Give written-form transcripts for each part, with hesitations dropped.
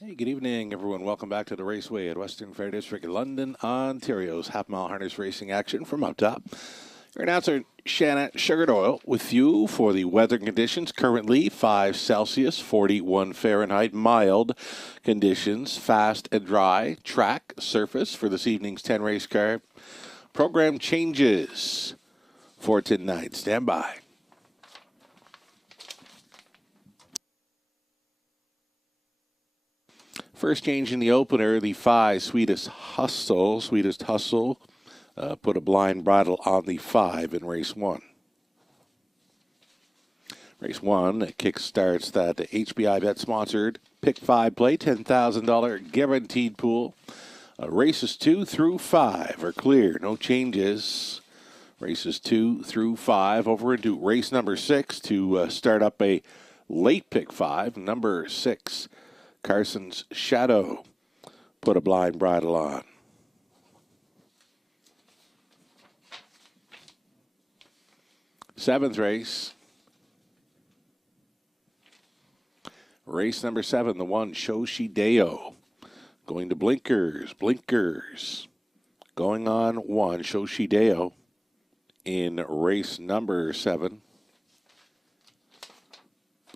Hey, good evening, everyone. Welcome back to the Raceway at Western Fair District, London, Ontario's half-mile harness racing action from up top. Your announcer, Shanna Sugardoyle, with you for the weather conditions. Currently 5 Celsius, 41 Fahrenheit, mild conditions, fast and dry track surface for this evening's 10 race car. Program changes for tonight. Stand by. First change in the opener, the 5 Sweetest Hustle. Sweetest Hustle put a blind bridle on the 5 in race 1. Race 1 kick starts that HBI Bet sponsored Pick 5 play, $10,000 guaranteed pool. Races 2 through 5 are clear, no changes. Races 2 through 5 over into race number 6 to start up a late Pick 5. Number 6, Carson's Shadow, put a blind bridle on. Seventh race. Race number 7, the 1, Shoshi Deo. Going to blinkers. Going on 1, Shoshi Deo in race number 7.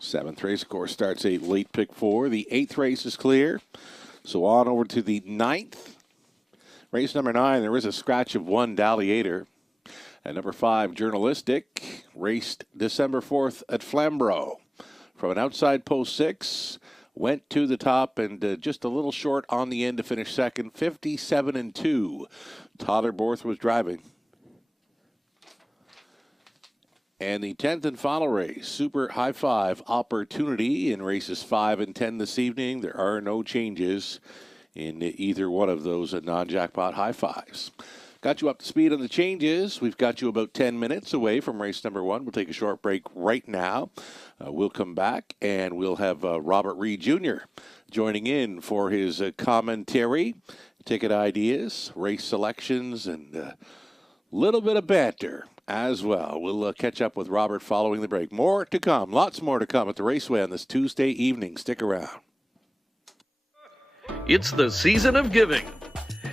Seventh race, of course, starts a late Pick 4. The 8th race is clear. So on over to the 9th. Race number 9, there is a scratch of 1, Dalliator. And number 5, Journalistic, raced December 4th at Flamborough. From an outside post 6, went to the top and just a little short on the end to finish second, 57-2. Tyler Borth was driving. And the 10th and final race, Super High 5 Opportunity in races 5 and 10 this evening. There are no changes in either one of those non-jackpot high fives. Got you up to speed on the changes. We've got you about 10 minutes away from race number 1. We'll take a short break right now. We'll come back and we'll have Robert Reed Jr. joining in for his commentary, ticket ideas, race selections, and a little bit of banter as well. We'll catch up with Robert following the break. More to come, lots more to come at the Raceway on this Tuesday evening. Stick around. It's the season of giving,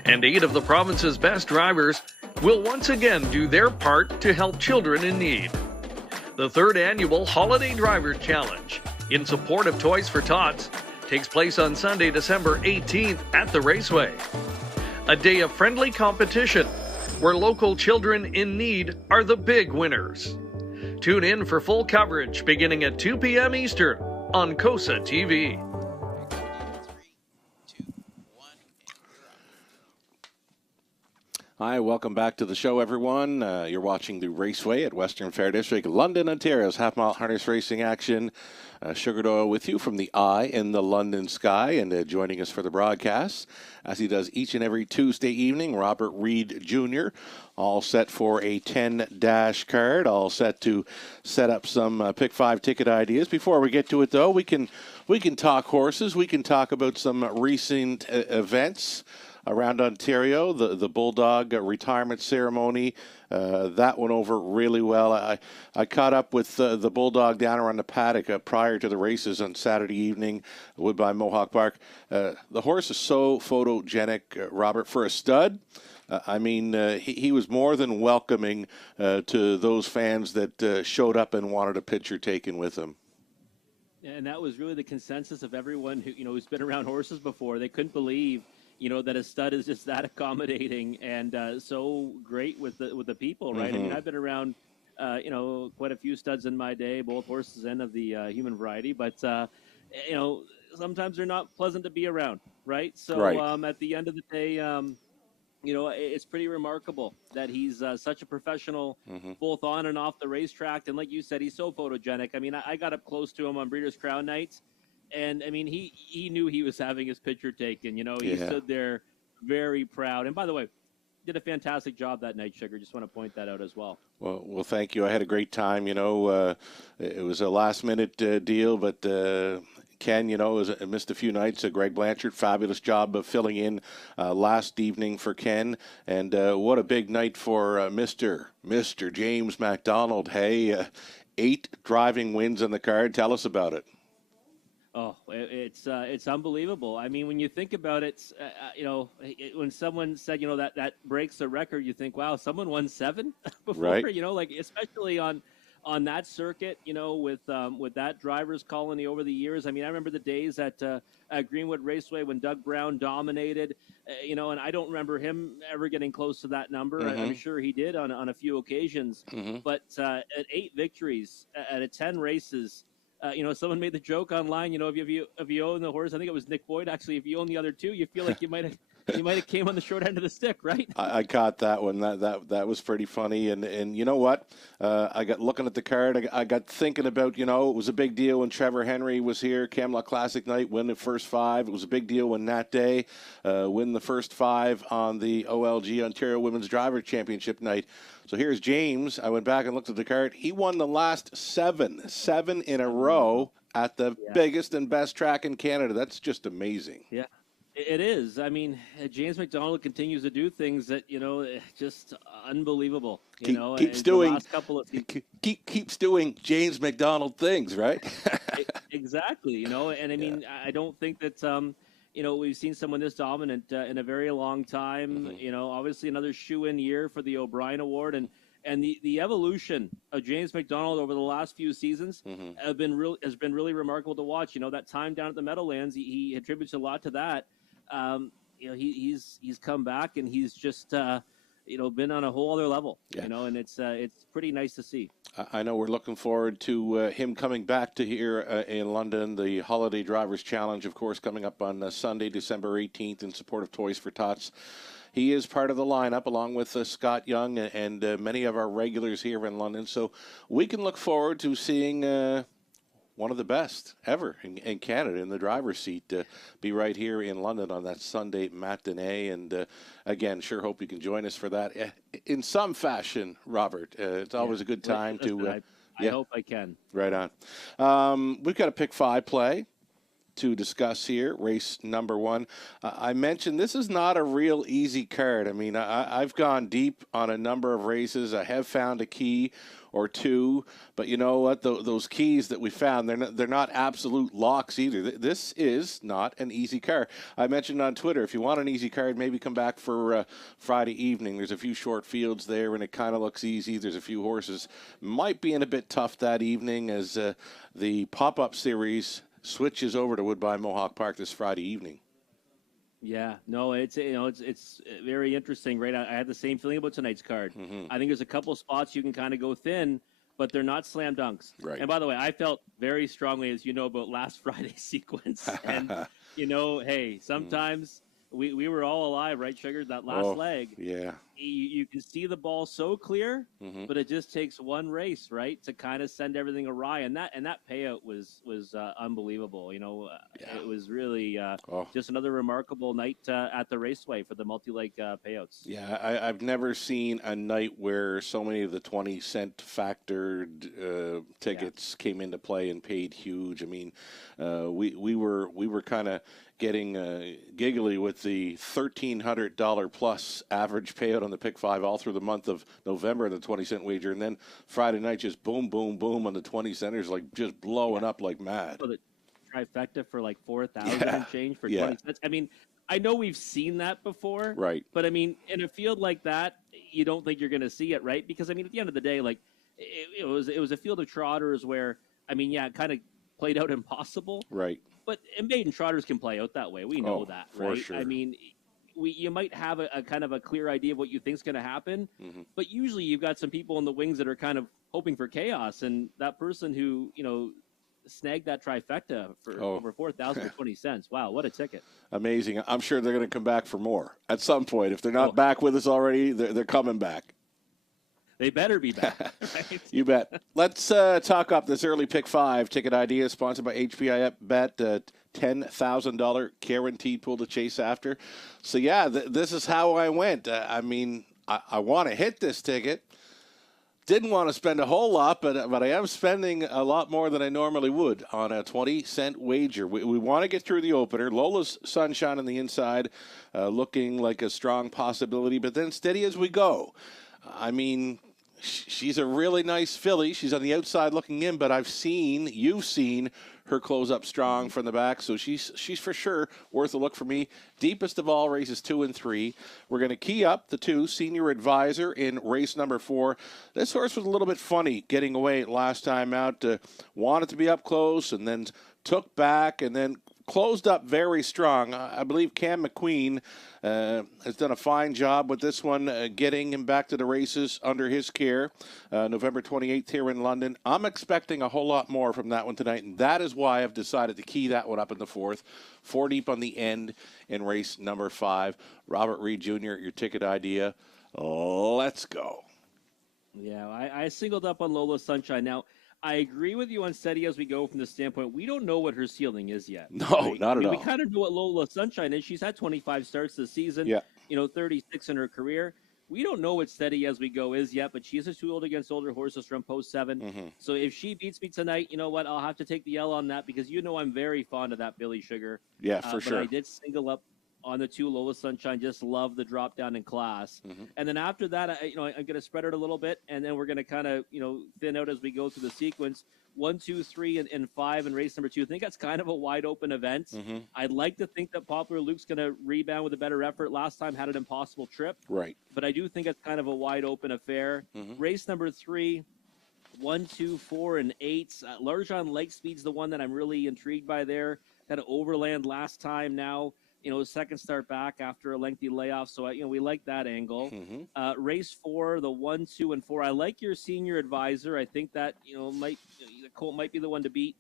and 8 of the province's best drivers will once again do their part to help children in need. The 3rd annual Holiday Driver Challenge, in support of Toys for Tots, takes place on Sunday, December 18th at the Raceway. A day of friendly competition where local children in need are the big winners. Tune in for full coverage beginning at 2 p.m. Eastern on KOSA TV. Hi, welcome back to the show, everyone. You're watching the Raceway at Western Fair District, London, Ontario's half-mile harness racing action. Sugardoyle with you from the eye in the London sky, and joining us for the broadcast, as he does each and every Tuesday evening, Robert Reed Jr., all set for a 10-dash card, all set to set up some Pick 5 ticket ideas. Before we get to it, though, we can talk horses. We can talk about some recent events around Ontario, the Bulldog retirement ceremony. That went over really well. I caught up with the Bulldog down around the paddock prior to the races on Saturday evening, Woodbine Mohawk Park. The horse is so photogenic, Robert, for a stud. He was more than welcoming to those fans that showed up and wanted a picture taken with him. And that was really the consensus of everyone who's been around horses before. They couldn't believe that a stud is just that accommodating and so great with the people, right? Mm-hmm. I mean, I've been around, quite a few studs in my day, both horses and of the human variety, but, sometimes they're not pleasant to be around, right? So Right. at the end of the day, it's pretty remarkable that he's such a professional, Mm-hmm. both on and off the racetrack. And like you said, he's so photogenic. I mean, I got up close to him on Breeders' Crown nights. And, I mean, he knew he was having his picture taken. He stood there very proud. And, by the way, did a fantastic job that night, Sugar. Just want to point that out as well. Well, thank you. I had a great time. It was a last-minute deal, but Ken, missed a few nights. Greg Blanchard, fabulous job of filling in last evening for Ken. And what a big night for Mr. James MacDonald. Hey, 8 driving wins on the card. Tell us about it. Oh, it's unbelievable. I mean, when you think about it, when someone said, that breaks the record, you think, wow, someone won 7 before, Right. like especially on that circuit, with that drivers colony over the years. I mean, I remember the days at Greenwood Raceway when Doug Brown dominated, and I don't remember him ever getting close to that number. I'm Mm-hmm. sure he did on a few occasions, Mm-hmm. but at 8 victories at 10 races. Someone made the joke online. If you own the horse, I think it was Nick Boyd. Actually, if you own the other 2, you feel like you might have came on the short end of the stick, right? I caught that one. That was pretty funny. And you know what? I got looking at the card. I got thinking about, it was a big deal when Trevor Henry was here, Camelot Classic night, win the first 5. It was a big deal when Nat Day win the first 5 on the OLG Ontario Women's Driver Championship night. So here's James. I went back and looked at the card. He won the last 7 in a row at the biggest and best track in Canada. That's just amazing. Yeah. It is. I mean, James McDonald continues to do things that just unbelievable. Keeps doing last couple of keeps doing James McDonald things, right? Exactly. And I mean, I don't think that we've seen someone this dominant in a very long time. Mm-hmm. Obviously another shoe-in year for the O'Brien Award, and the evolution of James McDonald over the last few seasons has been really remarkable to watch. That time down at the Meadowlands, he attributes a lot to that. He's come back and he's just been on a whole other level. And it's pretty nice to see. I know we're looking forward to him coming back to here in London. The Holiday Drivers Challenge, of course, coming up on Sunday, December 18th, in support of Toys for Tots. He is part of the lineup along with Scott Young and many of our regulars here in London. So we can look forward to seeing one of the best ever in Canada in the driver's seat be right here in London on that Sunday matinee. And again, sure hope you can join us for that in some fashion, Robert. It's always a good time to. I hope I can. Right on. We've got a pick 5 play to discuss here, race number 1. I mentioned this is not a real easy card. I mean, I've gone deep on a number of races. I have found a key or 2, but you know what? Those keys that we found, they're not absolute locks either. This is not an easy card. I mentioned on Twitter, if you want an easy card, maybe come back for Friday evening. There's a few short fields there, and it kind of looks easy. There's a few horses. Might be in a bit tough that evening as the pop-up series switches over to Woodbine Mohawk Park this Friday evening. Yeah, no, it's very interesting, right? I had the same feeling about tonight's card. I think there's a couple spots you can kind of go thin, but they're not slam dunks. Right. And by the way, I felt very strongly, as you know, about last Friday's sequence. And hey, sometimes we were all alive, right, Sugar? That last leg. Yeah. You can see the ball so clear, but it just takes one race, right, to kind of send everything awry. And that payout was unbelievable. It was really just another remarkable night at the raceway for the multi-leg payouts. Yeah, I've never seen a night where so many of the 20-cent factored tickets came into play and paid huge. I mean, we were kind of getting giggly with the $1,300 plus average payout on the pick 5 all through the month of November, the 20-cent wager, and then Friday night just boom, boom, boom on the 20 centers, like just blowing up like mad. So the trifecta for like 4,000 and change for 20 cents. I mean, I know we've seen that before, right? But I mean, in a field like that, you don't think you're going to see it, right? Because I mean, at the end of the day, like it was a field of trotters where, I mean, it kind of played out impossible, right? But maiden trotters can play out that way. We know that, right? For sure. I mean, you might have a kind of a clear idea of what you think is going to happen, but usually you've got some people in the wings that are kind of hoping for chaos, and that person who snagged that trifecta for over 4,000 for 20 cents. Wow, what a ticket! Amazing. I'm sure they're going to come back for more at some point. If they're not back with us already, they're coming back. They better be back. Right? You bet. Let's talk up this early pick 5 ticket idea sponsored by HPI Bet. $10,000 guaranteed pool to chase after. So yeah, this is how I went. I mean, I want to hit this ticket. Didn't want to spend a whole lot, but I am spending a lot more than I normally would on a 20-cent wager. We want to get through the opener. Lola's Sunshine on the inside, looking like a strong possibility, but then steady as we go. I mean, She's a really nice filly. She's on the outside looking in, but you've seen her close up strong from the back, so she's for sure worth a look for me. Deepest of all, races 2 and 3. We're going to key up the 2, Senior Advisor, in race number 4. This horse was a little bit funny getting away last time out. Wanted to be up close and then took back and then closed up very strong. I believe Cam McQueen has done a fine job with this one, getting him back to the races under his care. November 28th here in London. I'm expecting a whole lot more from that one tonight, and that is why I've decided to key that one up in the 4th. 4 deep on the end in race number 5. Robert Reed Jr., your ticket idea. Let's go. Yeah, I singled up on Lola Sunshine. Now, I agree with you on Steady As We Go from the standpoint, we don't know what her ceiling is yet. No, right? not at all. We kind of know what Lola Sunshine is. She's had 25 starts this season, 36 in her career. We don't know what Steady As We Go is yet, but she is a tool against older horses from post 7. Mm-hmm. So if she beats me tonight, you know what? I'll have to take the L on that because I'm very fond of that Billy Sugar. Yeah, for sure. But I did single up on the 2, Lola Sunshine. Just love the drop down in class. Mm-hmm. And And then after that, I'm going to spread it a little bit, and then we're going to kind of, thin out as we go through the sequence. 1, 2, 3, and 5 in race number 2. I think that's kind of a wide open event. Mm-hmm. I'd like to think that Popular Luke's going to rebound with a better effort. Last time had an impossible trip. Right. But I do think it's kind of a wide open affair. Mm-hmm. Race number 3, 1, 2, 4, and 8. Larjon Lakespeed's the one that I'm really intrigued by there. Had an overland last time now. Second start back after a lengthy layoff. So, we like that angle. Mm-hmm. Race 4, the 1, 2, and 4. I like your Senior Advisor. I think that, the Colt might be the one to beat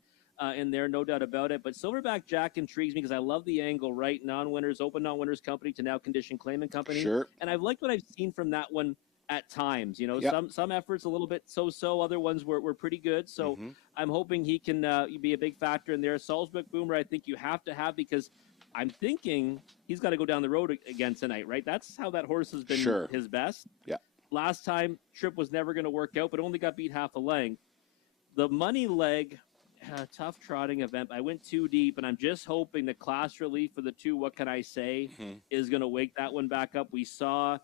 in there, no doubt about it. But Silverback Jack intrigues me because I love the angle, right? Non-winners, open non-winners company to now conditioned claimant company. Sure. And I've liked what I've seen from that one at times. Yep. Some efforts a little bit so-so. Other ones were pretty good. So I'm hoping he can be a big factor in there. Salzburg Boomer, I think you have to have because I'm thinking he's got to go down the road again tonight, right? That's how that horse has been his best. Yeah. Last time, trip was never going to work out, but only got beat half a length. The money leg, tough trotting event. I went 2 deep, and I'm just hoping the class relief for the 2, what can I say, is going to wake that one back up. We saw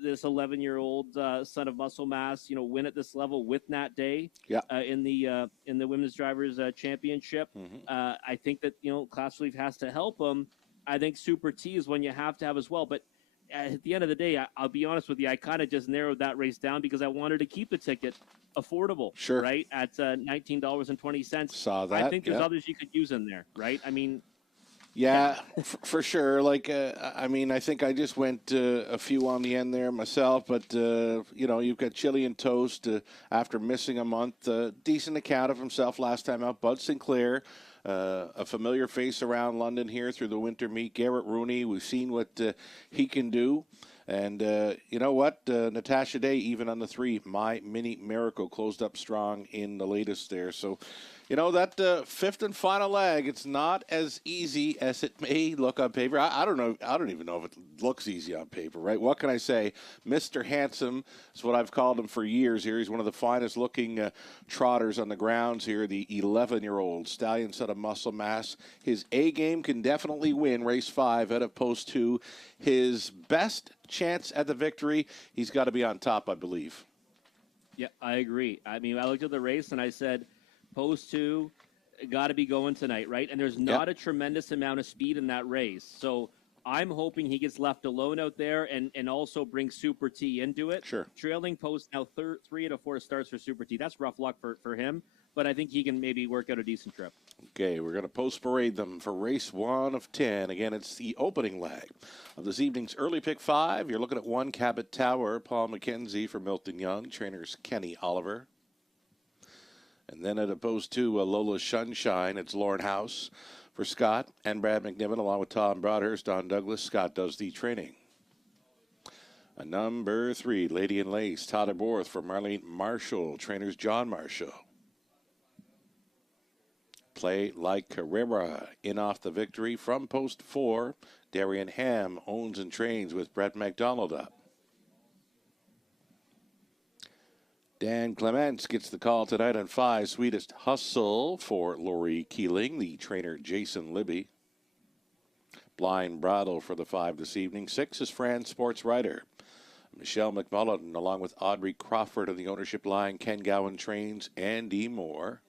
this 11-year-old son of Muscle Mass, win at this level with Nat Day in the Women's Drivers Championship. I think that, class relief has to help him. I think Super T is one you have to have as well. But at the end of the day, I'll be honest with you, I kind of just narrowed that race down because I wanted to keep the ticket affordable, right, at $19.20. Saw that. I think there's others you could use in there, right? I mean, yeah, for sure. Like, I think I just went a few on the end there myself, but, you've got Chili and Toast after missing a month. Decent account of himself last time out. Bud Sinclair, a familiar face around London here through the winter meet. Garrett Rooney, we've seen what he can do. And you know what? Natasha Day, even on the 3, My Mini Miracle closed up strong in the latest there. So, that 5th and final leg, it's not as easy as it may look on paper. I don't know. I don't even know if it looks easy on paper, right? What can I say? Mr. Handsome is what I've called him for years here. He's one of the finest looking trotters on the grounds here, the 11-year-old stallion son of Muscle Mass. His A game can definitely win race 5 out of post 2. His best chance at the victory, he's got to be on top, I believe. Yeah, I agree. I mean, I looked at the race and I said, post 2, got to be going tonight, right? And there's not a tremendous amount of speed in that race. So I'm hoping he gets left alone out there and also brings Super T into it. Sure. Trailing post now 3 out of 4 starts for Super T. That's rough luck for him, but I think he can maybe work out a decent trip. Okay, we're going to post parade them for race 1 of 10. Again, it's the opening leg of this evening's early pick 5. You're looking at 1 Cabot Tower, Paul McKenzie for Milton Young, trainers Kenny Oliver. And then at opposed to Lola Sunshine, it's Lauren House for Scott and Brad McNiven, along with Tom Broadhurst. Don Douglas. Scott does the training. A number 3, Lady in Lace, Tyler Borth for Marlene Marshall, trainers John Marshall. Play Like Carrera, in off the victory from post 4. Darian Ham owns and trains with Brett McDonald up. Dan Clements gets the call tonight on 5. Sweetest Hustle for Lori Keeling, the trainer Jason Libby. Blind Bridle for the 5 this evening. 6 is Fran Sports Rider. Michelle McMullen, along with Audrey Crawford on the ownership line, Ken Gowan trains, Andy Moore.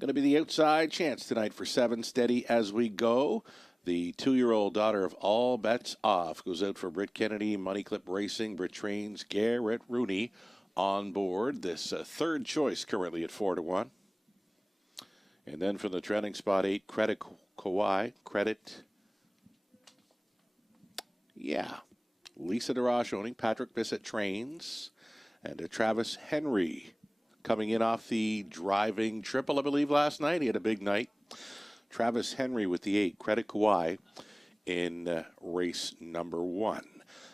Going to be the outside chance tonight for 7 steady as we go. The 2-year-old daughter of All Bets Off goes out for Britt Kennedy, Money Clip Racing. Britt trains Garrett Rooney on board. This third choice currently at 4-1. And then from the trending spot 8, Credit Kawhi. Lisa DeRoche owning. Patrick Bissett trains. And Travis Henry coming in off the driving triple, I believe, last night. He had a big night. Travis Henry with the 8, Credit Kawhi in race number 1.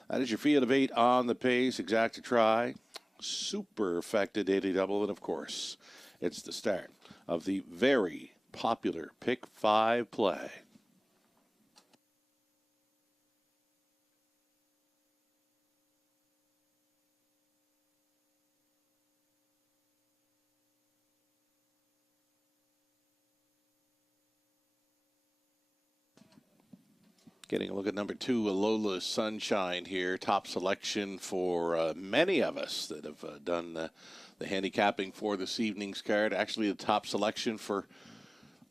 That is your field of 8 on the pace. Exacta Try, Super Effective Daily Double, and of course, it's the start of the very popular Pick 5 play. Getting a look at number 2, Alola Sunshine here. Top selection for many of us that have done the handicapping for this evening's card. Actually, the top selection for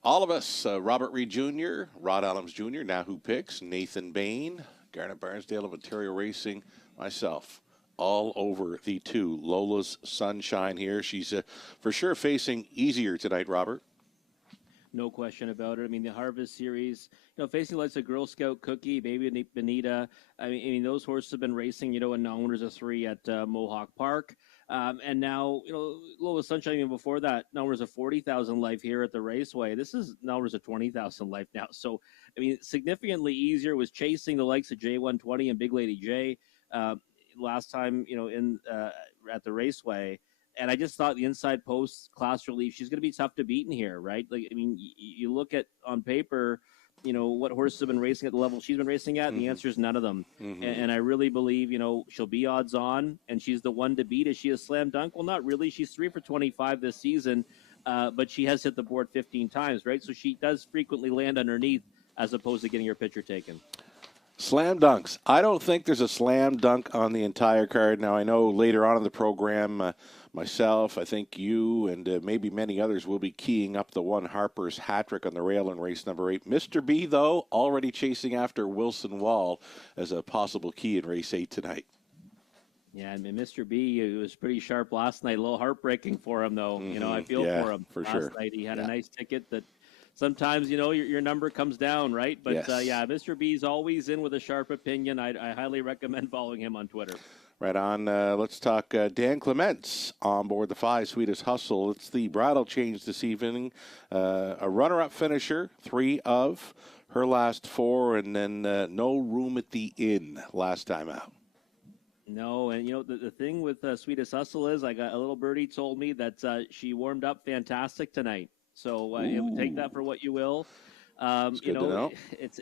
all of us. Robert Reed Jr., Rod Allums Jr., Now Who Picks, Nathan Bain, Garnet Barnsdale of Ontario Racing, myself. All over the 2, Lola's Sunshine here. She's for sure facing easier tonight, Robert. No question about it. I mean, the Harvest Series, facing like a Girl Scout Cookie, Baby Bonita. I mean, those horses have been racing, in numbers of 3 at Mohawk Park. And now, Lola Sunshine, even before that, numbers of 40,000 life here at the Raceway. This is numbers of 20,000 life now. So, I mean, significantly easier. Was chasing the likes of J120 and Big Lady J last time, at the Raceway. And I just thought the inside post class relief, she's going to be tough to beat in here, right? Like, I mean, you look at on paper, what horses have been racing at the level she's been racing at, and the answer is none of them. And I really believe, she'll be odds on, and she's the one to beat. Is she a slam dunk? Well, not really. She's 3 for 25 this season, but she has hit the board 15 times, right? So she does frequently land underneath as opposed to getting her picture taken. Slam dunks. I don't think there's a slam dunk on the entire card. Now, I know later on in the program, myself, I think you, and maybe many others will be keying up the one Harper's hat trick on the rail in race number 8. Mr. B, though, already chasing after Wilson Wall as a possible key in race 8 tonight. Yeah, and Mr. B, it was pretty sharp last night. A little heartbreaking for him, though. I feel for him. For last sure. night he had a nice ticket that sometimes, your number comes down, right? But, yes. Mr. B's always in with a sharp opinion. I highly recommend following him on Twitter. Right on. Let's talk Dan Clements on board the 5, Sweetest Hustle. It's the bridle change this evening. A runner-up finisher, 3 of her last 4, and then no room at the inn last time out. No, and the thing with Sweetest Hustle is, I got a little birdie told me that she warmed up fantastic tonight. So take that for what you will. It's good to know. It's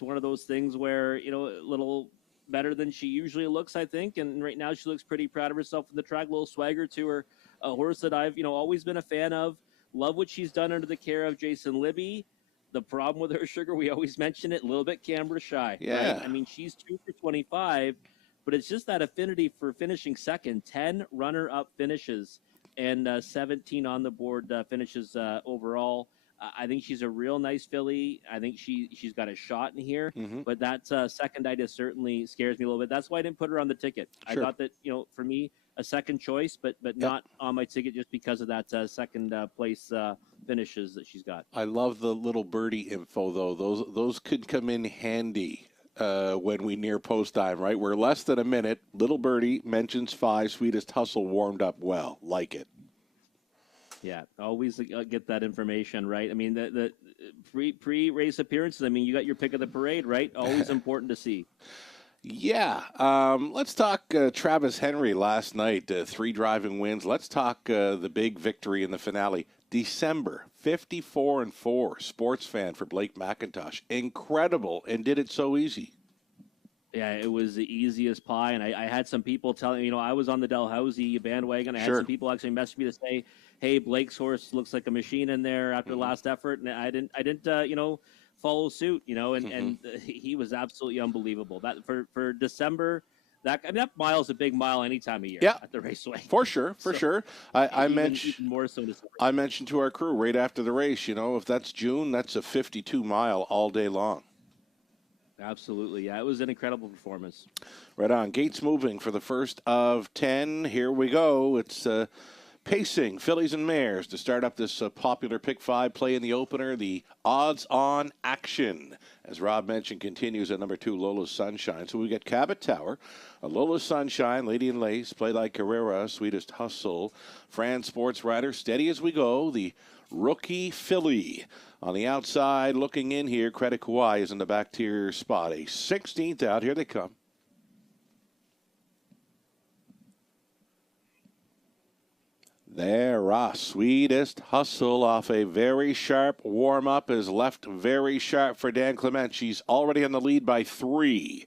one of those things where a little better than she usually looks, I think. And right now she looks pretty proud of herself in the track. A little swagger to her. A horse that I've always been a fan of. Love what she's done under the care of Jason Libby. The problem with her, Sugar, we always mention it, a little bit camera shy. Yeah. Right? I mean, she's 2 for 25, but it's just that affinity for finishing second. 10 runner-up finishes and 17 on the board finishes overall. I think she's a real nice filly. I think she's got a shot in here, but that seconditis certainly scares me a little bit. That's why I didn't put her on the ticket. Sure. I thought that, for me, a second choice, but not on my ticket just because of that second place finishes that she's got. I love the little birdie info, though. Those could come in handy when we near post time, right? We're less than a minute. Little birdie mentions 5, Sweetest Hustle warmed up well. Like it. Yeah, always get that information, right? I mean, the pre-race appearances, I mean, you got your pick of the parade, right? Always important to see. Yeah. Let's talk Travis Henry last night, 3 driving wins. Let's talk the big victory in the finale. December, 54-4, sports fan for Blake McIntosh. Incredible, and did it so easy. Yeah, it was the easiest pie, and I had some people telling me, I was on the Dalhousie bandwagon. I had Sure. some people actually message me to say, hey, Blake's horse looks like a machine in there after the last effort, and I didn't follow suit, and he was absolutely unbelievable. That for December, that mile is a big mile any time of year at the raceway. For sure. I mentioned even more so December. I mentioned to our crew right after the race, if that's June, that's a 52 mile all day long. Absolutely, yeah. It was an incredible performance. Right on. Gates moving for the first of 10. Here we go. It's pacing fillies and mares to start up this popular Pick 5 play in the opener. The odds-on action, as Rob mentioned, continues at number 2, Lola's Sunshine. So we get Cabot Tower, Lola's Sunshine, Lady in Lace, Play Like Carrera, Sweetest Hustle, Fran Sports Rider, Steady As We Go, the rookie filly. On the outside, looking in here, Credit Kauai is in the back tier spot. A 16th out. Here they come. There, Ross. Sweetest Hustle off a very sharp warm-up is left very sharp for Dan Clement. She's already on the lead by 3.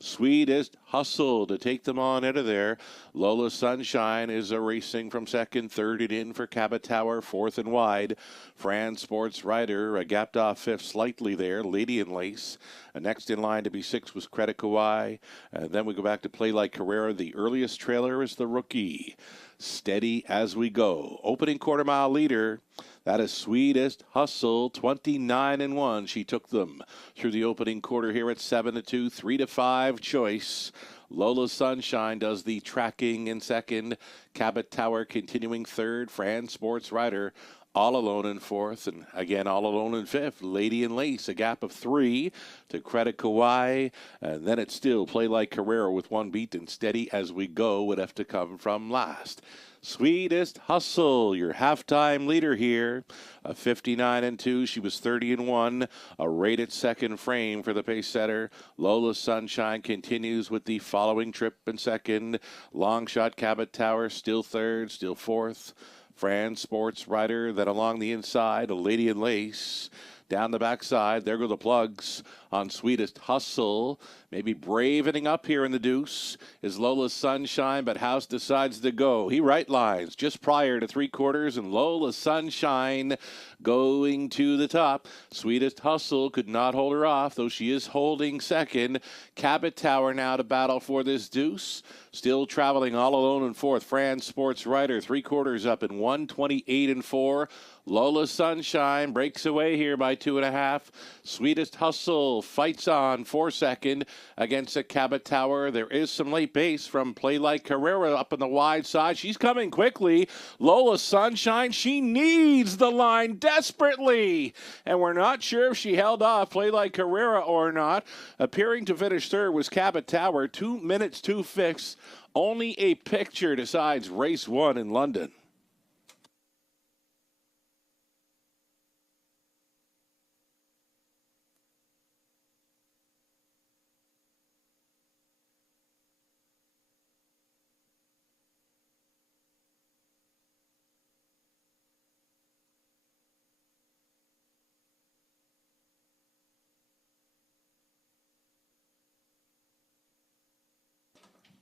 Sweetest Hustle to take them on out of there. Lola Sunshine is a racing from second, third and in for Cabot Tower, fourth and wide. Fran Sports Rider gapped off fifth slightly there. Lady in Lace. Next in line to be 6 was Credit Kauai. And then we go back to Play Like Carrera. The earliest trailer is the rookie. Steady As We Go. Opening quarter mile leader. That is Sweetest Hustle, 29-1. She took them through the opening quarter here at 7-2, 3-5 choice. Lola Sunshine does the tracking in second. Cabot Tower continuing third. Fran Sports Rider all alone in fourth. And again, all alone in fifth. Lady in Lace, a gap of 3 to Credit Kauai. And then it's still Play Like Carrera with 1 beat, and Steady As We Go would have to come from last. Sweetest Hustle, your halftime leader here, 59-2. She was 30-1, a rated second frame for the pace setter. Lola Sunshine continues with the following trip in second. Long shot Cabot Tower still third, still fourth. Fran Sports Rider, then along the inside, a Lady in Lace. Down the backside, there go the plugs on Sweetest Hustle. Maybe bravening up here in the deuce is Lola Sunshine, but House decides to go. He right lines just prior to 3/4, and Lola Sunshine going to the top. Sweetest Hustle could not hold her off, though she is holding second. Cabot Tower now to battle for this deuce. Still traveling all alone in fourth. Fran Sports Rider, 3/4 up in 128-4. Lola Sunshine breaks away here by 2.5. Sweetest Hustle fights on for second against a Cabot Tower. There is some late base from Play Like Carrera up on the wide side. She's coming quickly. Lola Sunshine, she needs the line desperately. And we're not sure if she held off Play Like Carrera or not. Appearing to finish third was Cabot Tower. 2 minutes, 2 fix. Only a picture decides race 1 in London.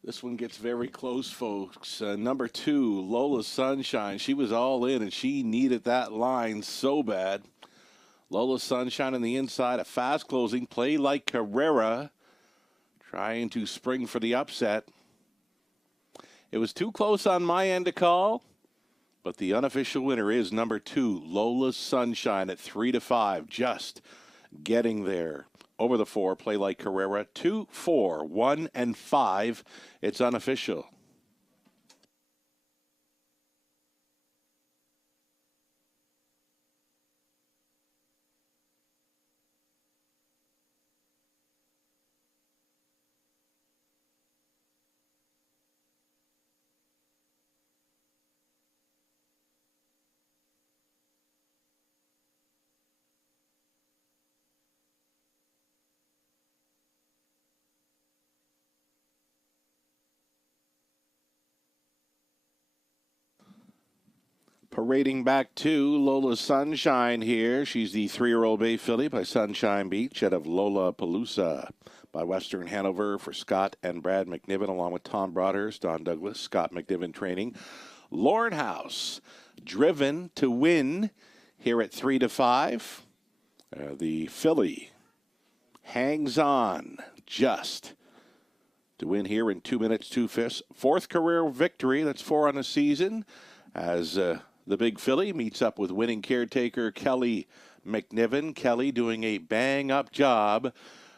This one gets very close, folks. Number 2, Lola Sunshine. She was all in, and she needed that line so bad. Lola Sunshine on the inside, a fast closing. Play Like Carrera, trying to spring for the upset. It was too close on my end to call, but the unofficial winner is number 2, Lola Sunshine at 3-5, just getting there. Over the 4, Play Like Carrera, 2, 4, 1, and 5. It's unofficial. Parading back to Lola Sunshine here. She's the 3-year-old bay filly by Sunshine Beach out of Lola Palooza by Western Hanover for Scott and Brad McNiven, along with Tom Broadhurst, Don Douglas, Scott McNiven training. Lauren House, driven to win here at 3-5. The filly hangs on just to win here in 2 minutes, 2/5. Fourth career victory. That's 4 on the season. As the big filly meets up with winning caretaker Kelly McNiven. Kelly doing a bang-up job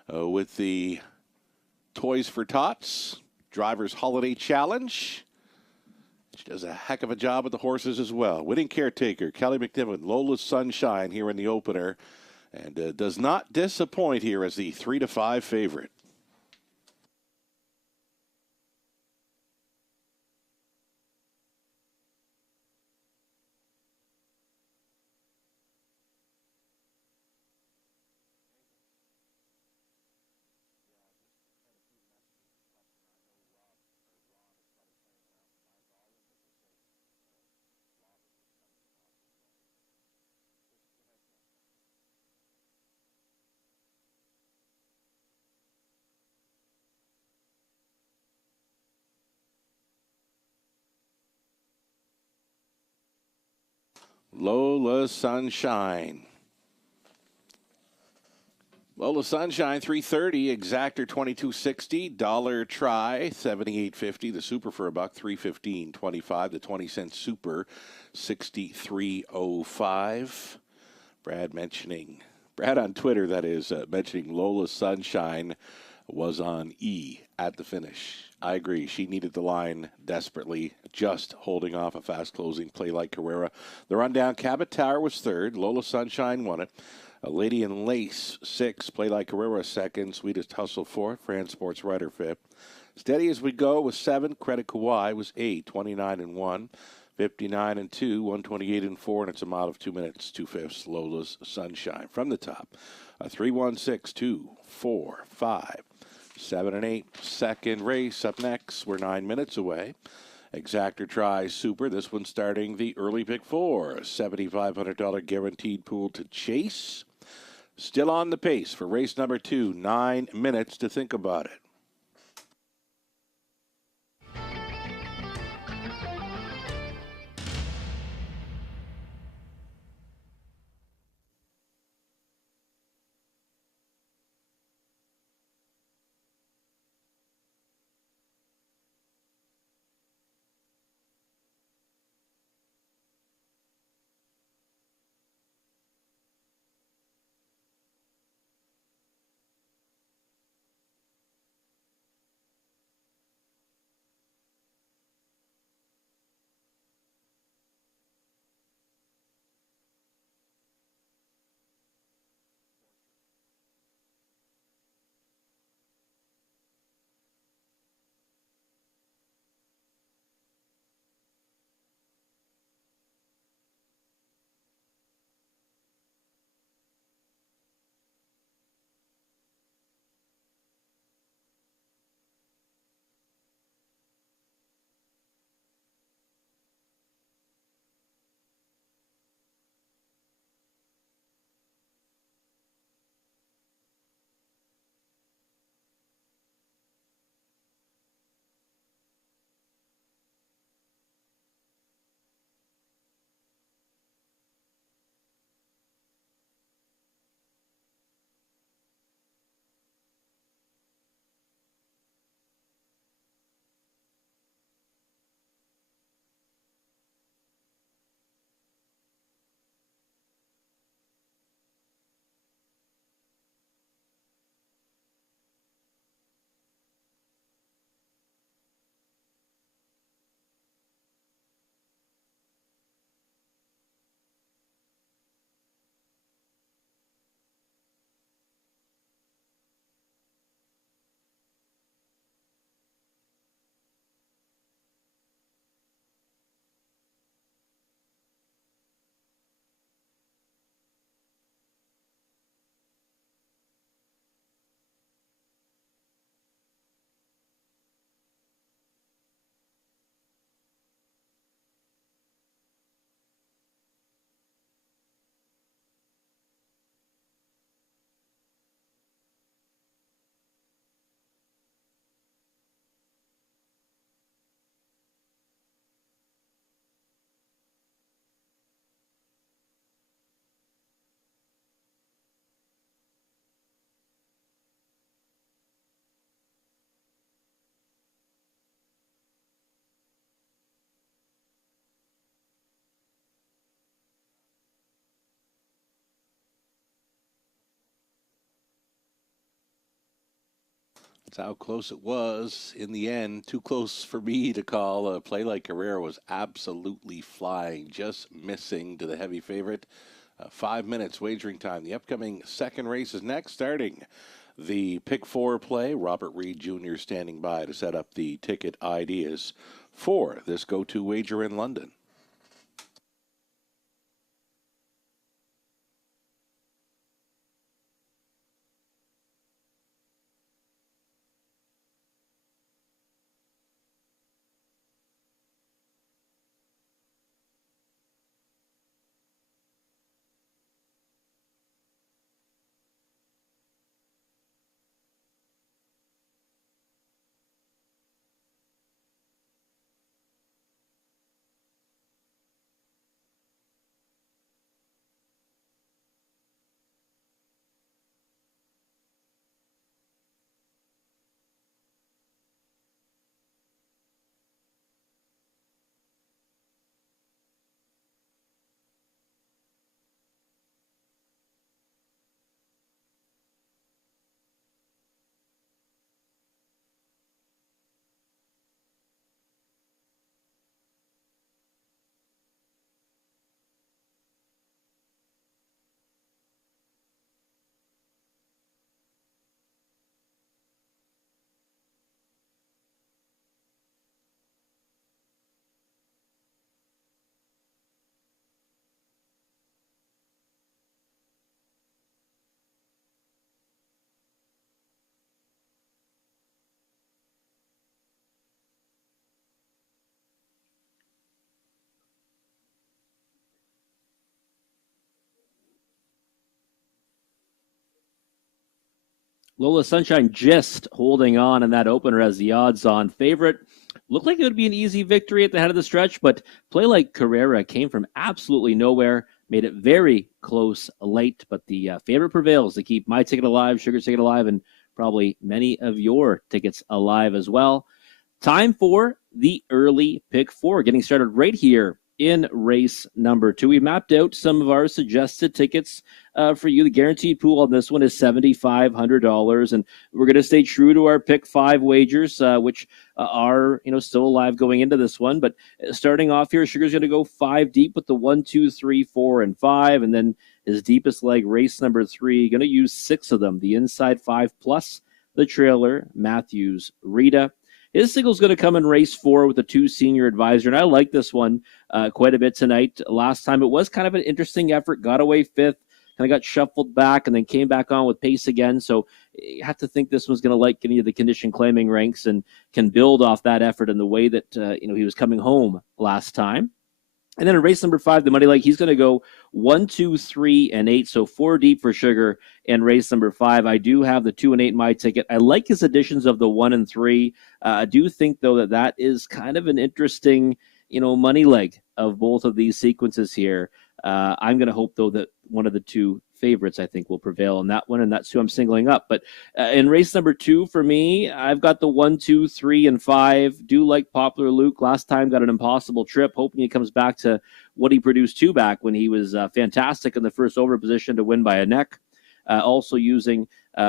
with the Toys for Tots Drivers Holiday Challenge. She does a heck of a job with the horses as well. Winning caretaker Kelly McNiven, Lola's Sunshine here in the opener, and does not disappoint here as the 3-5 favorite. Lola Sunshine. Lola Sunshine, 330. Exactor, 22.60. Dollar try, 78.50. The super for $1, 315.25. The 20-cent super, 63.05. Brad on Twitter, that is, mentioning Lola Sunshine was on E at the finish. I agree. She needed the line desperately, just holding off a fast-closing Play Like Carrera. The rundown, Cabot Tower was third. Lola Sunshine won it. A Lady in Lace, 6. Play Like Carrera, 2nd. Sweetest Hustle, 4th. France Sports Rider, 5th. Steady As We Go was 7. Credit Kauai was 8. 29-1. 59-2. 128-4. And it's a mile of 2 minutes, 2/5. Lola's Sunshine. From the top, 3, 1, 6, 2, 4, 5. 7 and 8. Second race up next. We're 9 minutes away. Exactor tries super. This one starting the early pick 4. $7,500 guaranteed pool to chase. Still on the pace for race number 2. 9 minutes to think about it. That's how close it was in the end. Too close for me to call. A play like Carrera was absolutely flying, just missing to the heavy favorite. 5 minutes wagering time. The upcoming second race is next, starting the pick four play. Robert Reed Jr. standing by to set up the ticket ideas for this go-to wager in London. Lola Sunshine just holding on in that opener as the odds-on favorite. Looked like it would be an easy victory at the head of the stretch, but play like Carrera came from absolutely nowhere, made it very close late, but the favorite prevails to keep my ticket alive, Sugar's ticket alive, and probably many of your tickets alive as well. Time for the early pick four, getting started right here in race number 2. We mapped out some of our suggested tickets for you. The guaranteed pool on this one is $7,500, and we're going to stay true to our pick 5 wagers, which are still alive going into this one. But starting off here, Sugar's going to go 5 deep with the 1, 2, 3, 4, and 5, and then his deepest leg, race number 3, going to use 6 of them. The inside 5 plus the trailer, Matthews Rita. His single's going to come in race 4 with the 2 senior advisor, and I like this one quite a bit tonight. Last time it was kind of an interesting effort, got away 5th, kind of got shuffled back, and then came back on with pace again. So you have to think this one's going to like getting to the condition claiming ranks and can build off that effort in the way that he was coming home last time. And then in race number 5, the money leg, he's going to go 1, 2, 3, and 8. So 4 deep for Sugar in race number 5. I do have the 2 and 8 in my ticket. I like his additions of the 1 and 3. I do think, though, that is kind of an interesting, money leg of both of these sequences here. I'm going to hope, though, that one of the 2 favorites, I think, will prevail in that one, and that's who I'm singling up. But in race number 2, for me, I've got the 1, 2, 3, and 5. Do like Popular Luke. Last time got an impossible trip, hoping he comes back to what he produced 2 back when he was fantastic in the first over position to win by a neck. Also using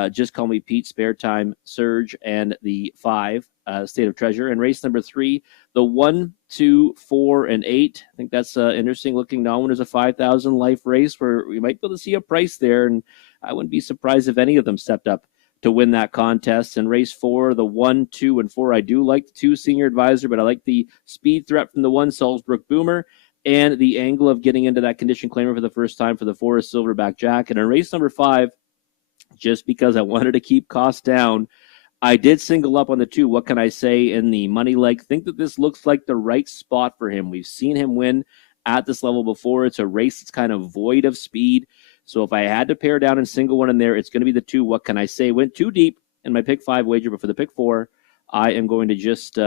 Just Call Me Pete, Spare Time, Surge, and the 5, State of Treasure. And race number 3, the 1, 2, 4, and 8. I think that's interesting looking. Now when there's a 5,000 life race where we might be able to see a price there, and I wouldn't be surprised if any of them stepped up to win that contest. And race 4, the 1, 2, and 4. I do like the 2 senior advisor, but I like the speed threat from the 1 Salzbrook Boomer and the angle of getting into that condition claimer for the first time for the 4 Silverback Jack. And in race number 5, just because I wanted to keep costs down, I did single up on the 2. What can I say in the money leg? Think that this looks like the right spot for him. We've seen him win at this level before. It's a race that's kind of void of speed. So if I had to pare down and single one in there, it's going to be the 2. What can I say? Went too deep in my pick 5 wager, but for the pick 4, I am going to just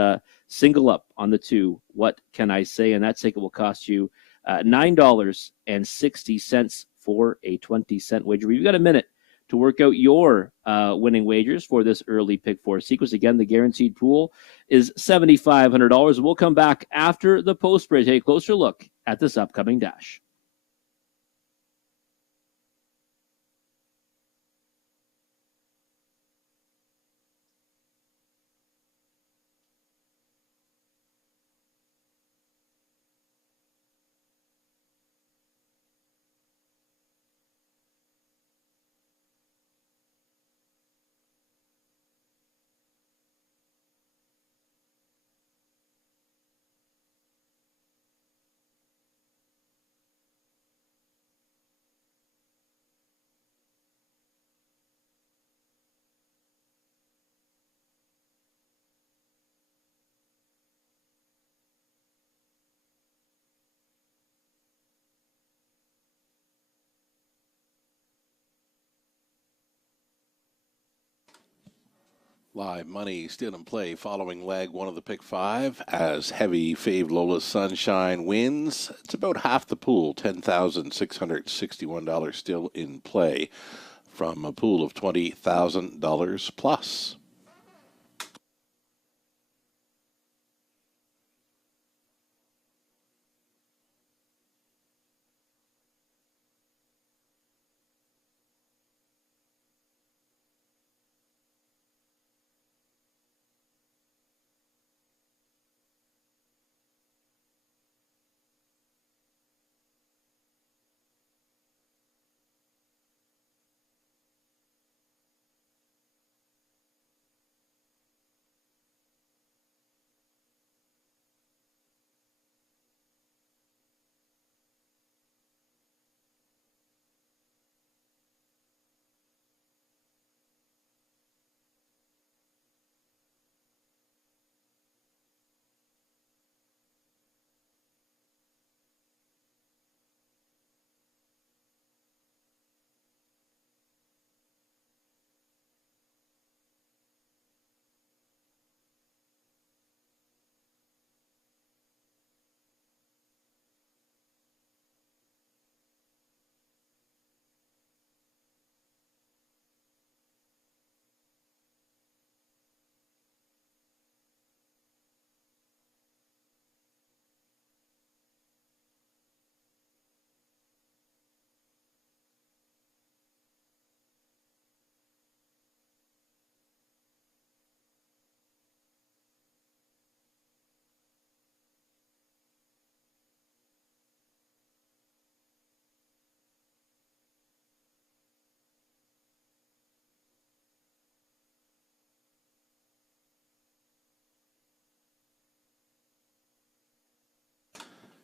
single up on the 2. What can I say? And that ticket will cost you $9.60 for a 20-cent wager. We've got a minute to work out your winning wagers for this early pick 4 sequence. Again, the guaranteed pool is $7,500. We'll come back after the post break, take a closer look at this upcoming dash. Live money still in play following leg one of the pick five as heavy fave Lola Sunshine wins. It's about half the pool, $10,661 still in play from a pool of $20,000 plus.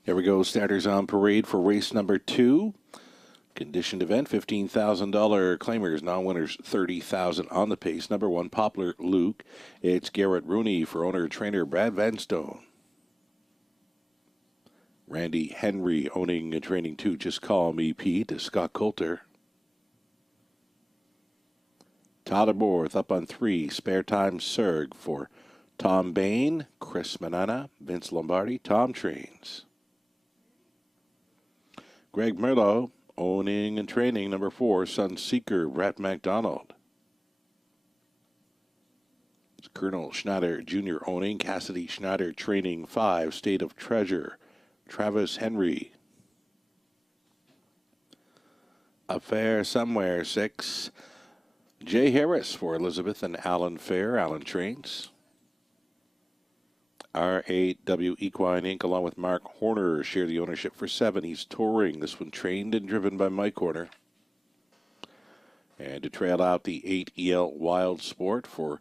Here we go. Starters on parade for race number 2. Conditioned event, $15,000 claimers, non-winners, $30,000 on the pace. Number 1, Poplar Luke. It's Garrett Rooney for owner-trainer Brad Vanstone. Randy Henry owning and training 2, Just Call Me Pete, Scott Coulter. Tyler Borth up on 3, Spare Time Serg for Tom Bain, Chris Manana, Vince Lombardi, Tom Trains. Greg Merlot owning and training number 4, Sunseeker, Brett McDonald. It's Colonel Schneider Jr. owning, Cassidy Schneider training 5, State of Treasure, Travis Henry. Affair Somewhere 6, Jay Harris for Elizabeth and Alan Fair, Alan Trains. R8W Equine Inc. along with Mark Horner share the ownership for 7. He's touring. This one trained and driven by Mike Horner. And to trail out the 8 EL Wild Sport for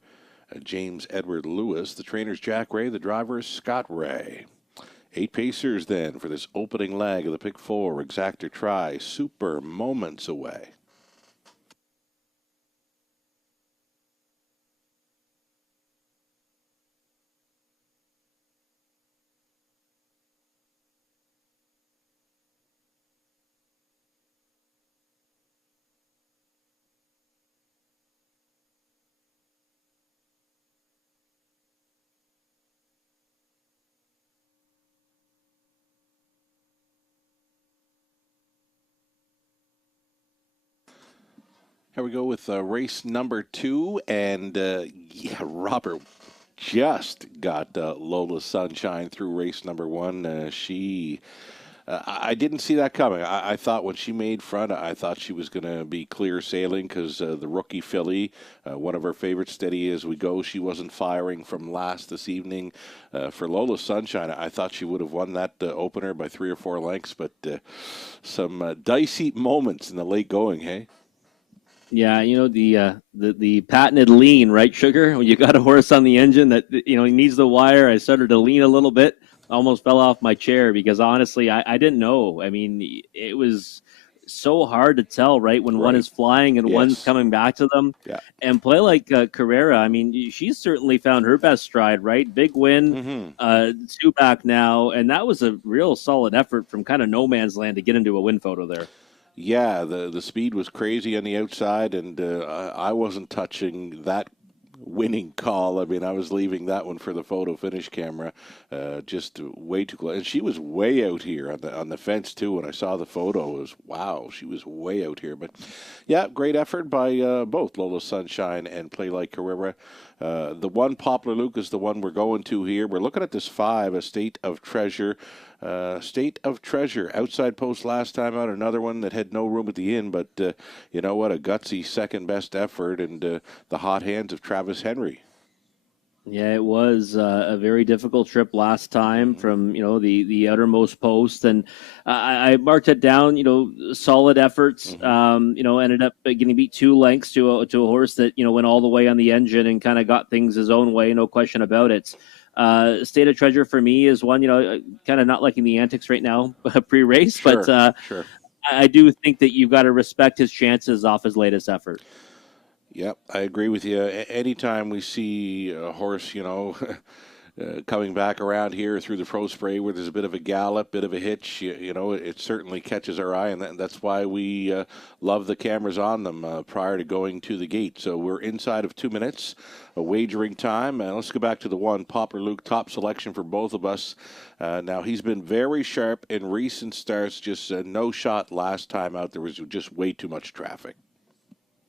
James Edward Lewis. The trainer's Jack Ray. The driver is Scott Ray. 8 pacers then for this opening leg of the pick 4. Exactor Try. Super moments away. Here we go with race number 2, and Robert just got Lola Sunshine through race number 1. I didn't see that coming. I thought when she made front, I thought she was going to be clear sailing because the rookie filly, one of our favorites, Steady As We Go, she wasn't firing from last this evening. For Lola Sunshine, I thought she would have won that opener by 3 or 4 lengths, but some dicey moments in the late going, hey? Yeah, you know, the patented lean, right, Sugar? When you got a horse on the engine that, you know, he needs the wire, I started to lean a little bit, almost fell off my chair because honestly, I didn't know. I mean, it was so hard to tell, right, when one is flying and one's coming back to them. Yeah. And play like Carrera, I mean, she's certainly found her best stride, right? Big win, 2 back now, and that was a real solid effort from kind of no man's land to get into a win photo there. Yeah, the speed was crazy on the outside, and I wasn't touching that winning call. I mean, I was leaving that one for the photo finish camera, just way too close. And she was way out here on the fence too. When I saw the photo, it was wow, she was way out here. But yeah, great effort by both Lola Sunshine and Play Like Carrera. The one Poplar Luke is the one we're going to here. We're looking at this 5, a State of Treasure. State of Treasure, outside post last time out, another one that had no room at the inn, but you know what, a gutsy second best effort, and the hot hands of Travis Henry. Yeah, it was a very difficult trip last time from, the outermost post. And I marked it down, solid efforts, ended up getting beat 2 lengths to a horse that, went all the way on the engine and kind of got things his own way, no question about it. State of Treasure for me is one, kind of not liking the antics right now pre-race, sure, but sure. I do think that you've got to respect his chances off his latest effort. Yep, I agree with you. Anytime we see a horse, coming back around here through the Pro Spray where there's a bit of a gallop, bit of a hitch, it certainly catches our eye, and that's why we love the cameras on them prior to going to the gate. So we're inside of 2 minutes, a wagering time, and let's go back to the one, Poplar Luke, top selection for both of us. Now, he's been very sharp in recent starts, just no shot last time out. There was just way too much traffic.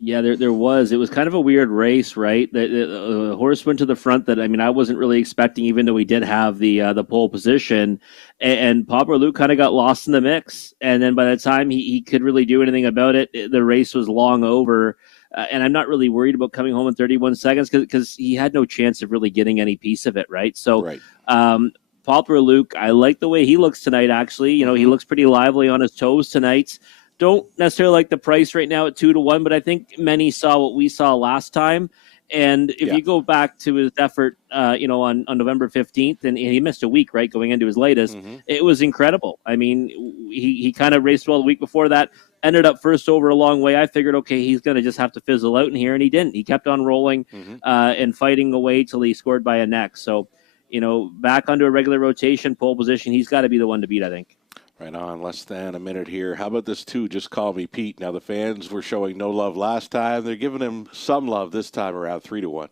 Yeah, there was. It was kind of a weird race, right? The horse went to the front that, I wasn't really expecting, even though we did have the pole position. And Poplar Luke kind of got lost in the mix. And then by the time he could really do anything about it, the race was long over. And I'm not really worried about coming home in 31 seconds because he had no chance of really getting any piece of it, right? So, right. Poplar Luke, I like the way he looks tonight, actually. He looks pretty lively on his toes tonight. Don't necessarily like the price right now at 2-1, but I think many saw what we saw last time. And if you go back to his effort, on November 15th, and he missed a week, right, going into his latest, it was incredible. I mean, he kind of raced well the week before that, ended up first over a long way. I figured, okay, he's going to just have to fizzle out in here, and he didn't. He kept on rolling and fighting away till he scored by a neck. So, back onto a regular rotation, pole position, he's got to be the one to beat, I think. Right on, less than a minute here. How about this, too? Just Call Me Pete. Now, the fans were showing no love last time. They're giving him some love this time around, 3-1.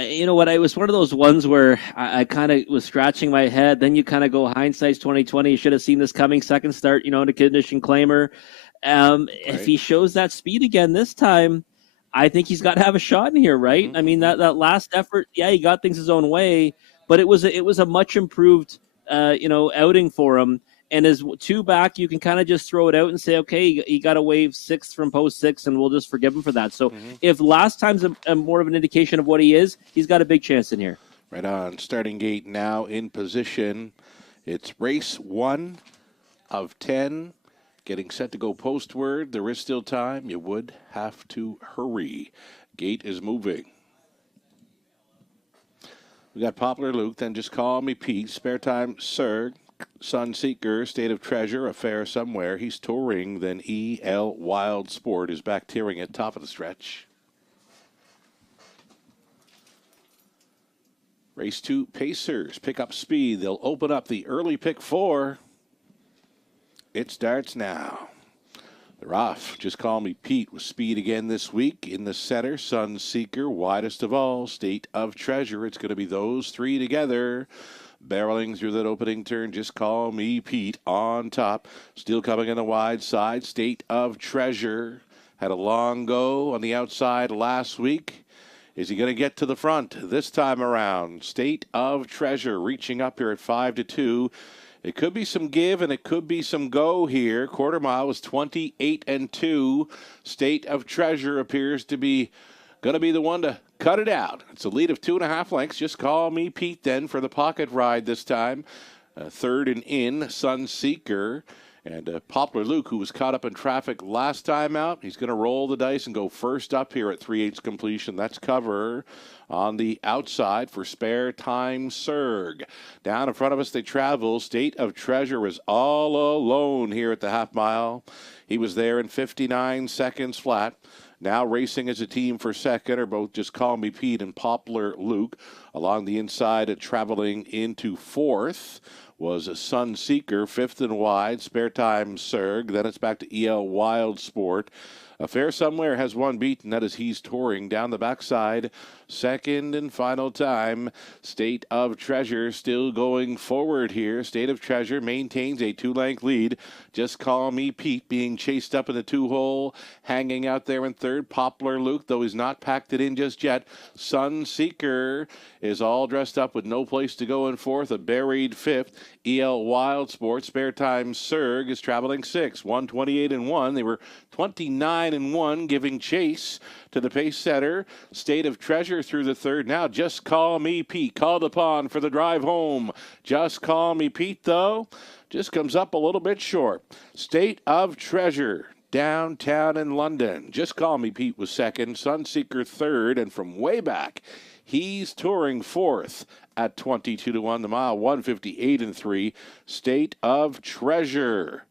You know what? It was one of those ones where I kind of was scratching my head. Then you kind of go, hindsight's 2020. You should have seen this coming. Second start, in a condition claimer. Right. If he shows that speed again this time, I think he's got to have a shot in here, right? I mean, that last effort, he got things his own way, but it was a much improved, outing for him. And as 2 back, you can kind of just throw it out and say, okay, he got a wave 6th from post 6, and we'll just forgive him for that. So if last time's a more of an indication of what he is, he's got a big chance in here. Right on. Starting gate now in position. It's race 1 of 10. Getting set to go postward. There is still time. You would have to hurry. Gate is moving. We got Poplar Luke, then Just Call Me Pete, Spare Time Sir, Sunseeker, State of Treasure, Affair Somewhere. He's touring. Then E.L. Wild Sport is back tearing at top of the stretch. Race 2, Pacers pick up speed. They'll open up the early pick 4. It starts now. They're off. Just Call Me Pete with speed again this week. In the center, Sunseeker, widest of all, State of Treasure. It's going to be those 3 together. Barreling through that opening turn, Just Call Me Pete on top. Still coming on the wide side, State of Treasure. Had a long go on the outside last week. Is he going to get to the front this time around? State of Treasure reaching up here at 5-2. It could be some give and it could be some go here. Quarter mile was 28-2. State of Treasure appears to be going to be the one to cut it out. It's a lead of 2.5 lengths. Just Call Me Pete then for the pocket ride this time. Third and in, Sunseeker. And Poplar Luke, who was caught up in traffic last time out, he's going to roll the dice and go first up here at 3/8 completion. That's cover on the outside for Spare Time Serg. Down in front of us, they travel. State of Treasure is all alone here at the half mile. He was there in 59 seconds flat. Now racing as a team for second are both Just Call Me Pete and Poplar Luke. Along the inside, traveling into fourth was a Sunseeker, 5th and wide, Spare Time Serg. Then it's back to E.L. Wild Sport. Affair Somewhere has one beat, and that is He's Touring down the backside. Second and final time. State of Treasure still going forward here. State of Treasure maintains a 2-length lead. Just Call Me Pete being chased up in the 2-hole. Hanging out there in third. Poplar Luke, though he's not packed it in just yet. Sunseeker is all dressed up with no place to go in fourth. A buried fifth. EL Wild Sports. Spare Time Surg is traveling sixth. 128-1. They were 29-1, giving chase to the pace setter. State of Treasure through the third. Now Just Call Me Pete called upon for the drive home. Just Call Me Pete, though, just comes up a little bit short. State of Treasure downtown in London. Just Call Me Pete was second. Sunseeker third. And from way back, He's Touring fourth at 22-1 the mile. 158-3. State of Treasure.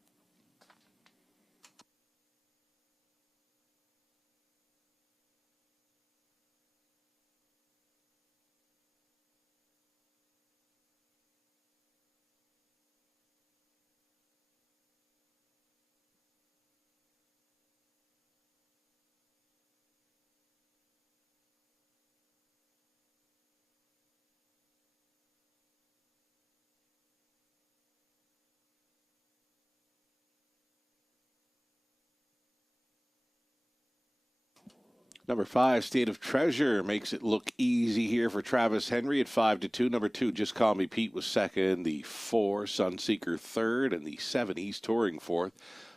Number 5, State of Treasure, makes it look easy here for Travis Henry at 5-2. Number 2, Just Call Me Pete was second. The 4, Sunseeker third. And the 7, He's Touring fourth.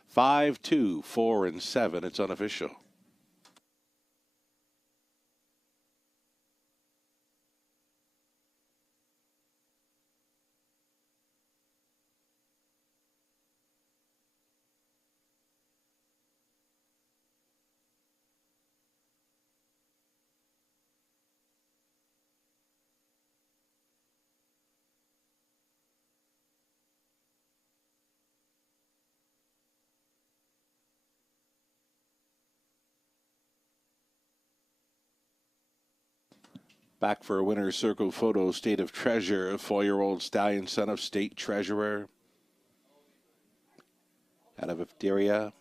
5, 2, 4, and 7. It's unofficial. Back for a winner's circle photo, State of Treasure, a 4-year-old stallion son of State Treasurer. Out of Ipteria.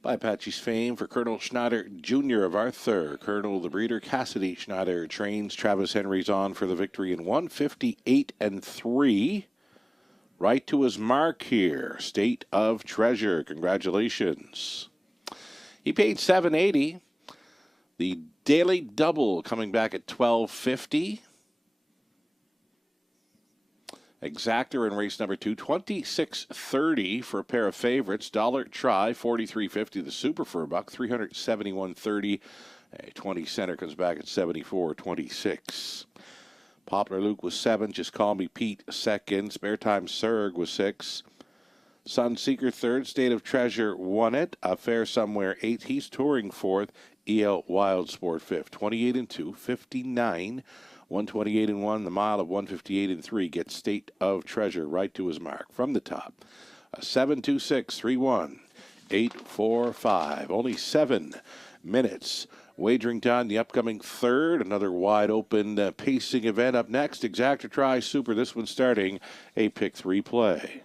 By Apache's fame for Colonel Schneider Jr. of Arthur. Colonel the breeder Cassidy Schneider trains Travis Henry's on for the victory in 158-3. Right to his mark here. State of Treasure. Congratulations. He paid $780. The Daily Double coming back at $12.50. Exactor in race number 2, $26.30 for a pair of favorites. Dollar Try, $43.50. The Super for a buck, $371.30. A 20 center comes back at $74.26. Poplar Luke was 7. Just Call Me Pete second. Spare Time Surg was 6. Sunseeker third. State of Treasure won it. Affair Somewhere 8th. He's Touring fourth. EL Wild Sport fifth. 28-2, 59, 128-1. The mile of 158-3 gets State of Treasure right to his mark from the top. 7-2-6-3-1, 8-4-5. Only 7 minutes. Wagering time, the upcoming third. Another wide open pacing event up next. Exactor Try Super. This one starting a pick 3 play.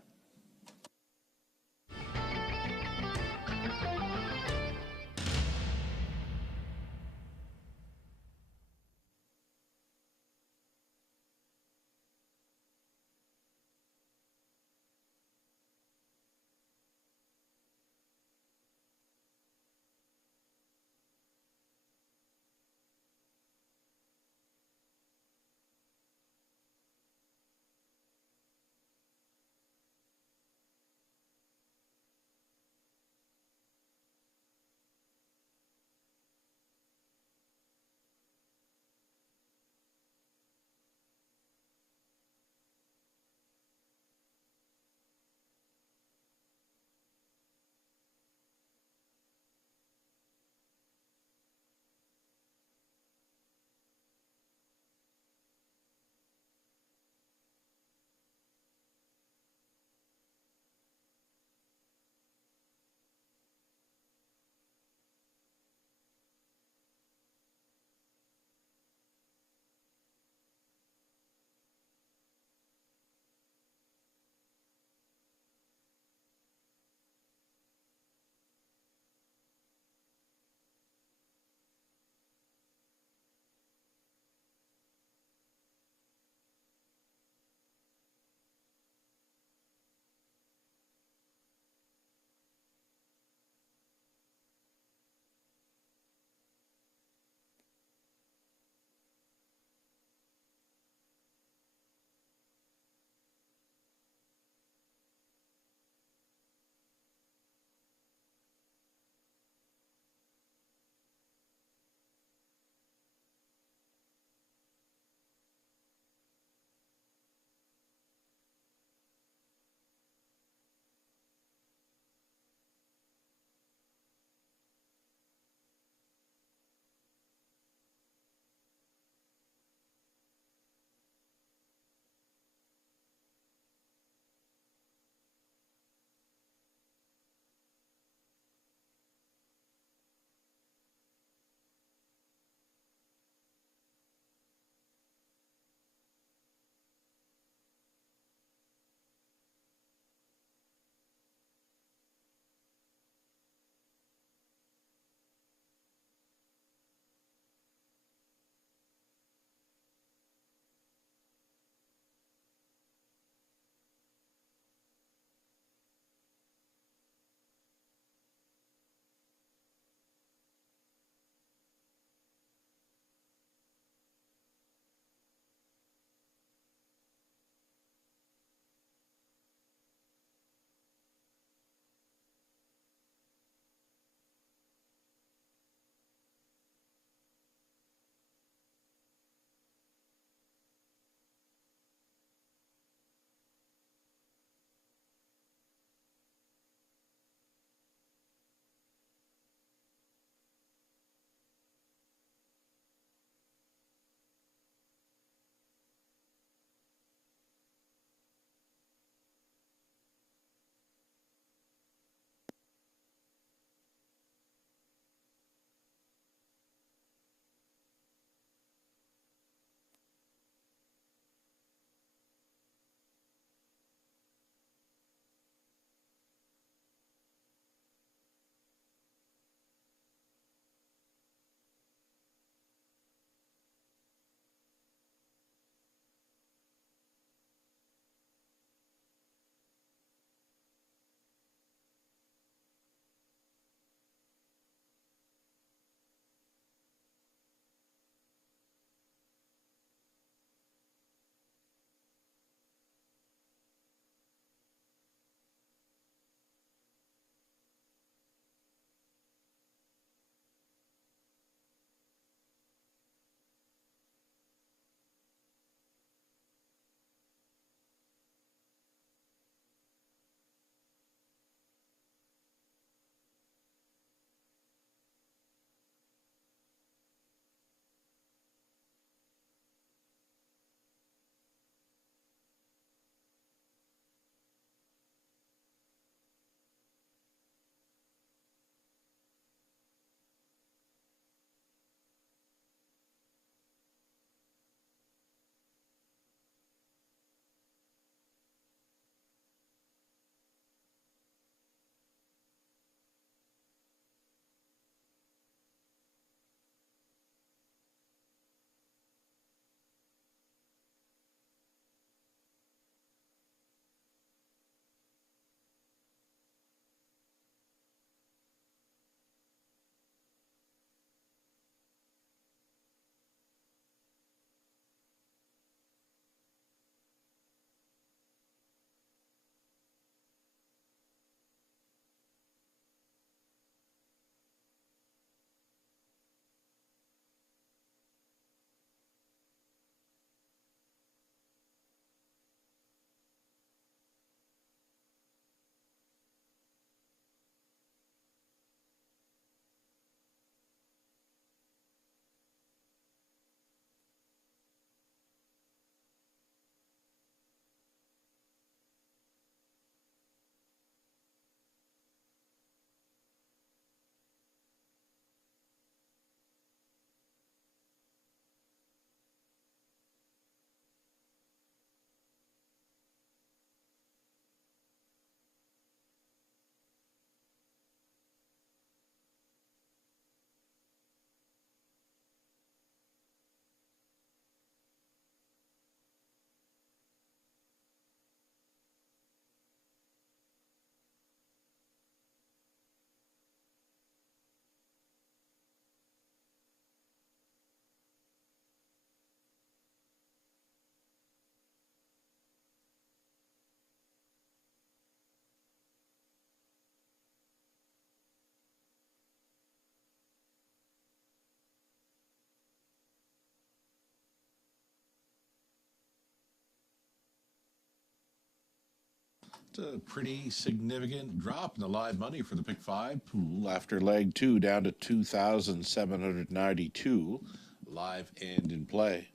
a pretty significant drop in the live money for the Pick 5 pool after leg 2 down to 2,792 live and in play.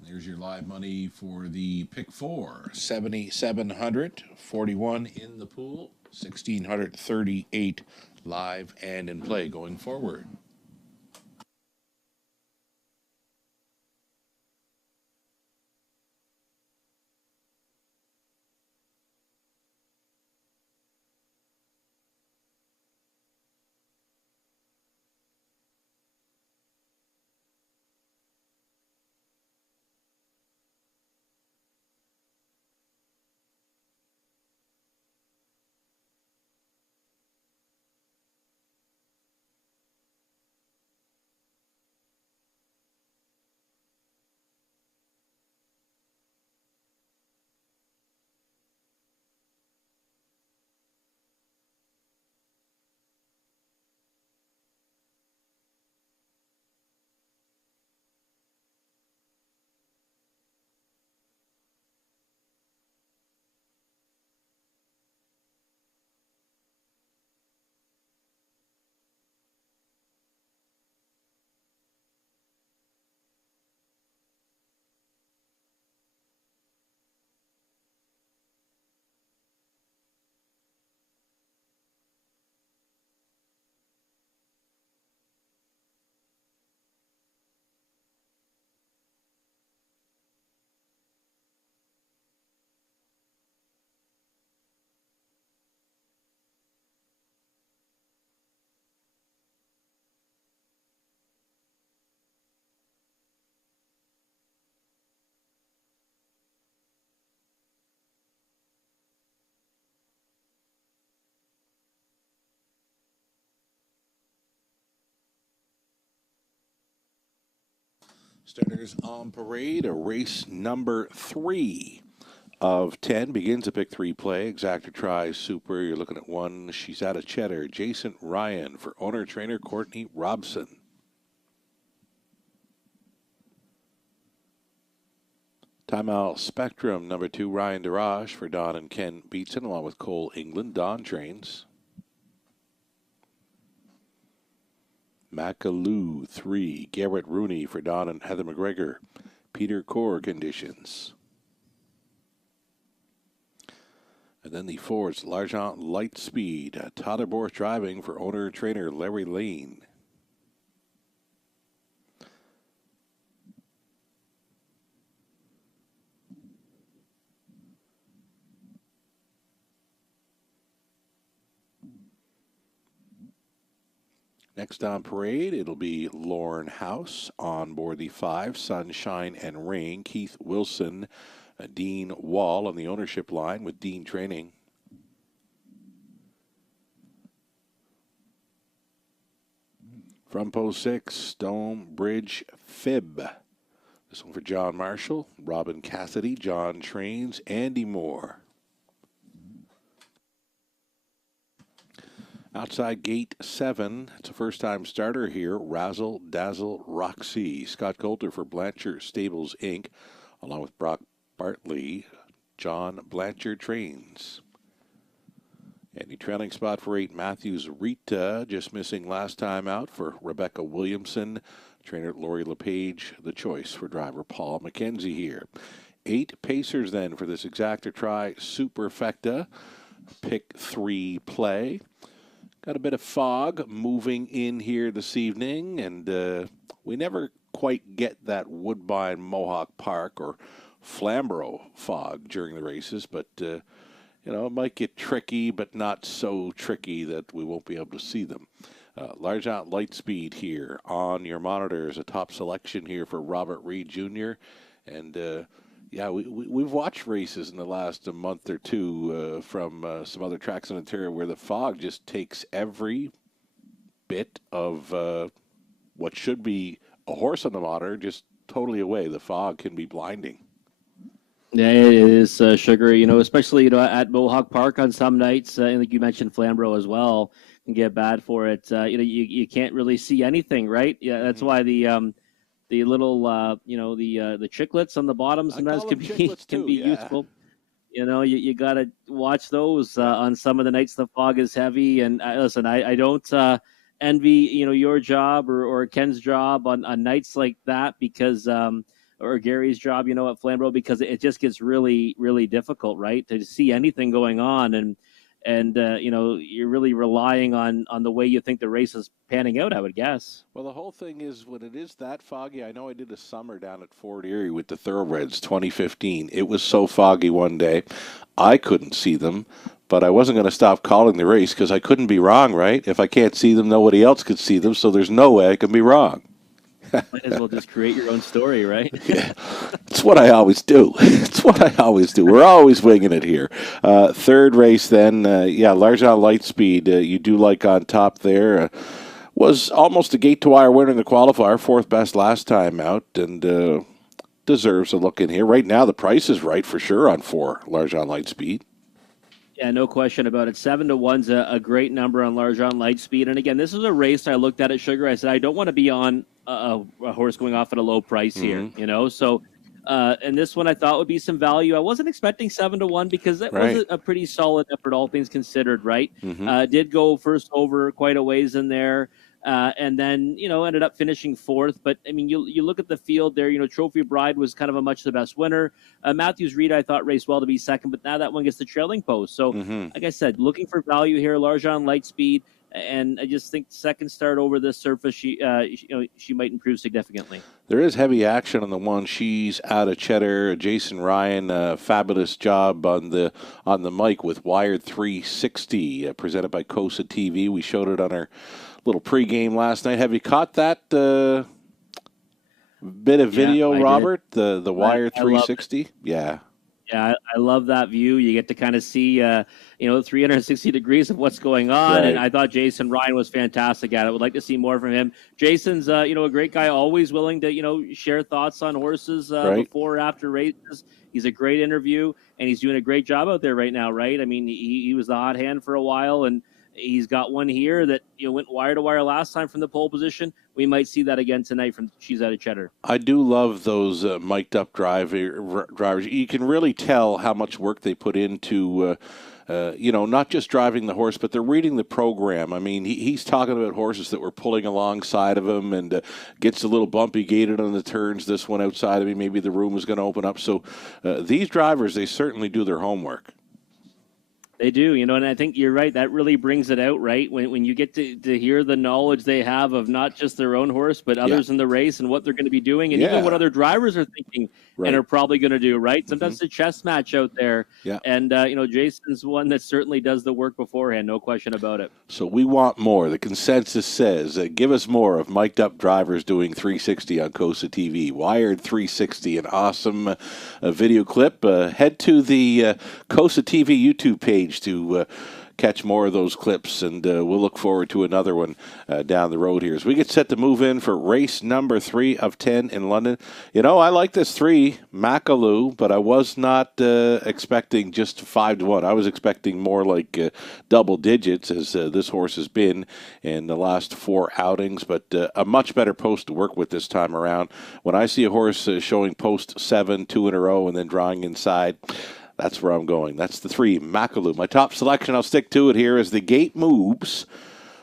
There's your live money for the Pick 4. 7,700, 41 in the pool, 1,638 live and in play going forward. Starters on parade, a race number 3 of 10 begins a Pick 3 play. Exacta tries super. You're looking at one. She's out of Cheddar. Jason Ryan for owner-trainer Courtney Robson. Timeout Spectrum, number 2, Ryan Darash for Don and Ken Beatson, along with Cole England. Don trains. Macaloo 3, Garrett Rooney for Don and Heather McGregor. Peter Core conditions. And then the 4's L'Argent Lightspeed, Tyler Borth driving for owner-trainer Larry Lane. Next on parade, it'll be Lauren House on board the 5, Sunshine and Rain. Keith Wilson, Dean Wall on the ownership line with Dean training. From post 6, Stonebridge Fib. This one for John Marshall, Robin Cassidy, John trains, Andy Moore. Outside gate 7, it's a first-time starter here, Razzle Dazzle Roxy. Scott Coulter for Blanchard Stables, Inc., along with Brock Bartley. John Blanchard trains. And the trailing spot for 8, Matthews Rita, just missing last time out for Rebecca Williamson. Trainer Lori LePage, the choice for driver Paul McKenzie here. 8 Pacers then for this Exacta Tri Superfecta. Pick 3 play. Got a bit of fog moving in here this evening, and we never quite get that Woodbine Mohawk Park or Flamborough fog during the races, but, you know, it might get tricky, but not so tricky that we won't be able to see them. L'Argent Lightspeed here on your monitors, a top selection here for Robert Reed Jr., and yeah, we've watched races in the last month or two from some other tracks in Ontario where the fog just takes every bit of what should be a horse on the monitor just totally away. The fog can be blinding. Yeah, it is, Sugar. You know, especially, you know, at Mohawk Park on some nights, and like you mentioned Flamborough as well. get bad for it. You can't really see anything, right? Yeah, that's why the little the chiclets on the bottom I sometimes call them can be chiclets can too. be Yeah. useful. You got to watch those Yeah. on some of the nights the fog is heavy. And listen, I don't envy your job or Ken's job on nights like that because or Gary's job at Flamborough, because it just gets really really difficult, right, to see anything going on. And you're really relying on the way you think the race is panning out, I would guess. Well, the whole thing is when it is that foggy. I know I did a summer down at Fort Erie with the Thoroughbreds 2015. It was so foggy one day, I couldn't see them, but I wasn't going to stop calling the race because I couldn't be wrong, right? If I can't see them, nobody else could see them, so there's no way I can be wrong. Might as well just create your own story, right? Yeah, it's what I always do. It's what I always do. We're always winging it here. Third race then, Largent Lightspeed, you do like on top there. Was almost a gate-to-wire winner in the qualifier, fourth best last time out, and deserves a look in here. Right now, the price is right for sure on 4, Largent Lightspeed. Yeah, no question about it. 7-1's a great number on Largent Lightspeed. And again, this is a race I looked at Sugar. I said, I don't want to be on a horse going off at a low price here, So, and this one I thought would be some value. I wasn't expecting 7-1 because that was a pretty solid effort, all things considered, right? Did go first over quite a ways in there. And then, ended up finishing fourth. But, I mean, you look at the field there, Trophy Bride was kind of a much the best winner. Matthews Reed, I thought, raced well to be second, but now that one gets the trailing post. So, like I said, looking for value here, Largent Lightspeed. And I just think second start over this surface, she might improve significantly. There is heavy action on the one. She's out of Cheddar. Jason Ryan, fabulous job on the mic with Wired 360, presented by Cosa TV. We showed it on our little pregame last night. Have you caught that bit of video, Robert? The Wired 360? Yeah. Yeah, I love that view. You get to kind of see, 360 degrees of what's going on. Right. And I thought Jason Ryan was fantastic at it. Would like to see more from him. Jason's, a great guy, always willing to, share thoughts on horses before or after races. He's a great interview, and he's doing a great job out there right now, right? I mean, he was the hot hand for a while, and he's got one here that went wire to wire last time from the pole position. We might see that again tonight from She's Out of Cheddar. I do love those mic'd up drivers. You can really tell how much work they put into, not just driving the horse, but they're reading the program. I mean, he's talking about horses that were pulling alongside of him and gets a little bumpy gated on the turns. This one outside of me, maybe the room is going to open up. So these drivers, they certainly do their homework. They do, and I think you're right. That really brings it out, right? When you get to hear the knowledge they have of not just their own horse, but others in the race and what they're going to be doing, and even what other drivers are thinking and are probably going to do, right? Sometimes it's a chess match out there. Yeah. And, Jason's one that certainly does the work beforehand, no question about it. So we want more. The consensus says, give us more of mic'd up drivers doing 360 on Cosa TV. Wired 360, an awesome video clip. Head to the Cosa TV YouTube page to catch more of those clips, and we'll look forward to another one down the road here as we get set to move in for race number 3 of 10 in London. I like this 3, Makalu, but I was not expecting just 5-1. I was expecting more like double digits, as this horse has been in the last 4 outings, but a much better post to work with this time around. When I see a horse showing post 7, 2 in a row, and then drawing inside, that's where I'm going. That's the 3, Makalu. My top selection, I'll stick to it here, as the gate moves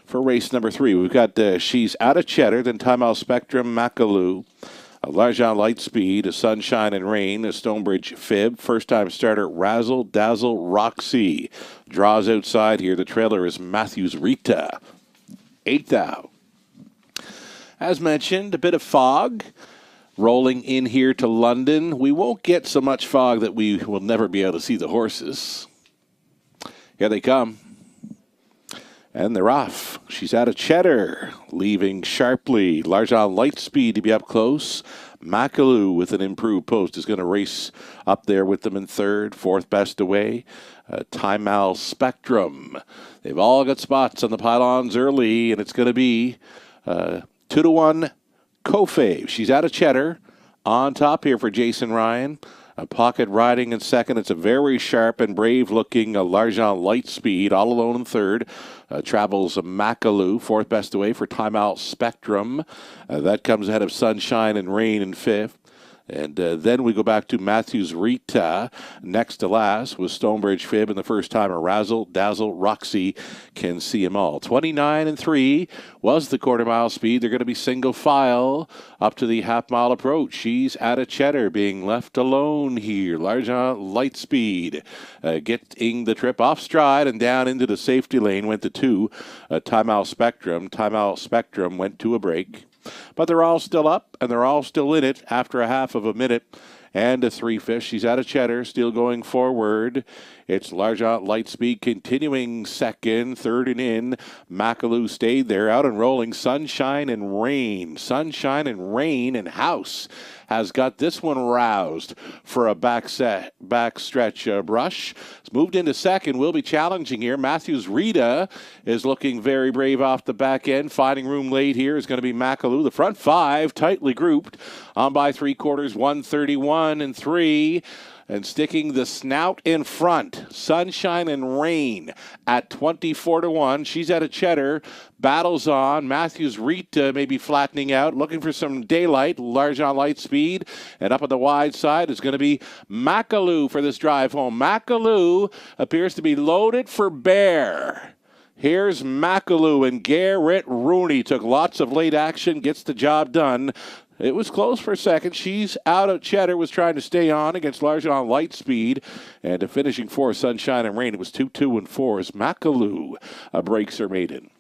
for race number 3. We've got She's Out of Cheddar, then Time Out Spectrum, Makalu, a Largent Lightspeed, a Sunshine and Rain, a Stonebridge Fib, first-time starter Razzle Dazzle Roxy. Draws outside here. The trailer is Matthews Rita. 8th out. As mentioned, a bit of fog rolling in here to London. We won't get so much fog that we will never be able to see the horses. Here they come. And they're off. She's Out of Cheddar, leaving sharply. Largent Lightspeed to be up close. Makalu with an improved post is going to race up there with them in third. 4th best away. Time Out Spectrum. They've all got spots on the pylons early, and it's going to be 2-1 Co-Fave. She's Out of Cheddar on top here for Jason Ryan. Pocket riding in second. It's a very sharp and brave-looking L'Argent Lightspeed, all alone in third. Travels Macalou, fourth best away for Timeout Spectrum. That comes ahead of Sunshine and Rain in fifth. And then we go back to Matthews Rita. Next to last was Stonebridge Fib in the first time. Razzle Dazzle Roxy can see them all. 29-3 was the quarter mile speed. They're going to be single file up to the half mile approach. She's at a cheddar, being left alone here. L'Argent Lightspeed getting the trip off stride and down into the safety lane. Went to two. Timeout Spectrum. Timeout Spectrum went to a break. But they're all still up, and they're all still in it after a half of a minute and a 3/5. She's out of cheddar, still going forward. It's L'Argent Lightspeed continuing second, third and in. Macalou stayed there, out and rolling. Sunshine and Rain. Sunshine and Rain, and House has got this one roused for a backstretch brush. It's moved into second. Will be challenging here. Matthews Rita is looking very brave off the back end. Finding room late here is going to be Macalou. The front five tightly grouped on by 3/4, 1:31-3. And sticking the snout in front, Sunshine and Rain at 24-1. She's at a cheddar. Battles on. Matthews Rita maybe flattening out, looking for some daylight. L'Argent Lightspeed. And up on the wide side is going to be Macalou for this drive home. Macalou appears to be loaded for bear. Here's Macalou, and Garrett Rooney took lots of late action, gets the job done. It was close for a second. She's out of cheddar, was trying to stay on against L'Argent Lightspeed. And finishing fourth, Sunshine and Rain. It was 2-2-4 as Macalou breaks her maiden.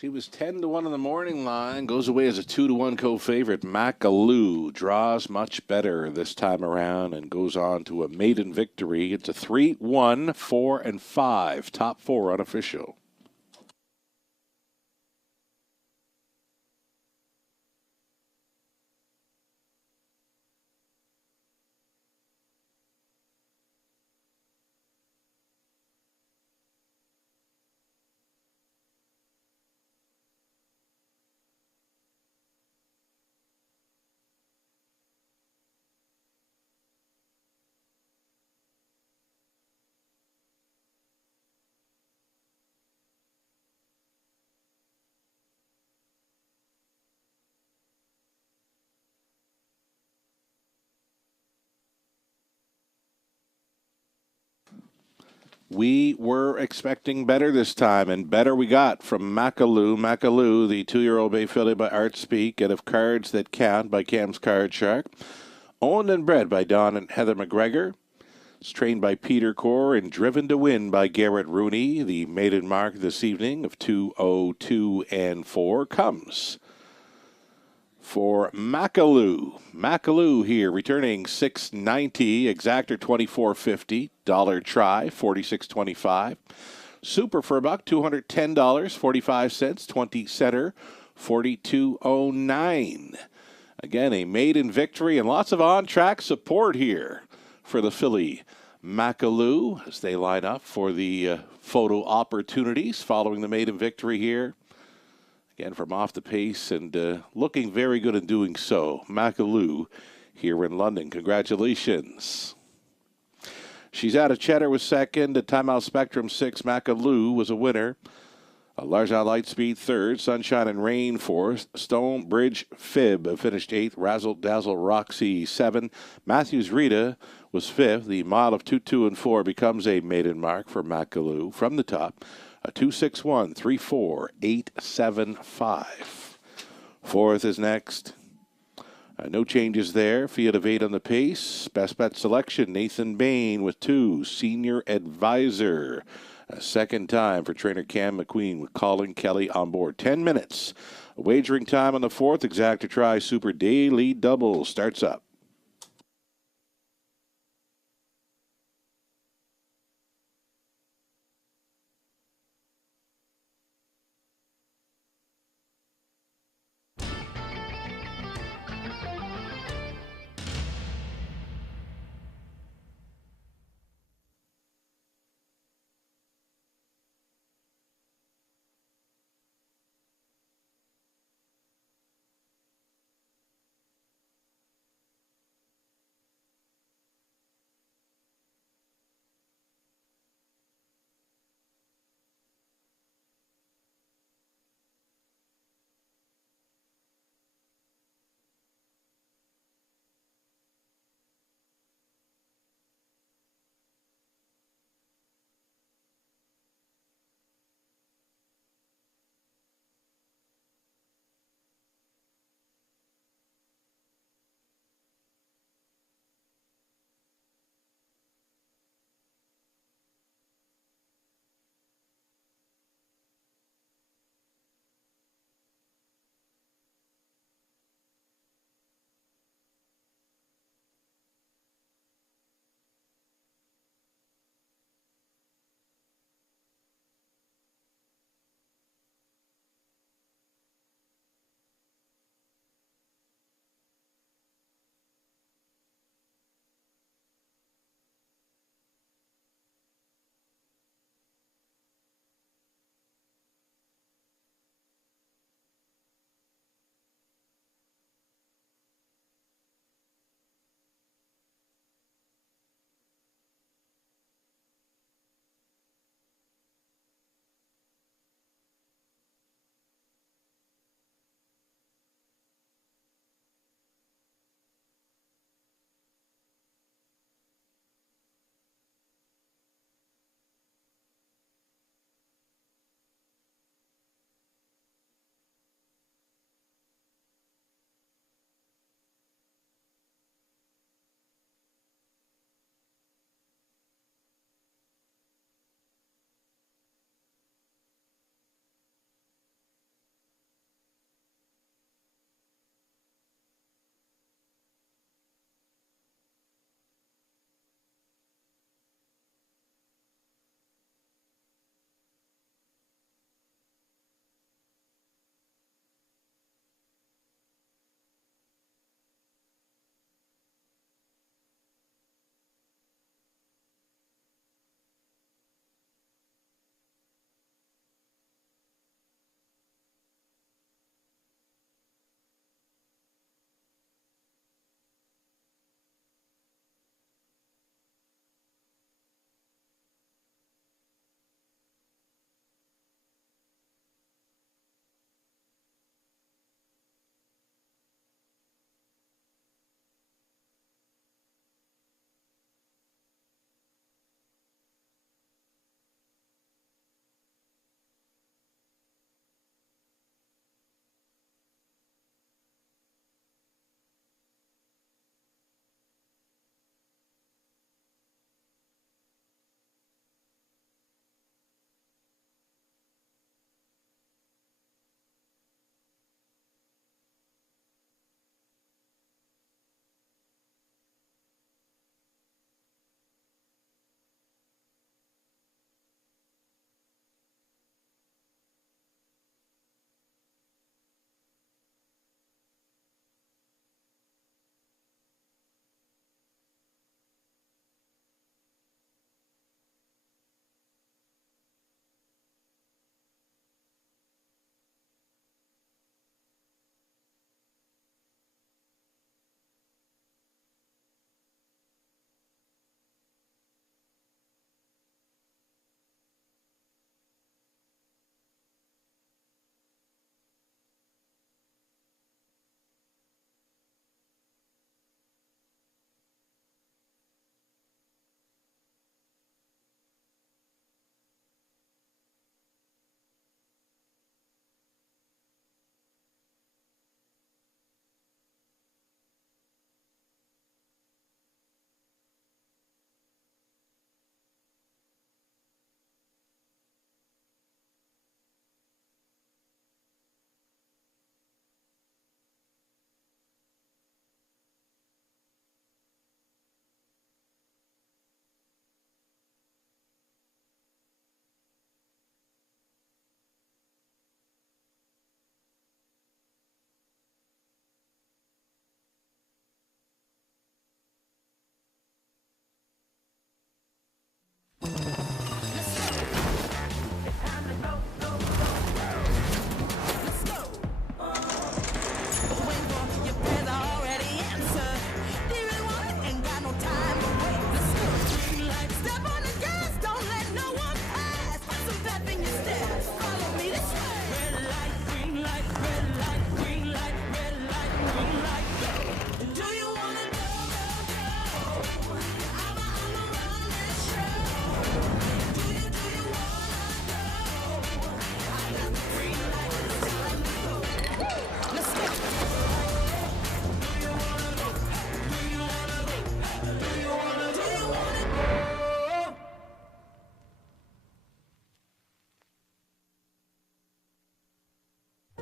She was 10-1 on the morning line, goes away as a 2-1 co-favorite. Macalou draws much better this time around and goes on to a maiden victory. It's a 3-1, 4 and 5, top four unofficial. We were expecting better this time, and better we got from Macalou. Macalou, the 2-year-old bay filly by Art Speak, and of Cards That Count by Cam's Card Shark. Owned and bred by Don and Heather McGregor. It's trained by Peter Core and driven to win by Garrett Rooney. The maiden mark this evening of 2:02-4 comes for Macalou. Macalou here, returning $6.90, exactor $24.50, dollar try $46.25, super for $1, $210, 45 cents, 20 center, $42.09. Again, a maiden victory and lots of on-track support here for the filly Macalou as they line up for the photo opportunities following the maiden victory here. Again, from off the pace and looking very good in doing so. Macalou here in London. Congratulations. She's out of cheddar was second. At Timeout Spectrum 6, Macalou was a winner. L'Argent Lightspeed third. Sunshine and Rain fourth. Stonebridge Fib finished eighth. Razzle Dazzle Roxy 7. Matthews Rita was fifth. The mile of 2:02-4 becomes a maiden mark for Macalou from the top. A 2:61-34875. Fourth is next. No changes there. Field of 8 on the pace. Best bet selection, Nathan Bain with 2. Senior Advisor. A second time for trainer Cam McQueen with Colin Kelly on board. 10 minutes. Wagering time on the fourth. Exacta Try Super Daily Double starts up.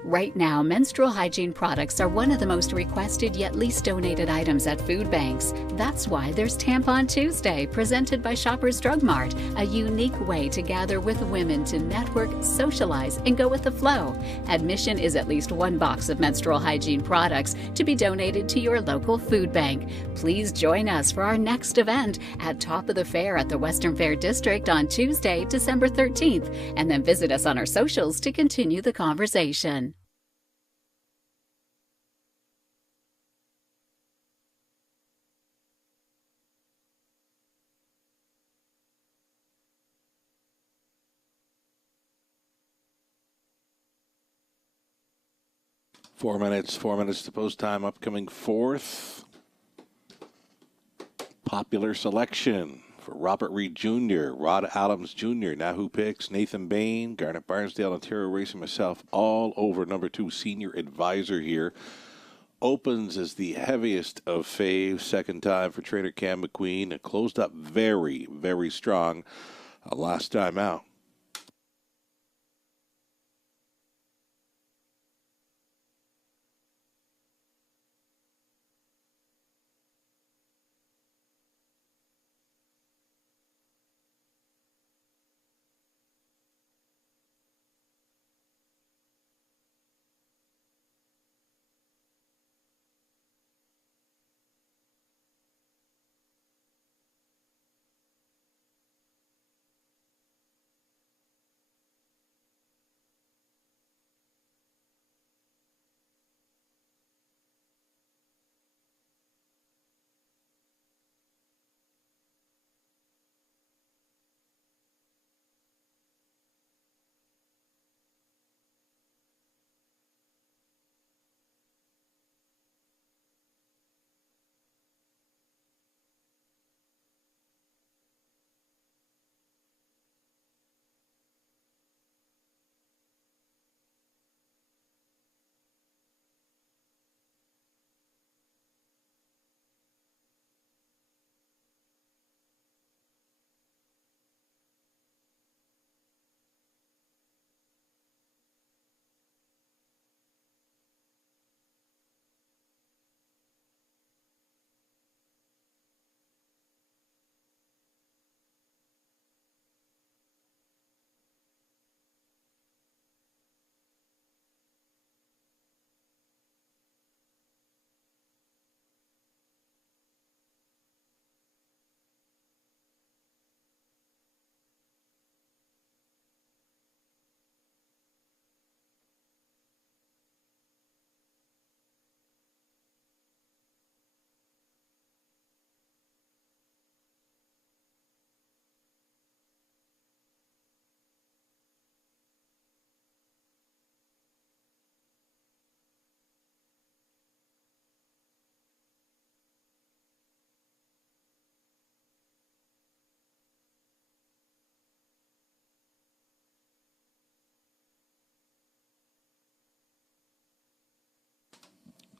Right now, menstrual hygiene products are one of the most requested yet least donated items at food banks. That's why there's Tampon Tuesday, presented by Shoppers Drug Mart, a unique way to gather with women to network, socialize, and go with the flow. Admission is at least one box of menstrual hygiene products to be donated to your local food bank. Please join us for our next event at Top of the Fair at the Western Fair District on Tuesday, December 13th, and then visit us on our socials to continue the conversation. Four minutes to post time. Upcoming fourth. Popular selection for Robert Reed Jr., Rod Adams Jr., Nahu Picks, Nathan Bain, Garnet Barnsdale, Ontario Racing, myself, all over number 2, senior advisor here. Opens as the heaviest of faves, second time for trainer Cam McQueen. It closed up very, very strong last time out.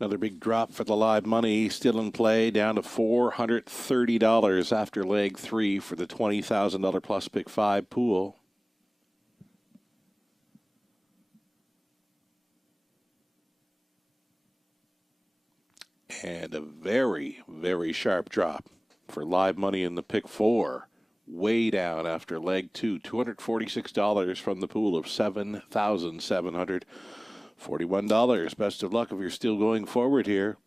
Another big drop for the live money, still in play, down to $430 after leg 3 for the $20,000 plus pick 5 pool. And a very, very sharp drop for live money in the pick 4. Way down after leg 2, $246 from the pool of $7,741. Best of luck if you're still going forward here.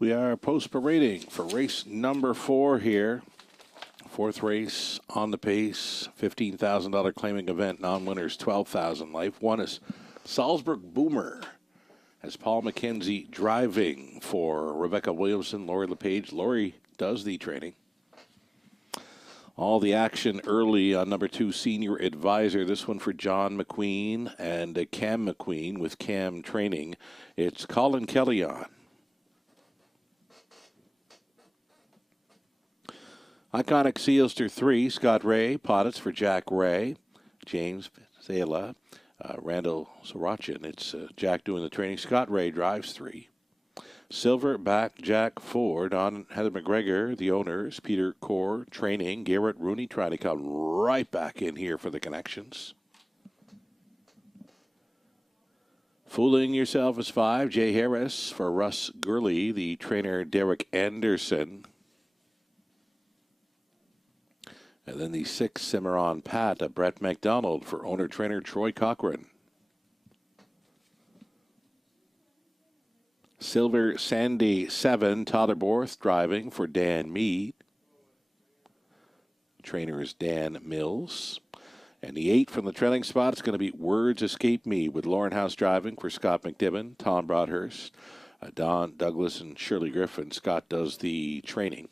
We are post-parading for race number 4 here. Fourth race on the pace, $15,000 claiming event, non-winners, $12,000 life. One is Salzburg Boomer. As Paul McKenzie driving for Rebecca Williamson, Lori LePage. Lori does the training. All the action early on number 2, Senior Advisor. This one for John McQueen and Cam McQueen with Cam training. It's Colin Kelly on. Iconic Sealster 3, Scott Ray. Pottits for Jack Ray. James Zala. Randall Sarachin. It's Jack doing the training. Scott Ray drives 3. Silver back Jack 4. Don Heather McGregor, the owners. Peter Core training. Garrett Rooney trying to come right back in here for the connections. Fooling Yourself is 5. Jay Harris for Russ Gurley. The trainer Derek Anderson. And then the 6, Cimarron Pat, Brett McDonald for owner-trainer Troy Cochran. Silver Sandy 7, Tyler Borth driving for Dan Mead. Trainer is Dan Mills. And the 8 from the trailing spot is going to be Words Escape Me with Lauren House driving for Scott McDibbin, Tom Broadhurst, Don Douglas, and Shirley Griffin. Scott does the training.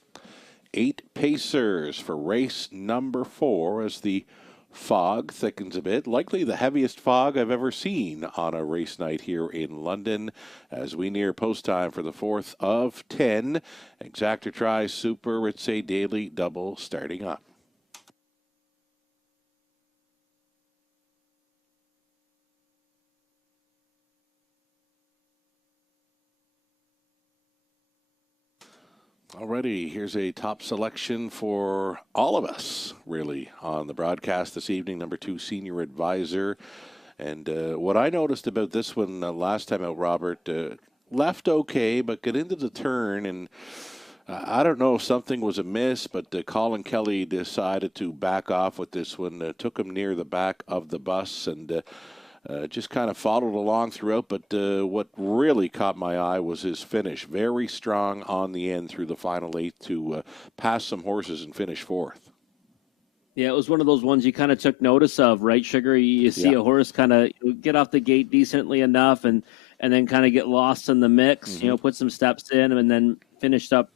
8 Pacers for race number 4 as the fog thickens a bit. Likely the heaviest fog I've ever seen on a race night here in London as we near post time for the 4th of 10. Exactor Tri Super, it's a daily double starting up. Alrighty, here's a top selection for all of us, really, on the broadcast this evening. Number 2, Senior Advisor. And what I noticed about this one last time out, Robert, left okay, but got into the turn, and I don't know if something was amiss, but Colin Kelly decided to back off with this one. Took him near the back of the bus, and just kind of followed along throughout, but what really caught my eye was his finish. Very strong on the end through the final 8 to pass some horses and finish 4th. Yeah, it was one of those ones you kind of took notice of, right, Sugar? You see a horse kind of get off the gate decently enough and then kind of get lost in the mix, put some steps in and then finished up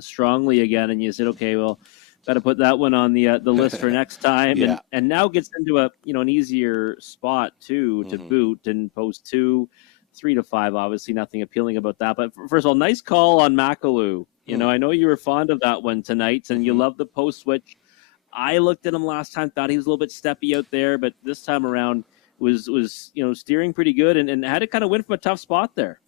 strongly again. And you said, okay, well, got to put that one on the list for next time, and now gets into an easier spot too to boot and post 2, 3 to 5. Obviously, nothing appealing about that. But first of all, nice call on Makalu. I know you were fond of that one tonight, and you love the post switch. I looked at him last time, thought he was a little bit steppy out there, but this time around was steering pretty good and had to kind of win from a tough spot there.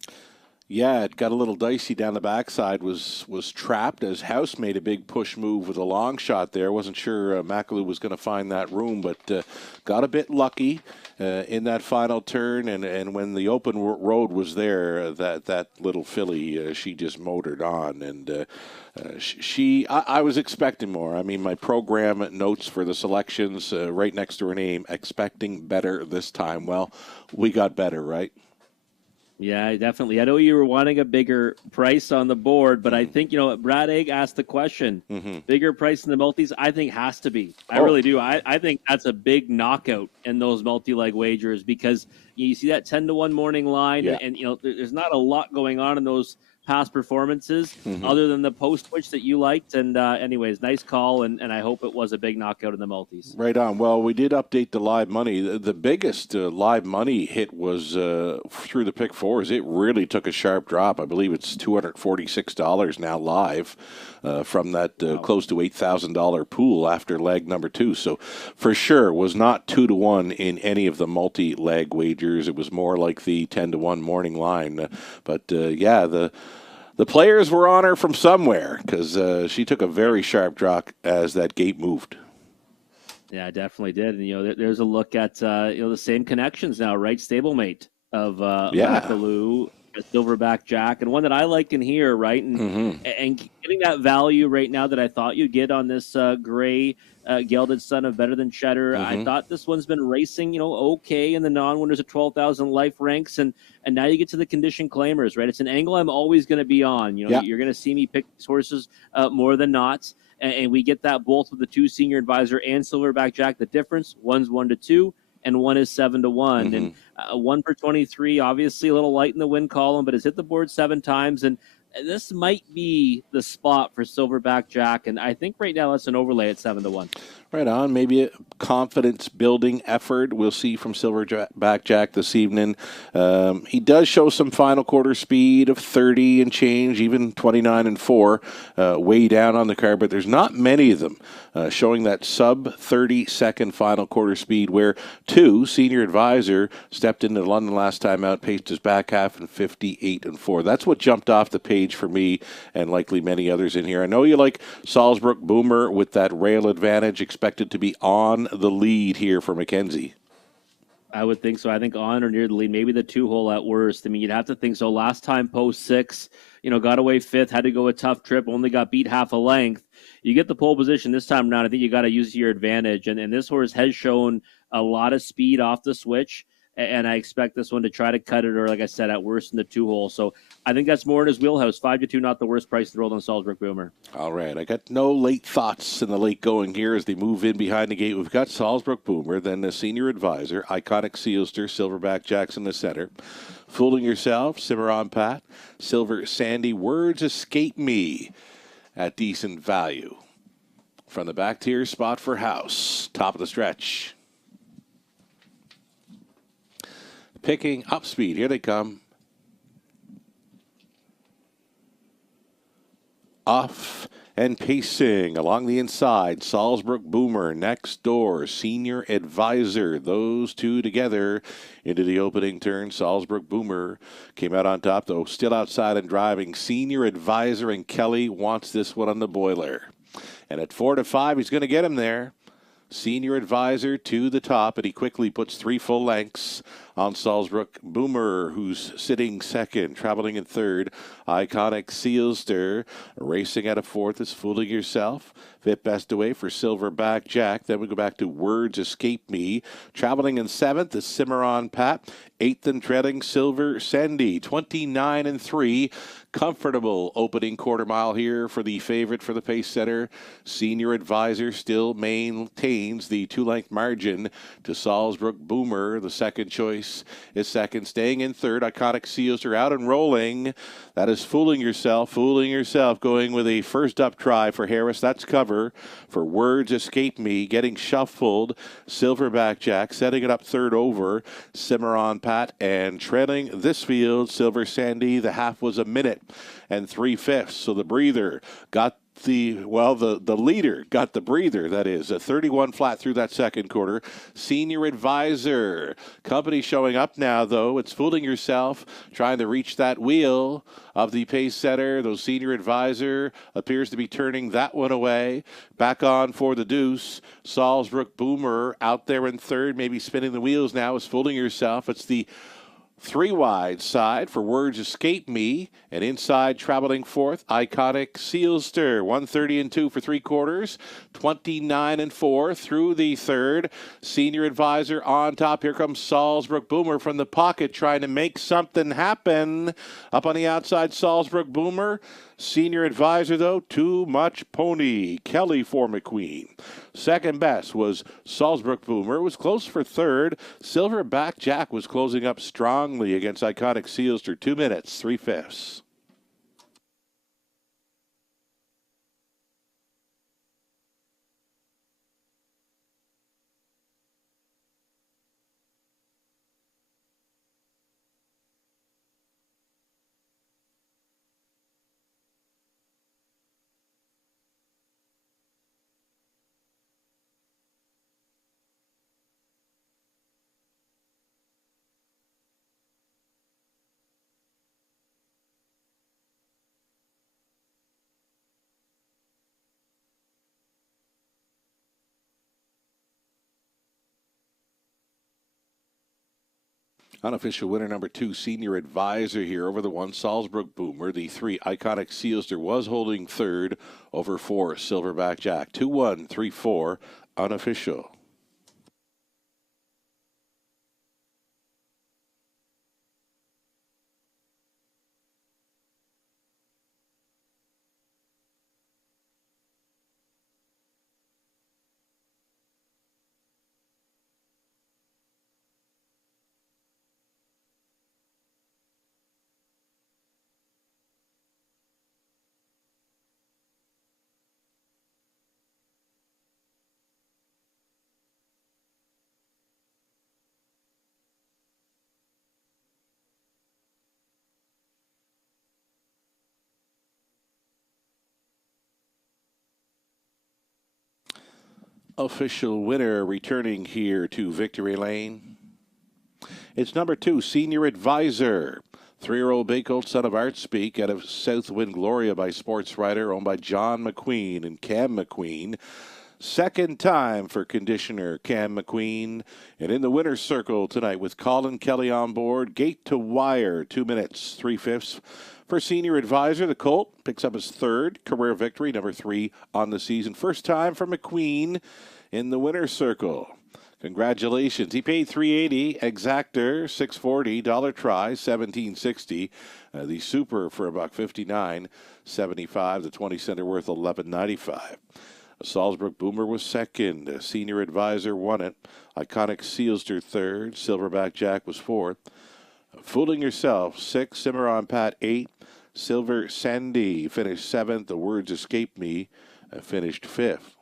Yeah, it got a little dicey down the backside, was trapped as House made a big push move with a long shot there. Wasn't sure Makalu was going to find that room, but got a bit lucky in that final turn. And when the open road was there, that little filly, she just motored on. And I was expecting more. I mean, my program notes for the selections right next to her name, expecting better this time. Well, we got better, right? Yeah, definitely. I know you were wanting a bigger price on the board, but I think, Brad Egg asked the question, bigger price in the multis, I think has to be. I really do. I think that's a big knockout in those multi-leg wagers because you see that 10-1 morning line and there's not a lot going on in those past performances other than the post switch that you liked. And anyways, nice call, and I hope it was a big knockout in the multis. Right on. Well, we did update the live money. The biggest live money hit was through the pick fours. It really took a sharp drop. I believe it's $246 now live from that close to $8,000 pool after leg number 2. So for sure was not 2-1 in any of the multi-leg wagers. It was more like the 10-1 morning line. But the players were on her from somewhere because she took a very sharp drop as that gate moved. Yeah, definitely did. And, there's a look at, the same connections now, right? Stablemate of Makalu at Silverback Jack, and one that I like in here, right? And getting that value right now that I thought you'd get on this gray gelded son of Better Than Cheddar. I thought this one's been racing, okay in the non-winners of 12,000 life ranks, and now you get to the condition claimers, right? It's an angle I'm always going to be on. You're going to see me pick these horses more than not, and we get that both with the 2 Senior Advisor and Silverback Jack. The difference, one's 1-2. And one is 7-1, and 1 for 23. Obviously, a little light in the win column, but has hit the board 7 times. And this might be the spot for Silverback Jack. And I think right now that's an overlay at 7-1. Right on. Maybe a confidence-building effort we'll see from Silverback Jack this evening. He does show some final quarter speed of 30 and change, even 29 and 4, way down on the card, but there's not many of them showing that sub-30-second final quarter speed, where 2, Senior Advisor, stepped into London last time out, paced his back half in 58 and 4. That's what jumped off the page for me and likely many others in here. I know you like Salzbrook Boomer with that rail advantage, expected to be on the lead here for Mackenzie. I would think so. I think on or near the lead, maybe the 2-hole at worst. I mean, you'd have to think so. Last time, post 6, got away 5th, had to go a tough trip, only got beat half a length. You get the pole position this time around. I think you got to use your advantage. And this horse has shown a lot of speed off the switch. And I expect this one to try to cut it, or like I said, at worst in the 2-hole. So I think that's more in his wheelhouse. 5-2, not the worst price to roll on Salzbrook Boomer. All right, I got no late thoughts in the late going here as they move in behind the gate. We've got Salzbrook Boomer, then the Senior Advisor, Iconic Sealster, Silverback Jackson in the center. Fooling Yourself, Cimarron Pat, Silver Sandy, Words Escape Me at decent value. From the back tier, Spot for House, top of the stretch. Picking up speed. Here they come. Off and pacing along the inside. Salzbrook Boomer next door. Senior Advisor. Those 2 together into the opening turn. Salzbrook Boomer came out on top, though still outside and driving. Senior Advisor and Kelly wants this one on the boiler. And at 4-5, he's going to get him there. Senior Advisor to the top, and he quickly puts 3 full lengths on Salzbrook Boomer, who's sitting second, traveling in third. Iconic Sealster racing at a 4th is Fooling Yourself. Fit Best Away for Silverback Jack. Then we go back to Words Escape Me. Traveling in 7th is Cimarron Pat. 8th and treading Silver Sandy. 29 and 3. Comfortable opening quarter mile here for the favorite for the pace setter. Senior Advisor still maintains the 2-length margin to Salzbrook Boomer. The second choice is second. Staying in third, Iconic Sealster out and rolling. That is Fooling Yourself. Fooling Yourself going with a first up try for Harris. That's cover for Words Escape Me. Getting shuffled. Silverback Jack setting it up third over. Cimarron Pat and trailing this field. Silver Sandy. The half was a minute and 3/5. So the breather got the leader got the breather. That is a 31 flat through that second quarter. Senior Advisor company showing up now, though. It's Fooling Yourself trying to reach that wheel of the pace setter. Though Senior Advisor appears to be turning that one away. Back on for the deuce. Salzbrook Boomer out there in third, maybe spinning the wheels now. Is Fooling Yourself. It's the 3 wide side for Words Escape Me, and inside traveling 4th, Iconic Sealster. 130 and 2 for 3/4, 29 and 4 through the third. Senior Advisor on top. Here comes Salzbrook Boomer from the pocket trying to make something happen. Up on the outside, Salzbrook Boomer. Senior Advisor, though, too much pony. Kelly for McQueen. Second best was Salzbrook Boomer. It was close for third. Silverback Jack was closing up strongly against Iconic Sealster. 2 minutes, 3/5. Unofficial winner number 2, Senior Advisor here over the 1, Salzburg Boomer. The 3, Iconic Sealster was holding third over 4, Silverback Jack. 2-1, 3-4, Unofficial. Official winner returning here to Victory Lane. It's number 2, Senior Advisor. 3-year-old Bay Colt son of Art Speak out of Southwind Gloria by Sports Writer, owned by John McQueen and Cam McQueen. Second time for conditioner Cam McQueen. And in the winner's circle tonight with Colin Kelly on board, gate to wire, 2 minutes, 3/5. For Senior Advisor, the Colt picks up his third career victory, number 3 on the season. First time for McQueen in the winner's circle. Congratulations. He paid $380, Exactor $640, Dollar Try $17.60, the Super for $1.59, $75, the 20 center worth $11.95. Salzburg Boomer was second. Senior Advisor won it. Iconic Sealster third. Silverback Jack was fourth. Fooling Yourself 6. Cimarron Pat 8. Silver Sandy finished 7th. The Words Escape Me finished 5th.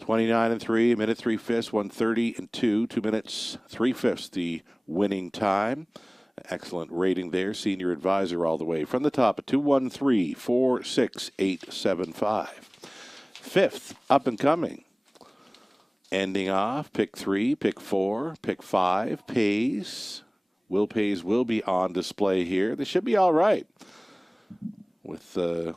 29-3, a minute 3/5, 1:30-2, 2 minutes 3/5 the winning time. Excellent rating there. Senior Advisor all the way from the top at 213-46875. 5th up and coming. Ending off, pick 3, pick 4, pick 5, Pays. Will Pays will be on display here. They should be all right with the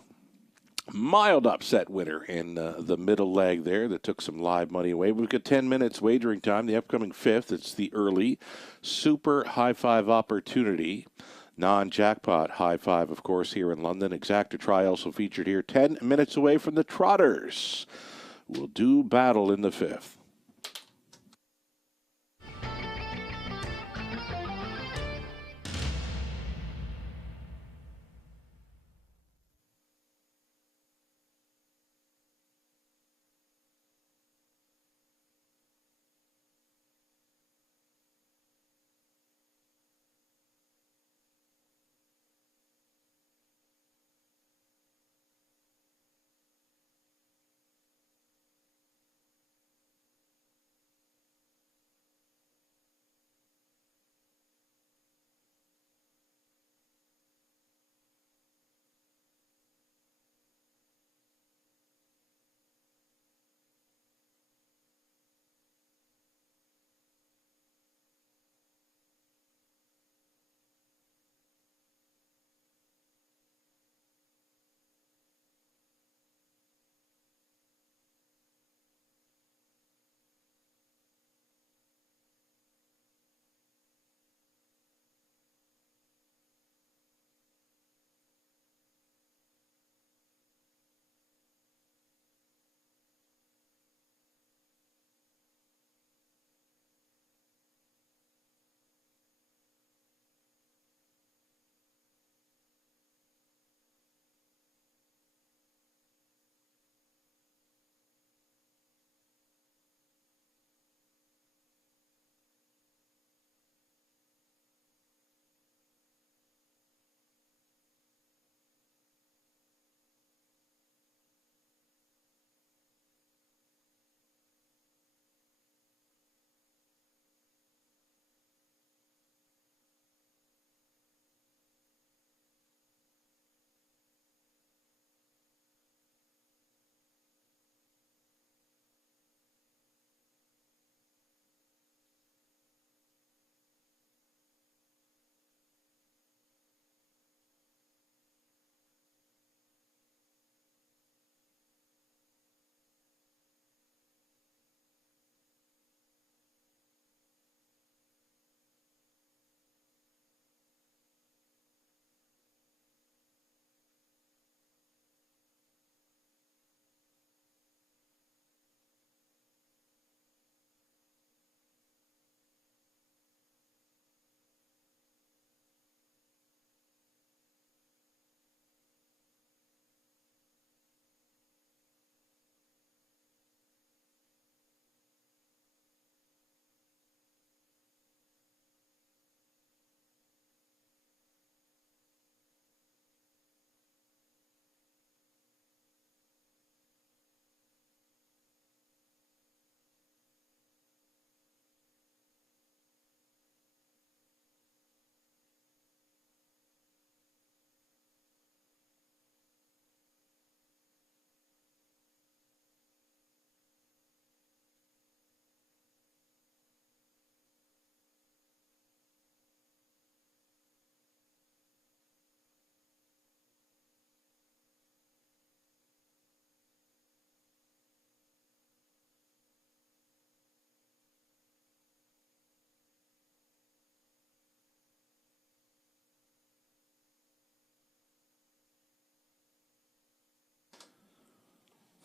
mild upset winner in the middle leg there that took some live money away. We've got 10 minutes wagering time. The upcoming 5th, it's the early Super High Five Opportunity. Non-jackpot High Five, of course, here in London. Exactor Try also featured here. 10 minutes away from the Trotters. We'll do battle in the 5th.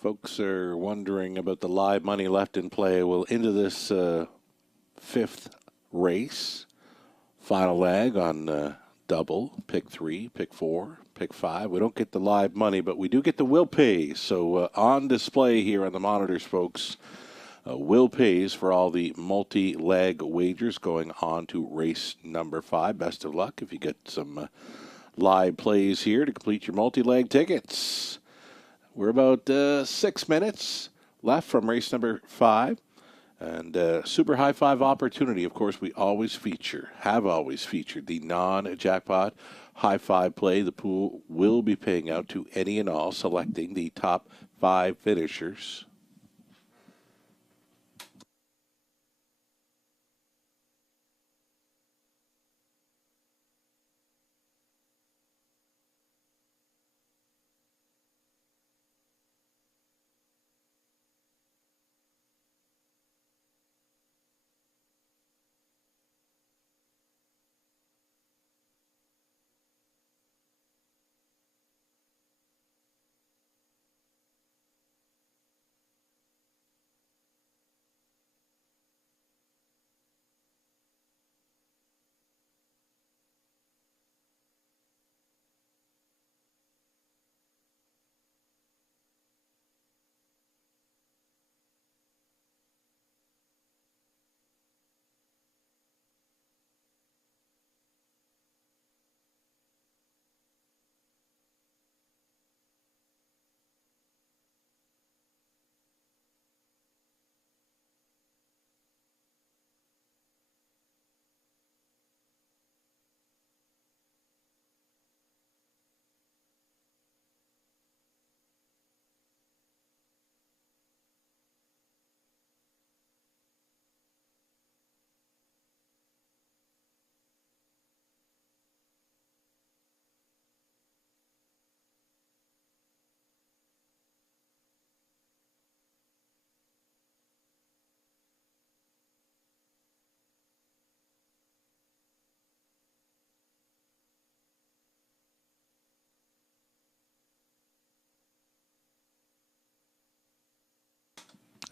Folks are wondering about the live money left in play. Well, into this fifth race, final leg on double, pick 3, pick 4, pick 5. We don't get the live money, but we do get the will pays. So on display here on the monitors, folks, will pays for all the multi-leg wagers going on to race number 5. Best of luck if you get some live plays here to complete your multi-leg tickets. We're about 6 minutes left from race number 5. And super high five opportunity. Of course, we have always featured the non-jackpot high five play. The pool will be paying out to any and all, selecting the top 5 finishers.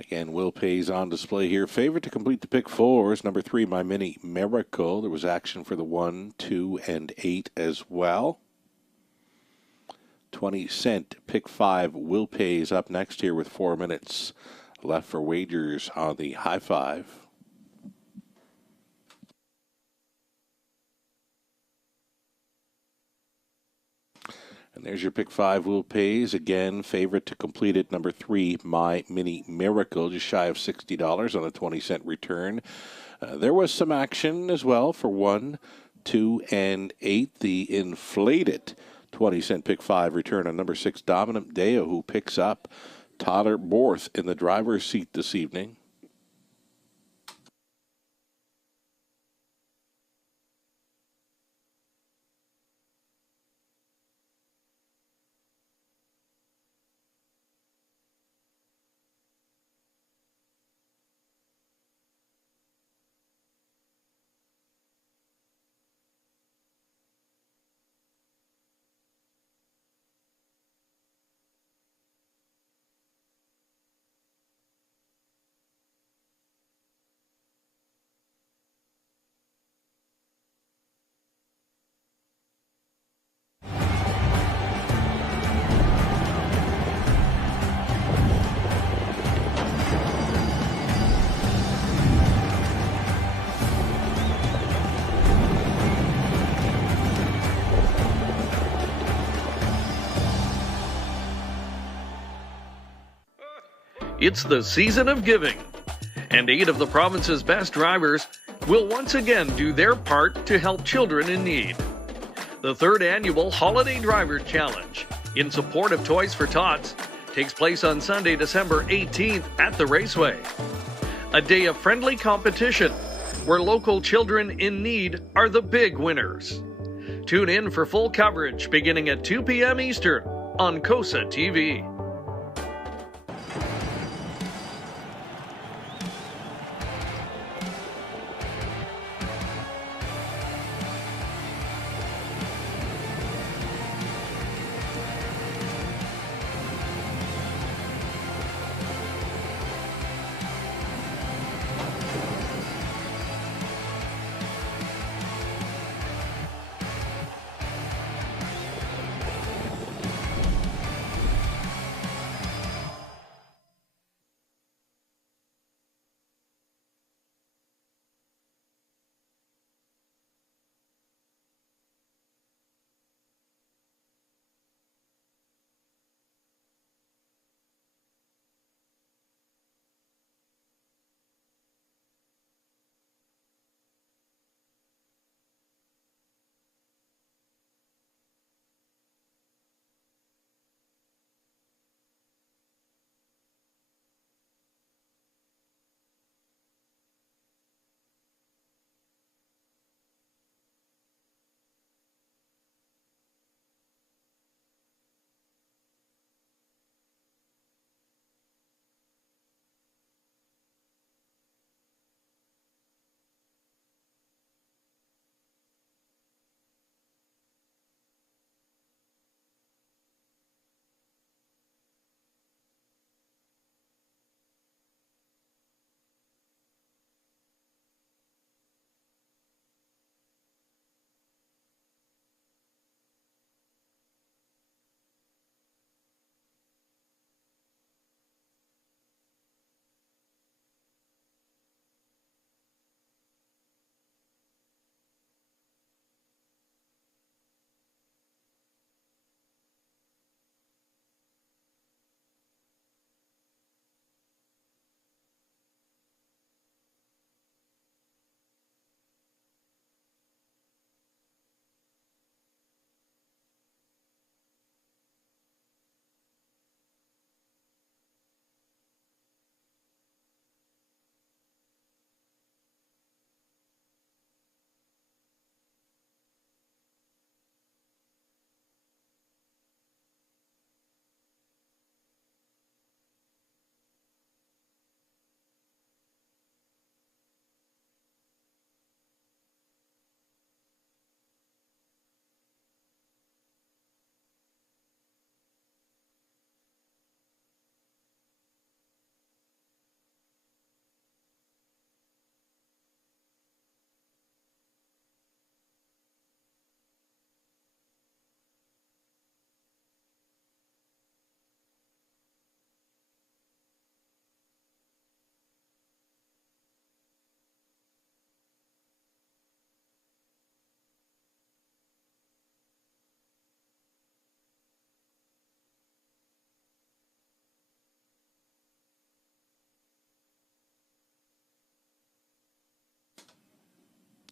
Again, will pays on display here. Favorite to complete the pick 4s, number 3, My Mini Miracle. There was action for the 1, 2, and 8 as well. 20-cent pick 5 will pays up next here with 4 minutes left for wagers on the high five. And there's your pick 5 will pays. Again, favorite to complete it, number 3, My Mini Miracle, just shy of $60 on a 20-cent return. There was some action as well for 1, 2, and 8. The inflated 20-cent pick 5 return on number 6, Dominant Deo, who picks up Tyler Borth in the driver's seat this evening. It's the season of giving, and 8 of the province's best drivers will once again do their part to help children in need. The 3rd annual Holiday Driver Challenge, in support of Toys for Tots, takes place on Sunday, December 18th at the Raceway. A day of friendly competition where local children in need are the big winners. Tune in for full coverage beginning at 2 p.m. Eastern on COSA TV.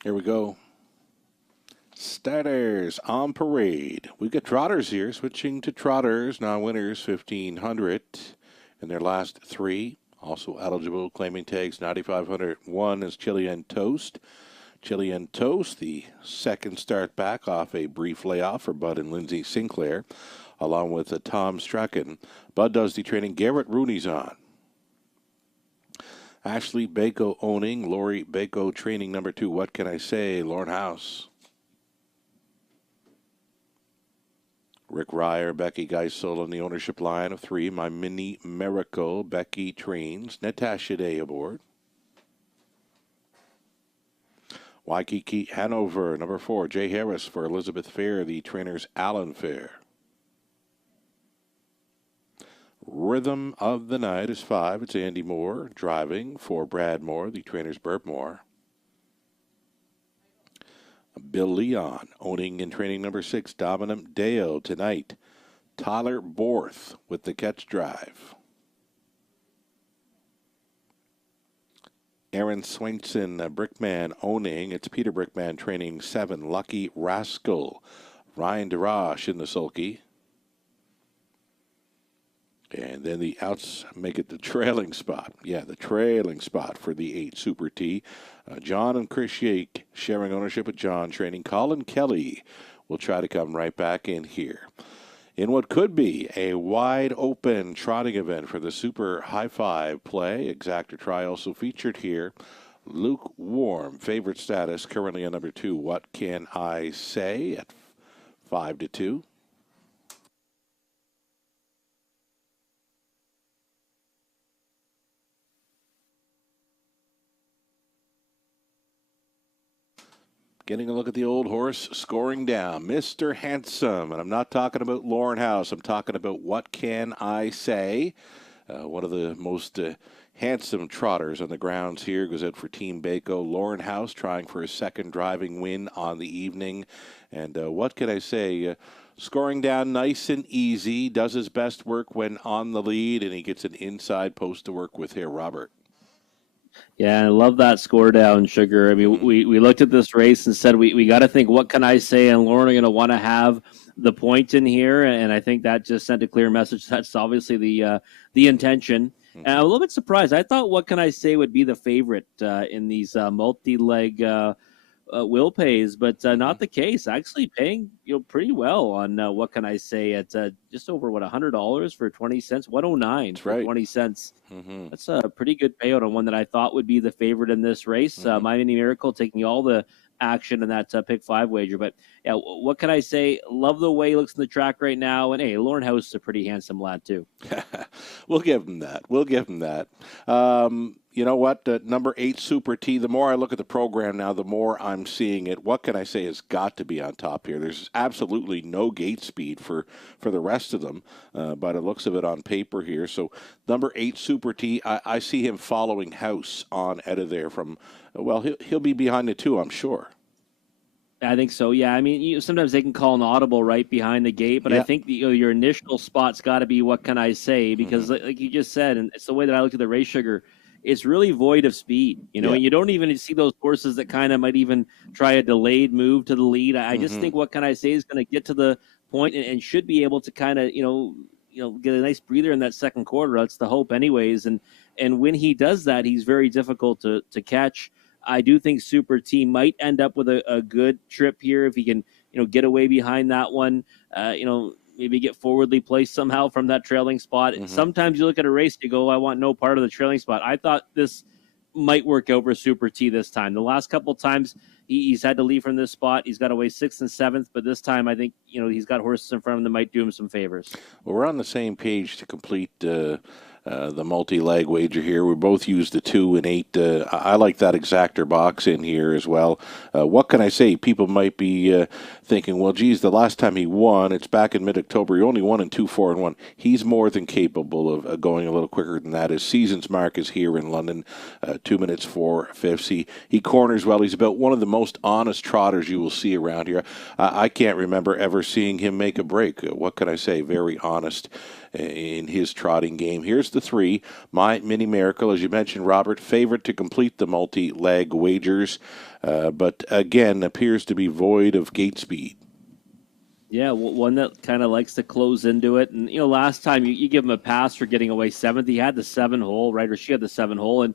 Here we go. Starters on parade. We've got trotters here, switching to trotters, non-winners 1,500 in their last three. Also eligible, claiming tags 9,500. One is Chili and Toast. Chili and Toast, the second start back off a brief layoff for Bud and Lindsay Sinclair, along with Tom Strachan. Bud does the training. Garrett Rooney's on. Ashley Bako owning. Lori Bako training number 2. What can I say? Lauren House. Rick Ryer, Becky Geisel on the ownership line of 3. My Mini Miracle, Becky trains. Natasha Day aboard. Waikiki Hanover, number 4. Jay Harris for Elizabeth Fair, the trainers Alan Fair. Rhythm of the Night is 5. It's Andy Moore driving for Brad Moore, the trainers Burt Moore. Bill Leon owning and training number 6. Dominant Dale tonight. Tyler Borth with the catch drive. Aaron Swainson, Brickman owning. It's Peter Brickman training 7. Lucky Rascal. Ryan DeRoche in the sulky. And then the outs make it the trailing spot. Yeah, the trailing spot for the 8 Super T. John and Chris Shake sharing ownership with John training. Colin Kelly will try to come right back in here. In what could be a wide open trotting event for the Super High Five play. Exacta Try also featured here. Lukewarm favorite status currently on number 2. What can I say at 5-2? Getting a look at the old horse scoring down. Mr. Handsome. And I'm not talking about Lauren House. I'm talking about What Can I Say? One of the most handsome trotters on the grounds here goes out for Team Bako. Lauren House trying for his second driving win on the evening. And what can I say? Scoring down nice and easy. Does his best work when on the lead. And he gets an inside post to work with here, Robert. Yeah, I love that score down, Sugar. I mean, we looked at this race and said we got to think, what can I say? And Lauren are going to want to have the point in here, and I think that just sent a clear message. That's obviously the intention. And I'm a little bit surprised. I thought What Can I Say would be the favorite in these multi-leg will pays, but not the case. Actually paying pretty well on What Can I Say at just over $100 for 20 cents, 109 That's for right. 20 cents. That's a pretty good payout on one that I thought would be the favorite in this race. My Mini Miracle taking all the action in that pick 5 wager. But yeah, what can I say? Love the way he looks in the track right now. And hey, Lauren House is a pretty handsome lad too. We'll give him that. You know what? Number 8 Super T. The more I look at the program now, the more I'm seeing it. What can I say has got to be on top here. There's absolutely no gate speed for the rest of them, by the looks of it on paper here. So number 8 Super T, I see him following House on out of there from. Well, he'll be behind the 2, I'm sure. I think so. Yeah, I mean, sometimes they can call an audible right behind the gate, but I think your initial spot's got to be What Can I Say? Because like you just said, and it's the way that I look at the race, Sugar, it's really void of speed. And you don't even see those horses that kind of might even try a delayed move to the lead. I just think What Can I Say is going to get to the point and should be able to kind of get a nice breather in that second quarter. That's the hope, anyways. And when he does that, he's very difficult to catch. I do think Super T might end up with a good trip here if he can, get away behind that one. Maybe get forwardly placed somehow from that trailing spot. Sometimes you look at a race, you go, I want no part of the trailing spot. I thought this might work out for Super T this time. The last couple of times he's had to leave from this spot. He's got away 6th and 7th, but this time I think, he's got horses in front of him that might do him some favors. Well, we're on the same page to complete the multi-leg wager here. We both used the 2 and 8. I like that exactor box in here as well. What can I say? People might be thinking, well, geez, the last time he won, it's back in mid-October. He only won in 2, 4, and 1. He's more than capable of going a little quicker than that. His season's mark is here in London, 2 minutes 4/5. He corners well. He's about one of the most honest trotters you will see around here. I can't remember ever seeing him make a break. What can I say? Very honest in his trotting game. Here's the to 3. My Mini Miracle, as you mentioned, Robert, favorite to complete the multi-leg wagers, but again appears to be void of gate speed. Yeah, one that kind of likes to close into it. And, last time you give him a pass for getting away 7th. He had the 7 hole, right? Or she had the 7 hole. And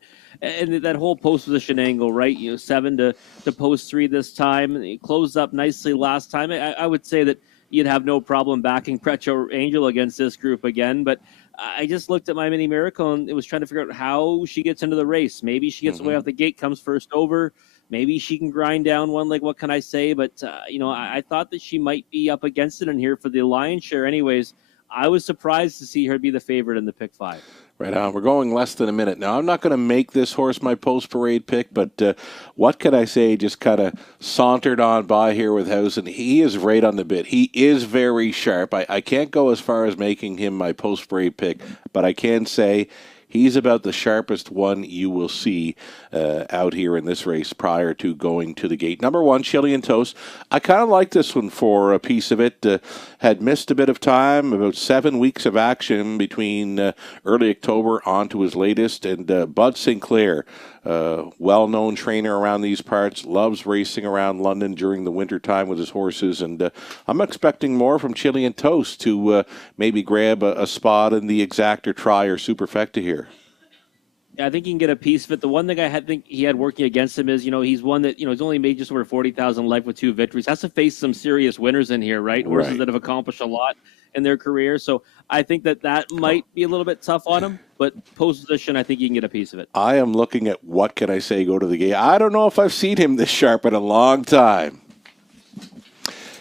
that whole post position angle, right? 7 to post 3 this time. He closed up nicely last time. I would say that you'd have no problem backing Pretcho Angel against this group again. But I just looked at My Mini Miracle and it was trying to figure out how she gets into the race. Maybe she gets away off the gate, comes first over. Maybe she can grind down one leg. What can I say? But, I thought that she might be up against it in here for the lion's share. Anyways, I was surprised to see her be the favorite in the pick 5. Right on. We're going less than a minute now. I'm not going to make this horse my post-parade pick, but what can I say? Just kind of sauntered on by here with Hausen. He is right on the bit. He is very sharp. I can't go as far as making him my post-parade pick, but I can say he's about the sharpest one you will see out here in this race prior to going to the gate. Number 1, Chilean Toast. I kind of like this one for a piece of it. Had missed a bit of time, about 7 weeks of action between early October on to his latest. And Bud Sinclair, well-known trainer around these parts, loves racing around London during the wintertime with his horses. And I'm expecting more from Chilean Toast to maybe grab a spot in the Exactor Try or Superfecta here. Yeah, I think you can get a piece of it. The one thing I think he had working against him is, he's one that, he's only made just over 40,000 life with 2 victories. Has to face some serious winners in here, right? Horses that have accomplished a lot in their career. So I think that might be a little bit tough on him, but post position, I think you can get a piece of it. I am looking at what can I say go to the gate. I don't know if I've seen him this sharp in a long time.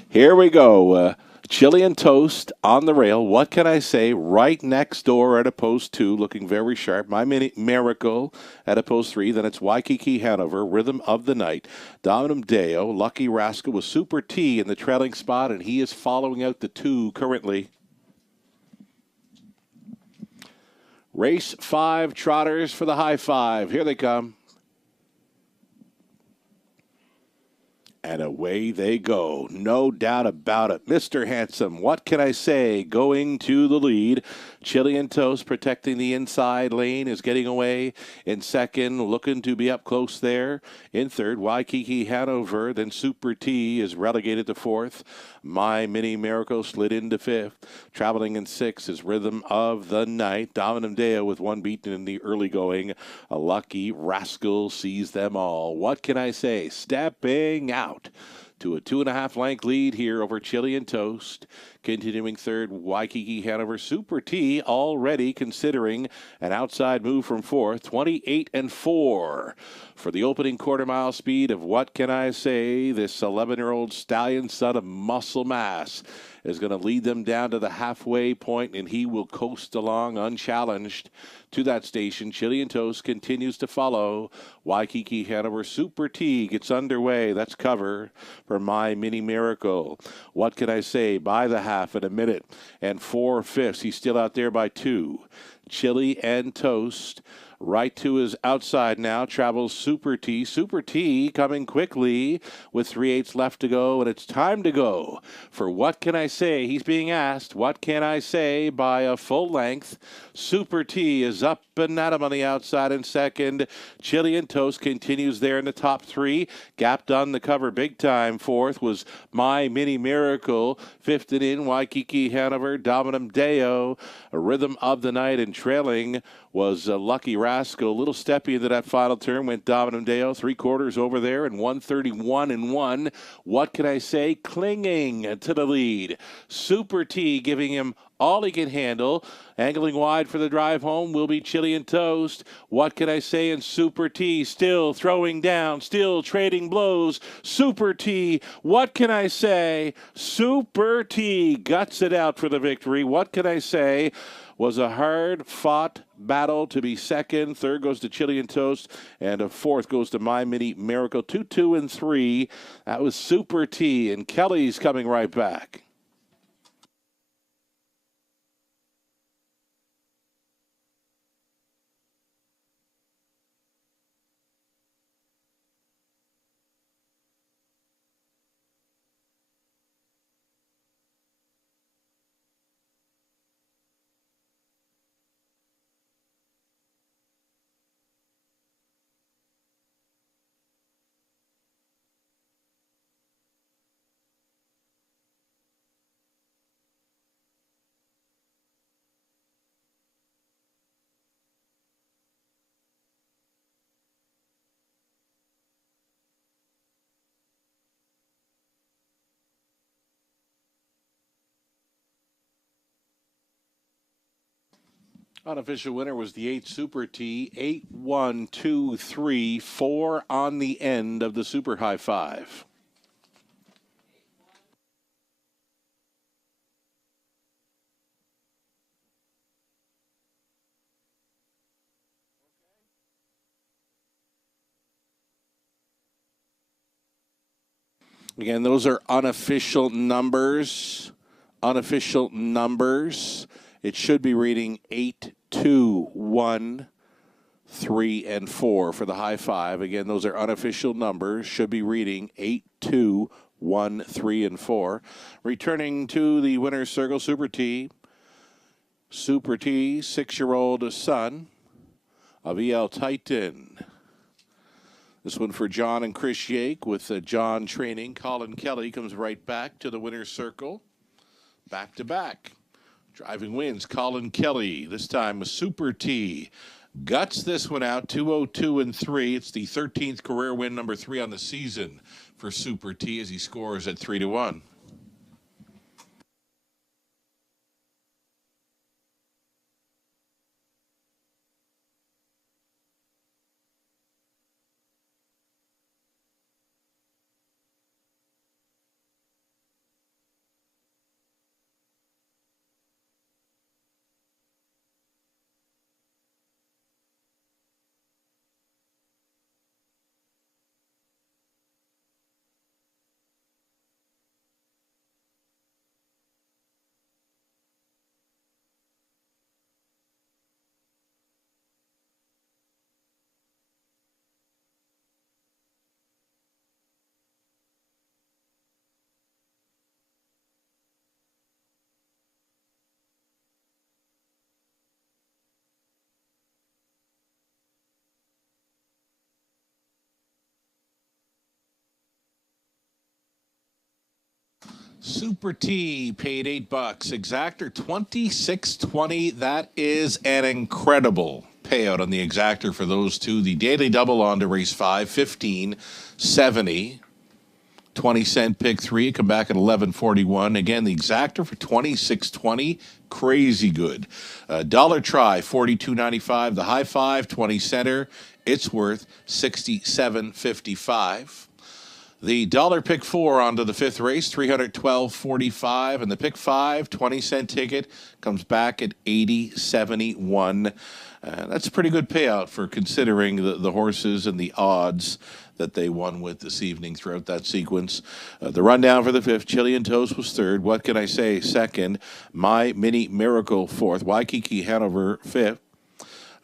Here we go. Chilean Toast on the rail. What can I say? Right next door at a post 2, looking very sharp. My Mini Miracle at a post 3. Then it's Waikiki Hanover, Rhythm of the Night. Dominum Deo, Lucky Rascal with Super T in the trailing spot, and he is following out the 2 currently. Race 5 trotters for the high 5. Here they come. And away they go. No doubt about it. Mr. Handsome, what can I say? Going to the lead. Chilean Toast protecting the inside lane is getting away in second, looking to be up close there. In third, Waikiki Hanover. Then Super T is relegated to 4th. My Mini Miracle slid into 5th. Traveling in 6th is Rhythm of the Night. Dominum Deo with 1 beaten in the early going. A Lucky Rascal sees them all. What can I say? Stepping out to a 2.5 length lead here over Chilean Toast. Continuing third, Waikiki Hanover. Super T already considering an outside move from 4th. 28-4 for the opening quarter mile speed of what can I say? This 11-year-old stallion son of Muscle Mass is going to lead them down to the halfway point, and he will coast along unchallenged to that station. Chilean Toast continues to follow. Waikiki Hanover. Super T gets underway. That's cover for My Mini Miracle. What can I say? By the half at a minute and 4/5. He's still out there by 2. Chilean Toast right to his outside now, travels Super T. Super T coming quickly with 3/8 left to go, and it's time to go for what can I say? He's being asked, what can I say? By a full length. Super T is up and at him on the outside in second. Chilean Toast continues there in the top 3. Gap done the cover big time. 4th was My Mini Miracle. 5th and in, Waikiki Hanover. Dominum Deo, a Rhythm of the Night, and trailing was Lucky Rascal. A little steppy into that final turn went Dominum Deo. 3/4 over there and 131-1. What can I say? Clinging to the lead. Super T giving him all he can handle. Angling wide for the drive home will be Chilean Toast. What can I say? And Super T still throwing down, still trading blows. Super T, what can I say? Super T guts it out for the victory. What can I say? Was a hard-fought battle to be second. Third goes to Chilean Toast, and a 4th goes to My Mini Miracle. 2, 2, and 3. That was Super T, and Kelly's coming right back. Unofficial winner was the 8 Super T. 8, 1, 2, 3, 4 on the end of the Super High Five. Again, those are unofficial numbers. Unofficial numbers. It should be reading 8, 2, 1, 3, and 4 for the high five. Again, those are unofficial numbers. Should be reading 8, 2, 1, 3, and 4. Returning to the winner's circle, Super T. Super T, 6-year-old son of E.L. Titan. This one for John and Chris Yake with John training. Colin Kelly comes right back to the winner's circle. Back to back. Driving wins, Colin Kelly. This time with Super T. Guts this one out, 202 and 3. It's the 13th career win, number 3 on the season for Super T as he scores at 3-1. Super T paid $8. Exactor $26.20. That is an incredible payout on the exactor for those two. The daily double on to race 5, $15.70. 20-cent pick 3, come back at $11.41. Again, the exactor for $26.20, crazy good. Dollar try, $42.95. The high five, 20-center, it's worth $67.55. The dollar pick 4 onto the 5th race, $312.45, and the pick 5, 20-cent ticket, comes back at $80.71. That's a pretty good payout for considering the horses and the odds that they won with this evening throughout that sequence. The rundown for the 5th, Chilean Toast was 3rd. What Can I Say 2nd. My Mini Miracle 4th. Waikiki Hanover 5th.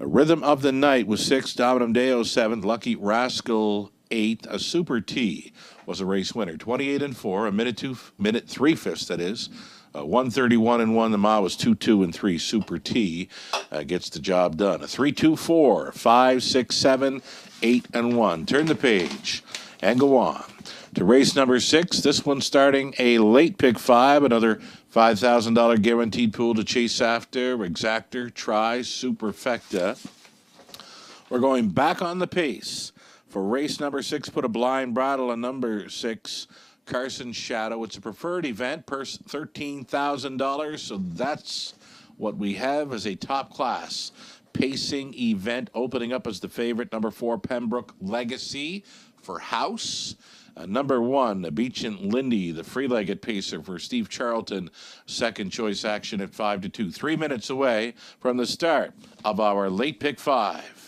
Rhythm of the Night was 6th. Dominum Deo 7th. Lucky Rascal 8th. A Super T was a race winner. 28 and 4. A minute 3/5, that is. 131 and 1. The mile was 2-2 and 3. Super T gets the job done. A 3-2-4, 5, 6, 7, 8 and 1. Turn the page and go on to race number 6. This one starting a late pick 5. Another $5,000 guaranteed pool to chase after. Exactor, Try, Superfecta. We're going back on the pace for race number 6. Put a blind bridle on number 6. Carson Shadow. It's a preferred event, purse $13,000, so that's what we have as a top class pacing event. Opening up as the favorite, number 4, Pembroke Legacy for House. Number 1, Beach and Lindy, the free-legged pacer for Steve Charlton. Second choice action at 5-2. 3 minutes away from the start of our late pick 5.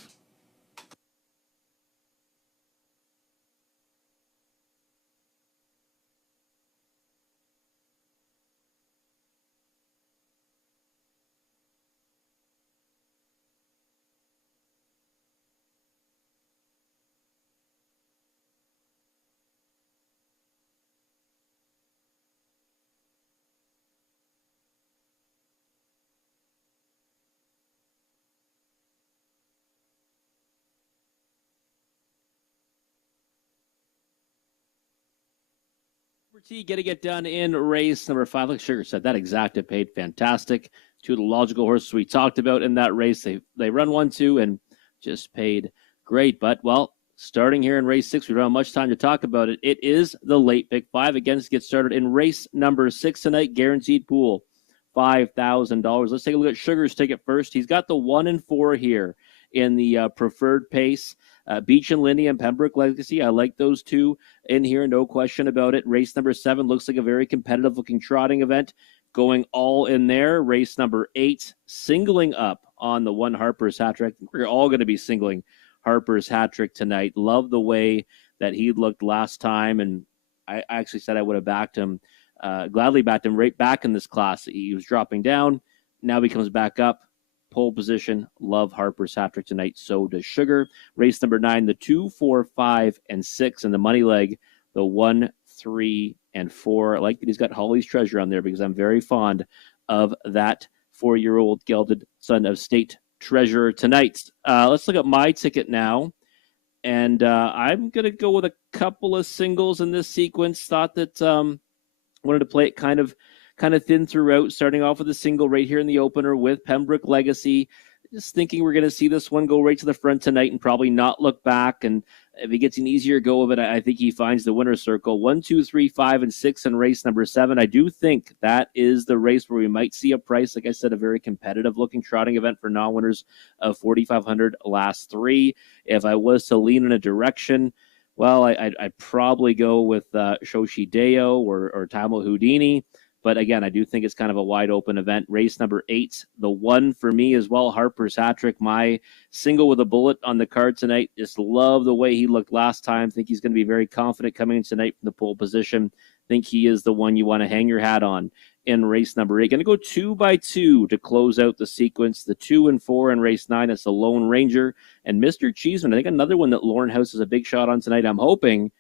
T getting it done in race number 5. Like Sugar said, that exacta paid fantastic. 2 of the logical horses we talked about in that race. They run 1-2 and just paid great. But, well, starting here in race 6, we don't have much time to talk about it. It is the late pick 5. Again, to get started in race number 6 tonight, guaranteed pool $5,000. Let's take a look at Sugar's ticket first. He's got the 1 and 4 here in the preferred pace. Beach and Lindy and Pembroke Legacy. I like those two in here, no question about it. Race number 7 looks like a very competitive looking trotting event. Going all in there. Race number 8, singling up on the 1 Harper's Hat Trick. We're all going to be singling Harper's Hat Trick tonight. Love the way that he looked last time, and I actually said I would have backed him, gladly backed him right back in this class. He was dropping down. Now he comes back up. Pole position. Love Harper's Hat Trick tonight. So does Sugar. Race number 9, the 2, 4, 5, and 6, and the money leg, the 1, 3, and 4. I like that he's got Holly's Treasure on there because I'm very fond of that 4-year-old gelded son of state treasurer tonight. Let's look at my ticket now. And I'm going to go with a couple of singles in this sequence. Thought that wanted to play it kind of thin throughout, starting off with a single right here in the opener with Pembroke Legacy. Just thinking we're going to see this one go right to the front tonight and probably not look back. And if he gets an easier go of it, I think he finds the winner's circle. 1, 2, 3, 5, and 6 in race number 7. I do think that is the race where we might see a price. Like I said, a very competitive looking trotting event for non-winners of 4,500 last 3. If I was to lean in a direction, well, I'd probably go with Shoshi Deo or Tamil Houdini. But again, I do think it's kind of a wide open event. Race number 8, the 1 for me as well, Harper's Hat Trick. My single with a bullet on the card tonight. Just love the way he looked last time. Think he's going to be very confident coming in tonight from the pole position. Think he is the one you want to hang your hat on in race number 8. Going to go 2 by 2 to close out the sequence. The 2 and 4 in race 9. That's the Lone Ranger. And Mr. Cheeseman, I think another one that Lauren House is a big shot on tonight. I'm hoping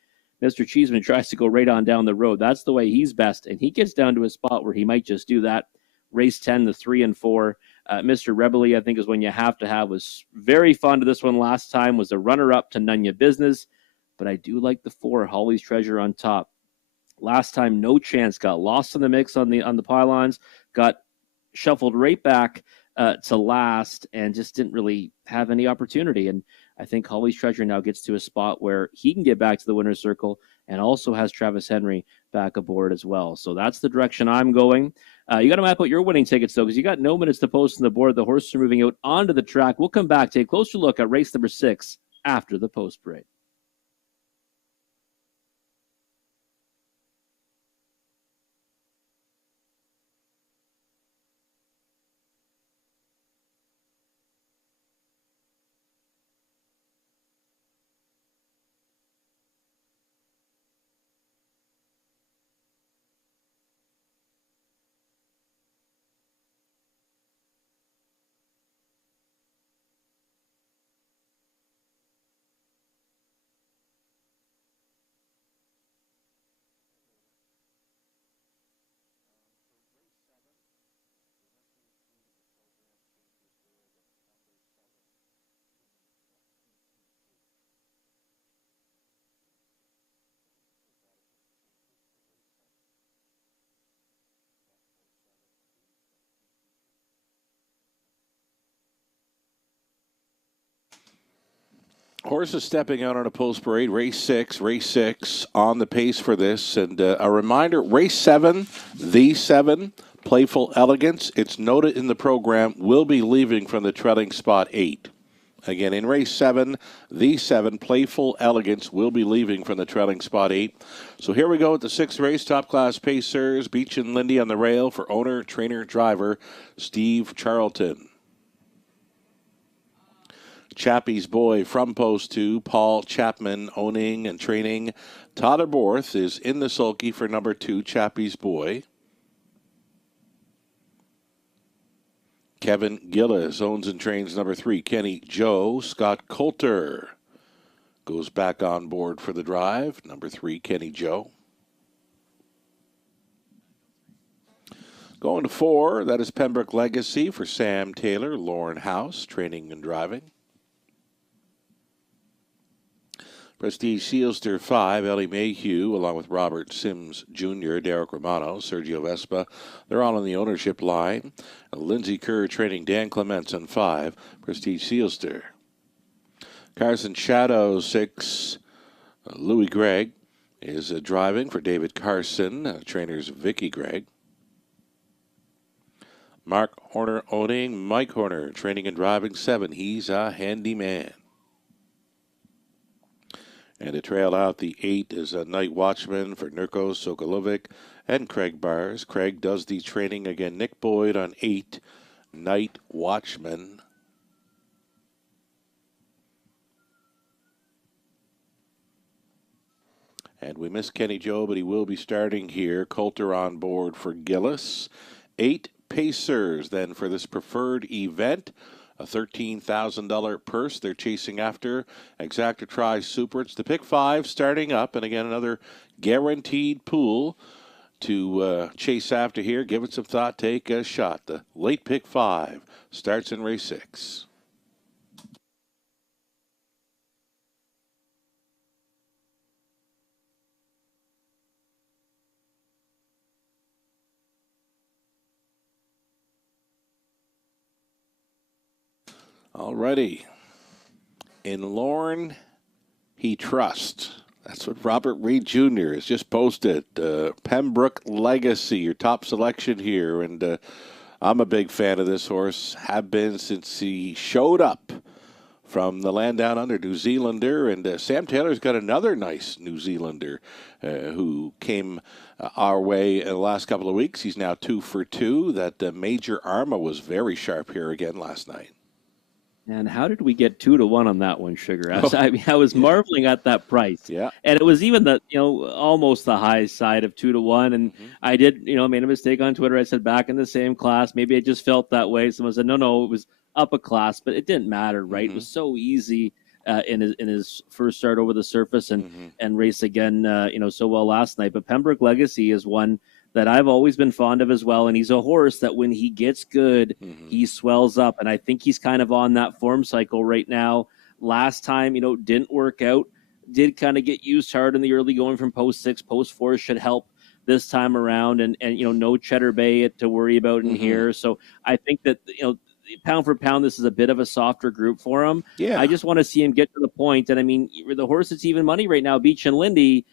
Mr. Cheeseman tries to go right on down the road. That's the way he's best, and he gets down to a spot where he might just do that. Race 10, the 3 and 4. Mr. Rebelly, I think, is one you have to have. Was very fond of this one last time. Was a runner-up to None Ya Business, but I do like the 4, Holly's Treasure on top. Last time, No Chance got lost in the mix on the pylons, got shuffled right back to last, and just didn't really have any opportunity. And I think Holly's Treasure now gets to a spot where he can get back to the winner's circle and also has Travis Henry back aboard as well. So that's the direction I'm going. You got to map out your winning tickets, though, because you got no minutes to post on the board. The horses are moving out onto the track. We'll come back, take a closer look at race number 6 after the post parade. Horses stepping out on a post parade. Race 6 on the pace for this. And a reminder, race 7, the 7, Playful Elegance. It's noted in the program, will be leaving from the trailing spot 8. Again, in race 7, the 7, Playful Elegance will be leaving from the trailing spot 8. So here we go at the 6th race. Top class pacers, Beach and Lindy on the rail for owner, trainer, driver, Steve Charlton. Chappie's Boy from post 2, Paul Chapman owning and training. Tyler Borth is in the sulky for number 2, Chappie's Boy. Kevin Gillis owns and trains number 3, Kenny Joe. Scott Coulter goes back on board for the drive. Number 3, Kenny Joe. Going to 4, that is Pembroke Legacy for Sam Taylor, Lauren House, training and driving. Prestige Sealster 5, Ellie Mayhew, along with Robert Sims Jr., Derek Romano, Sergio Vespa. They're all on the ownership line. Lindsay Kerr training Dan Clements on 5, Prestige Sealster. Carson Shadow 6, Louis Gregg is driving for David Carson, trainers Vicky Gregg. Mark Horner owning. Mike Horner training and driving 7. He's a handy man. And to trail out the 8 is a Night Watchman for Nurko Sokolovic and Craig Bars. Craig does the training again. Nick Boyd on 8, Night Watchman. And we miss Kenny Joe, but he will be starting here. Coulter on board for Gillis. 8 Pacers then for this preferred event. A $13,000 purse they're chasing after. Exacta Tri Super. It's the pick 5 starting up. And again, another guaranteed pool to chase after here. Give it some thought. Take a shot. The late pick 5 starts in race 6. Alrighty. In Lorne, he trusts. That's what Robert Reed Jr. has just posted. Pembroke Legacy, your top selection here. And I'm a big fan of this horse. Have been since he showed up from the land down under, New Zealander. And Sam Taylor's got another nice New Zealander who came our way in the last couple of weeks. He's now 2 for 2. That Major Arma was very sharp here again last night. And how did we get 2-1 on that one, Sugar? I was marveling at that price. Yeah. And it was even almost the high side of 2-1. And I did, made a mistake on Twitter. I said back in the same class. Maybe I just felt that way. Someone said, no, it was up a class, but it didn't matter, right? It was so easy in his first start over the surface and race again, so well last night. But Pembroke Legacy is one that I've always been fond of as well. And he's a horse that when he gets good, he swells up. And I think he's kind of on that form cycle right now. Last time, didn't work out. Did kind of get used hard in the early going from post 6, post 4 should help this time around. And no Cheddar Bay to worry about in here. So I think that, pound for pound, this is a bit of a softer group for him. Yeah. I just want to see him get to the point. And I mean, the horse that's even money right now, Beach and Lindy,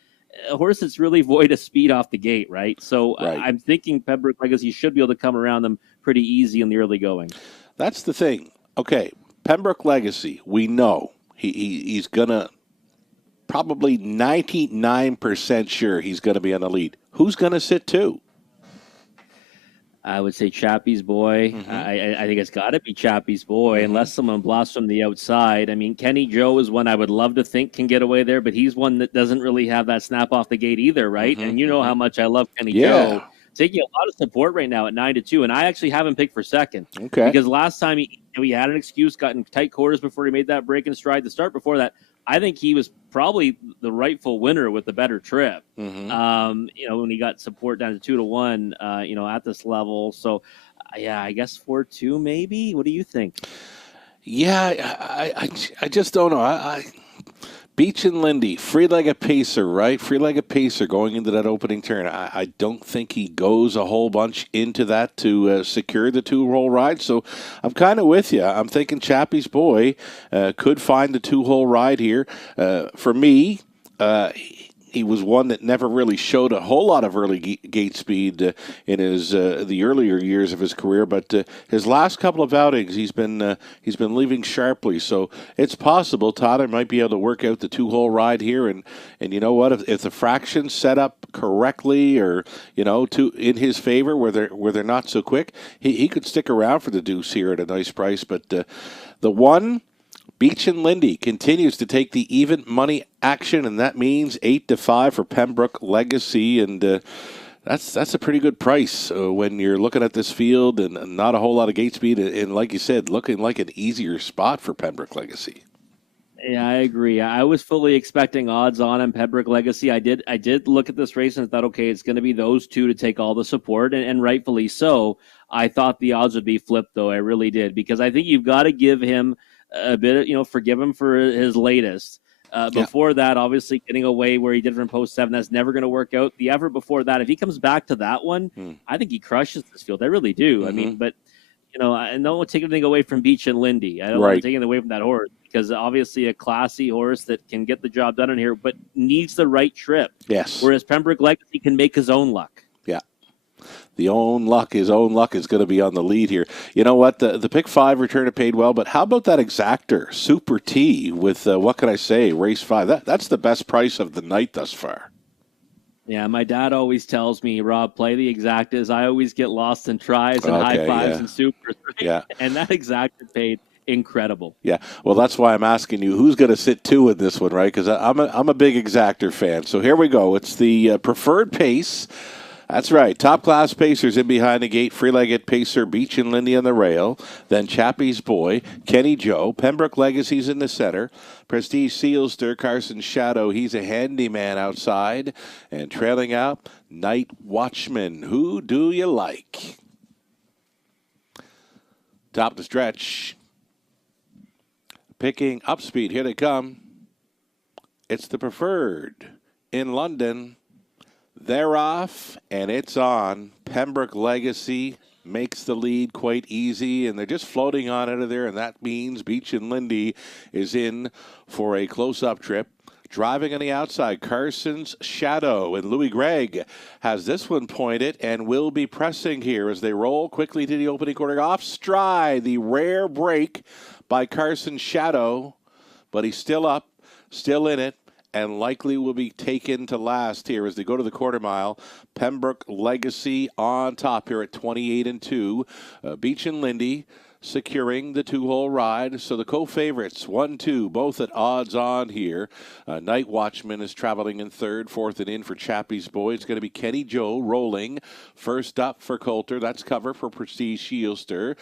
a horse that's really void of speed off the gate, right? So I'm thinking Pembroke Legacy should be able to come around them pretty easy in the early going. That's the thing. Okay, Pembroke Legacy, we know he's going to probably 99% sure he's going to be on the lead. Who's going to sit 2? I would say Chappie's Boy. I think it's got to be Chappie's Boy, unless someone blasts from the outside. I mean, Kenny Joe is one I would love to think can get away there, but he's one that doesn't really have that snap off the gate either, right? And you know how much I love Kenny Joe. Taking a lot of support right now at 9-2, and I actually have him picked for second. Okay. Because last time he had an excuse, got in tight quarters before he made that break in stride. The start before that, I think he was probably the rightful winner with the better trip. When he got support down to 2-1, at this level. So, I guess 4-2 maybe. What do you think? Yeah, I just don't know. Beach and Lindy, free-legged pacer, right? Free-legged pacer going into that opening turn. I don't think he goes a whole bunch into that to secure the 2-hole ride. So I'm kind of with you. I'm thinking Chappie's Boy could find the 2-hole ride here. For me, he was one that never really showed a whole lot of early gate speed in his the earlier years of his career, but his last couple of outings he's been leaving sharply. So it's possible Todd might be able to work out the 2-hole ride here, and you know what, if the fractions set up correctly or in his favor where they're not so quick, he could stick around for the deuce here at a nice price. But the one. Beach and Lindy continues to take the even money action, and that means 8-5 for Pembroke Legacy, and that's a pretty good price when you're looking at this field and not a whole lot of gate speed, and like you said, looking like an easier spot for Pembroke Legacy. Yeah, I agree. I was fully expecting odds on him, Pembroke Legacy. I did look at this race and thought, okay, it's going to be those two to take all the support, and rightfully so. I thought the odds would be flipped, though. I really did, because I think you've got to give him a bit of, forgive him for his latest. Before that, obviously, getting away where he did from post 7, that's never going to work out. The effort before that, if he comes back to that one, I think he crushes this field. I really do. I mean, but, I don't want to take anything away from Beach and Lindy. I don't want to take anything away from that horse, because obviously a classy horse that can get the job done in here, but needs the right trip. Yes. Whereas Pembroke Legacy can make his own luck. Yeah. The own luck is going to be on the lead here. You know what? The pick 5 return paid well, but how about that exactor, Super T, with, what can I say, race 5? That's the best price of the night thus far. Yeah, my dad always tells me, Rob, play the exactas. I always get lost in tries and high fives and supers. Right? Yeah. And that exacta paid incredible. Yeah, well, that's why I'm asking you who's going to sit 2 in this one, right? Because I'm a big exactor fan. So here we go. It's the preferred pace. That's right. Top class pacers in behind the gate. Free-legged pacer Beach and Lindy on the rail. Then Chappie's Boy, Kenny Joe, Pembroke Legacy's in the center. Prestige Sealster, Carson Shadow. He's a handyman outside. And trailing out, Night Watchman. Who do you like? Top of the stretch. Picking up speed. Here they come. It's the preferred in London. They're off, and it's on. Pembroke Legacy makes the lead quite easy, and they're just floating on out of there, and that means Beach and Lindy is in for a close-up trip. Driving on the outside, Carson's Shadow, and Louis Gregg has this one pointed and will be pressing here as they roll quickly to the opening quarter. Off stride, the rare break by Carson's Shadow, but he's still up, still in it, and likely will be taken to last here as they go to the quarter mile. Pembroke Legacy on top here at 28-2. Beach and Lindy securing the 2-hole ride. So the co-favorites, 1-2, both at odds on here. Night Watchman is traveling in third, fourth and in for Chappie's Boy. It's going to be Kenny Joe rolling. First up for Coulter. That's cover for Prestige Shielster.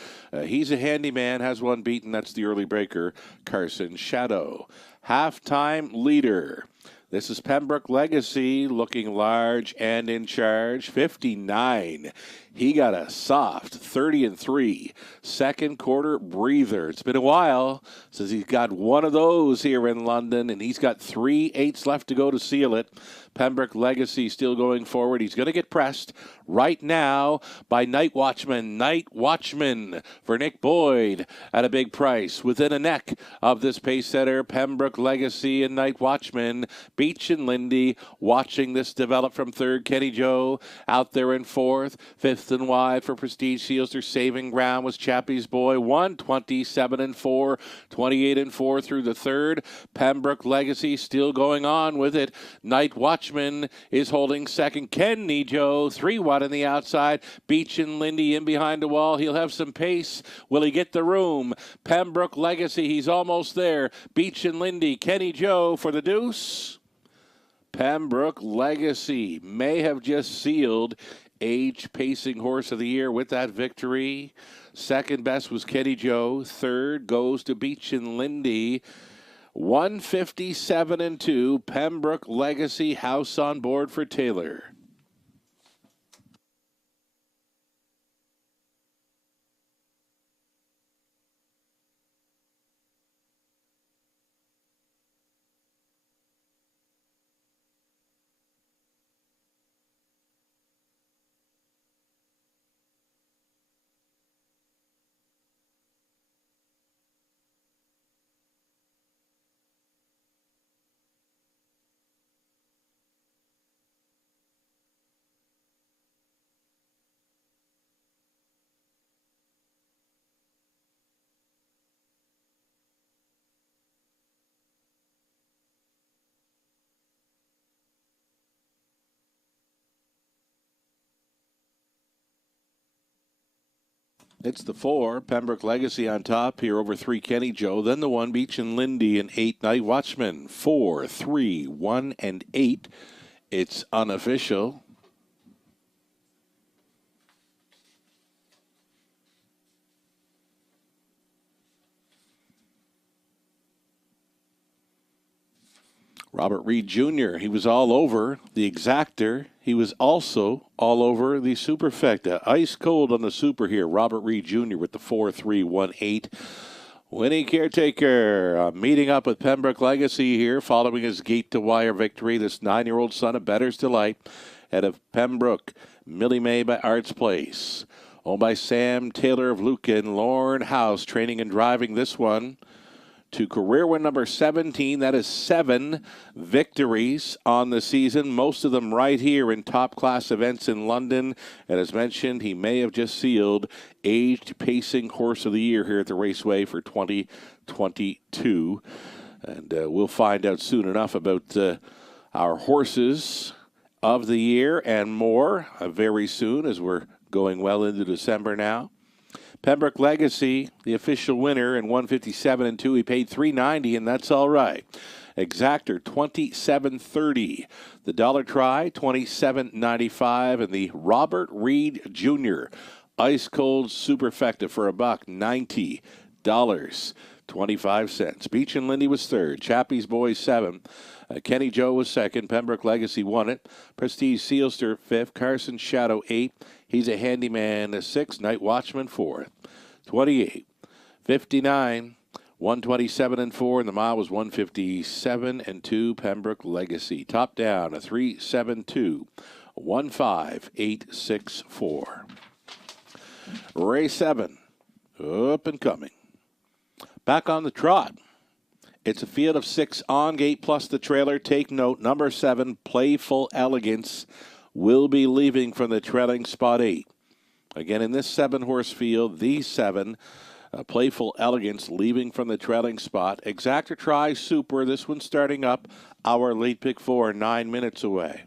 He's a handyman, has one beaten. That's the early breaker, Carson Shadow. Halftime leader. This is Pembroke Legacy looking large and in charge. 59. He got a soft 30-3. Second quarter breather. It's been a while since he's got one of those here in London, and he's got 3/8 left to go to seal it. Pembroke Legacy still going forward. He's going to get pressed right now by Night Watchman. Night Watchman for Nick Boyd at a big price. Within a neck of this pace setter, Pembroke Legacy and Night Watchman. Beach and Lindy watching this develop from third. Kenny Joe out there in fourth. Fifth and wide for Prestige Sealster. Saving ground was Chappie's Boy. 27-4. 28-4 through the third. Pembroke Legacy still going on with it. Night Watchman is holding second. Kenny Joe, 3 on the outside. Beach and Lindy in behind the wall. He'll have some pace. Will he get the room? Pembroke Legacy, he's almost there. Beach and Lindy, Kenny Joe for the deuce. Pembroke Legacy may have just sealed Age Pacing Horse of the Year with that victory. Second best was Kenny Joe. Third goes to Beach and Lindy. 157-2. Pembroke Legacy, house on board for Taylor. It's the 4, Pembroke Legacy on top here over 3, Kenny Joe. Then the 1, Beach and Lindy, and 8, Night Watchman. 4, 3, 1, and 8. It's unofficial. Robert Reed Jr., he was all over the exactor. He was also all over the superfecta. Ice cold on the super here. Robert Reed Jr. with the 4-3-1-8. Winnie Caretaker meeting up with Pembroke Legacy here following his gate-to-wire victory. This 9-year-old son of Better's Delight out of Pembroke. Millie Mae by Arts Place. Owned by Sam Taylor of Lucan. Lorne House training and driving this one. to career win number 17. That is 7 victories on the season, most of them right here in top-class events in London. And as mentioned, he may have just sealed Aged Pacing Horse of the Year here at the Raceway for 2022. And we'll find out soon enough about our horses of the year and more very soon, as we're going well into December now. Pembroke Legacy, the official winner in 157-2. He paid $3.90, and that's all right. Exactor, $27.30. The Dollar Try, $27.95. And the Robert Reed Jr. Ice Cold Superfecta for $1.90. $1.25. Beach and Lindy was third. Chappie's Boys 7. Kenny Joe was second. Pembroke Legacy won it. Prestige Sealster 5th. Carson Shadow 8th. He's a handyman 6. Night Watchman 4th. 28. 59. 127-4. And the mile was 157-2. Pembroke Legacy. Top down a 372. 15864. Race 7. Up and coming. Back on the trot. It's a field of 6 on gate plus the trailer. Take note, number 7, Playful Elegance, will be leaving from the trailing spot 8. Again, in this 7-horse field, these 7, Playful Elegance leaving from the trailing spot. Exactor Try Super, this one starting up. Our late pick 4, 9 minutes away.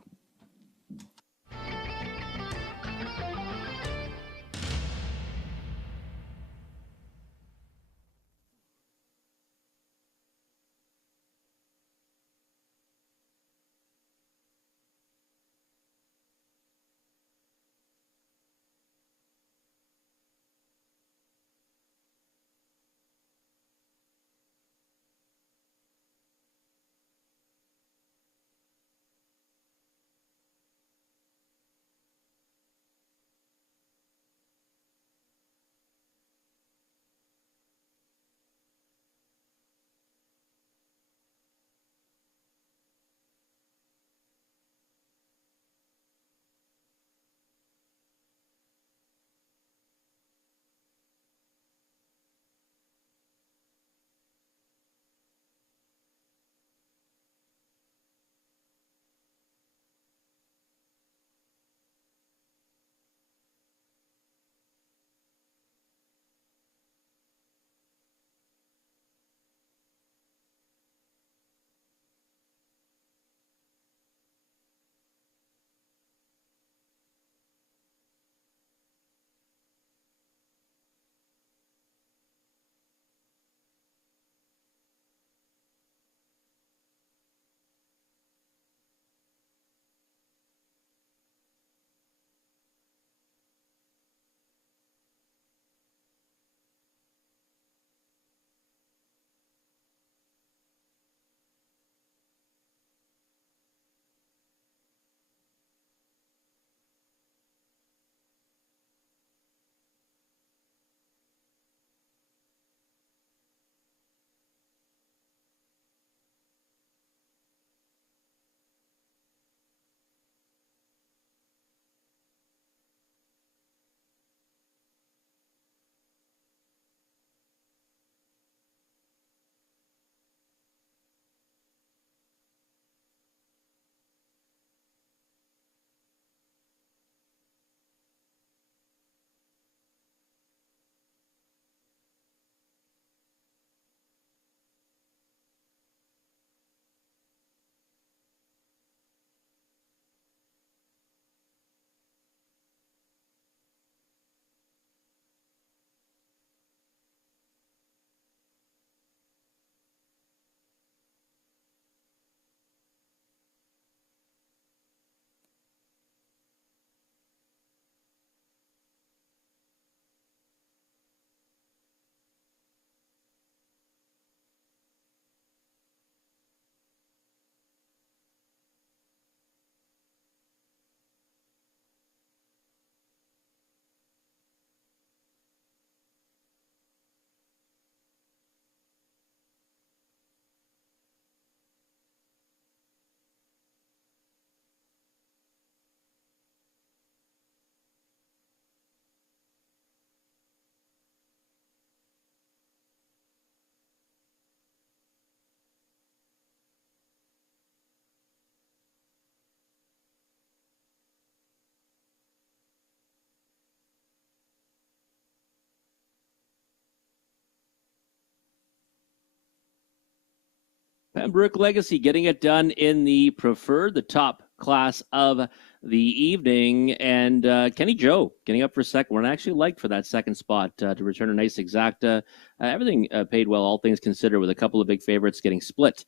Pembroke Legacy getting it done in the preferred, the top class of the evening. And Kenny Joe getting up for second. We're actually liked for that second spot to return a nice exacta. Everything paid well, all things considered, with a couple of big favorites getting split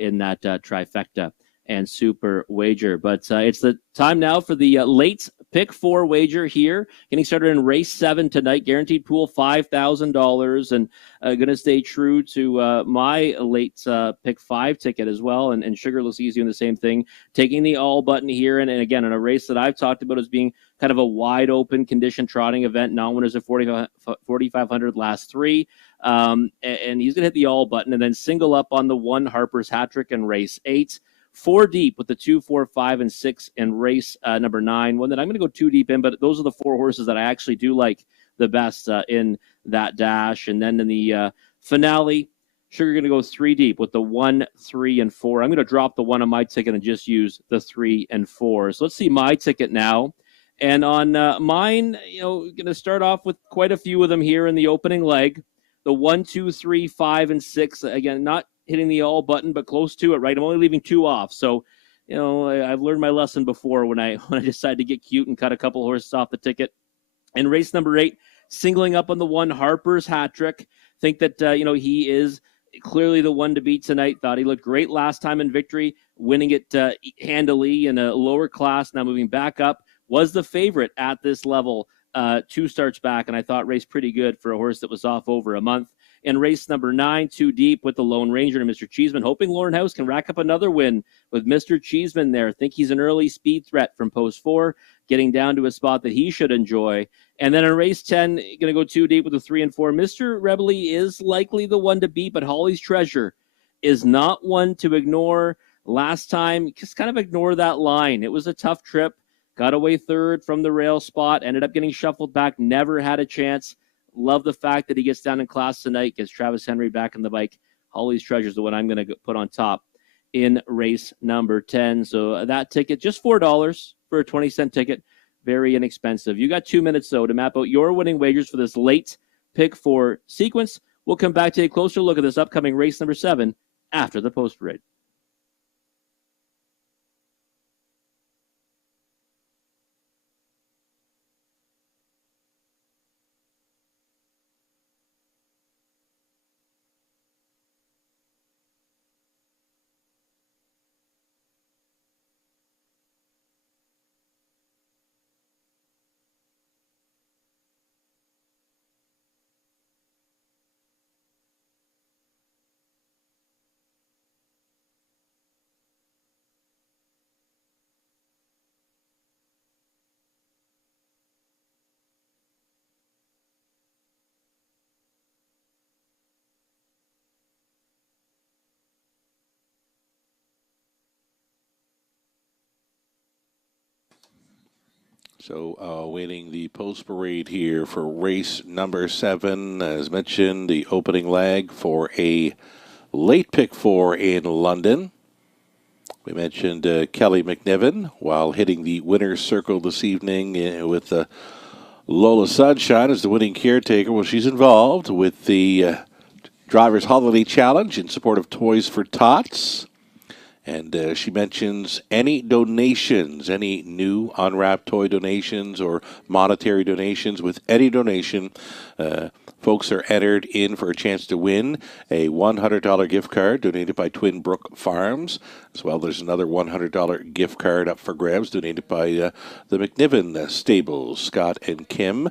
in that trifecta and super wager. But it's the time now for the late pick 4 wager here. Getting started in race 7 tonight. Guaranteed pool $5,000, and going to stay true to my late pick 5 ticket as well. And Sugar looks easy doing the same thing, taking the all button here. And again, in a race that I've talked about as being kind of a wide open condition trotting event, non-winners of 4,500 last 3. And he's going to hit the all button and then single up on the 1 Harper's hat trick in race 8. 4 deep with the 2, 4, 5, and 6 in race number 9. One that I'm going to go 2 deep in, but those are the 4 horses that I actually do like the best in that dash. And then in the finale, Sugar going to go 3 deep with the 1, 3, and 4. I'm going to drop the 1 on my ticket and just use the 3 and 4. So let's see my ticket now. And on mine, going to start off with quite a few of them here in the opening leg. The 1, 2, 3, 5, and 6. Again, not hitting the all button, but close to it, right? I'm only leaving 2 off. So, I've learned my lesson before when I decided to get cute and cut a couple horses off the ticket. And race number 8, singling up on the 1 Harper's hat trick. Think that, he is clearly the one to beat tonight. Thought he looked great last time in victory, winning it handily in a lower class, now moving back up. Was the favorite at this level 2 starts back, and I thought raced pretty good for a horse that was off over a month. In race number 9, 2 deep with the Lone Ranger and Mr. Cheeseman, hoping Lauren House can rack up another win with Mr. Cheeseman there. Think he's an early speed threat from post 4, getting down to a spot that he should enjoy. And then in race 10, going to go 2 deep with the 3 and 4. Mr. Rebely is likely the one to beat, but Holly's Treasure is not one to ignore. Last time, just kind of ignore that line. It was a tough trip. Got away 3rd from the rail spot, ended up getting shuffled back, never had a chance. Love the fact that he gets down in class tonight, gets Travis Henry back on the bike. Holly's Treasure is the one I'm going to put on top in race number 10. So that ticket, just $4 for a 20-cent ticket. Very inexpensive. You got 2 minutes, though, to map out your winning wagers for this late pick 4 sequence. We'll come back to a closer look at this upcoming race number 7 after the post parade. So waiting the post parade here for race number 7. As mentioned, the opening leg for a late pick 4 in London. We mentioned Kelly McNiven while hitting the winner's circle this evening with Lola Sunshine as the winning caretaker. Well, she's involved with the Drivers Holiday Challenge in support of Toys for Tots. And she mentions any donations, any new unwrapped toy donations or monetary donations. With any donation, folks are entered in for a chance to win a $100 gift card donated by Twin Brook Farms. As well, there's another $100 gift card up for grabs donated by the McNiven Stables, Scott and Kim.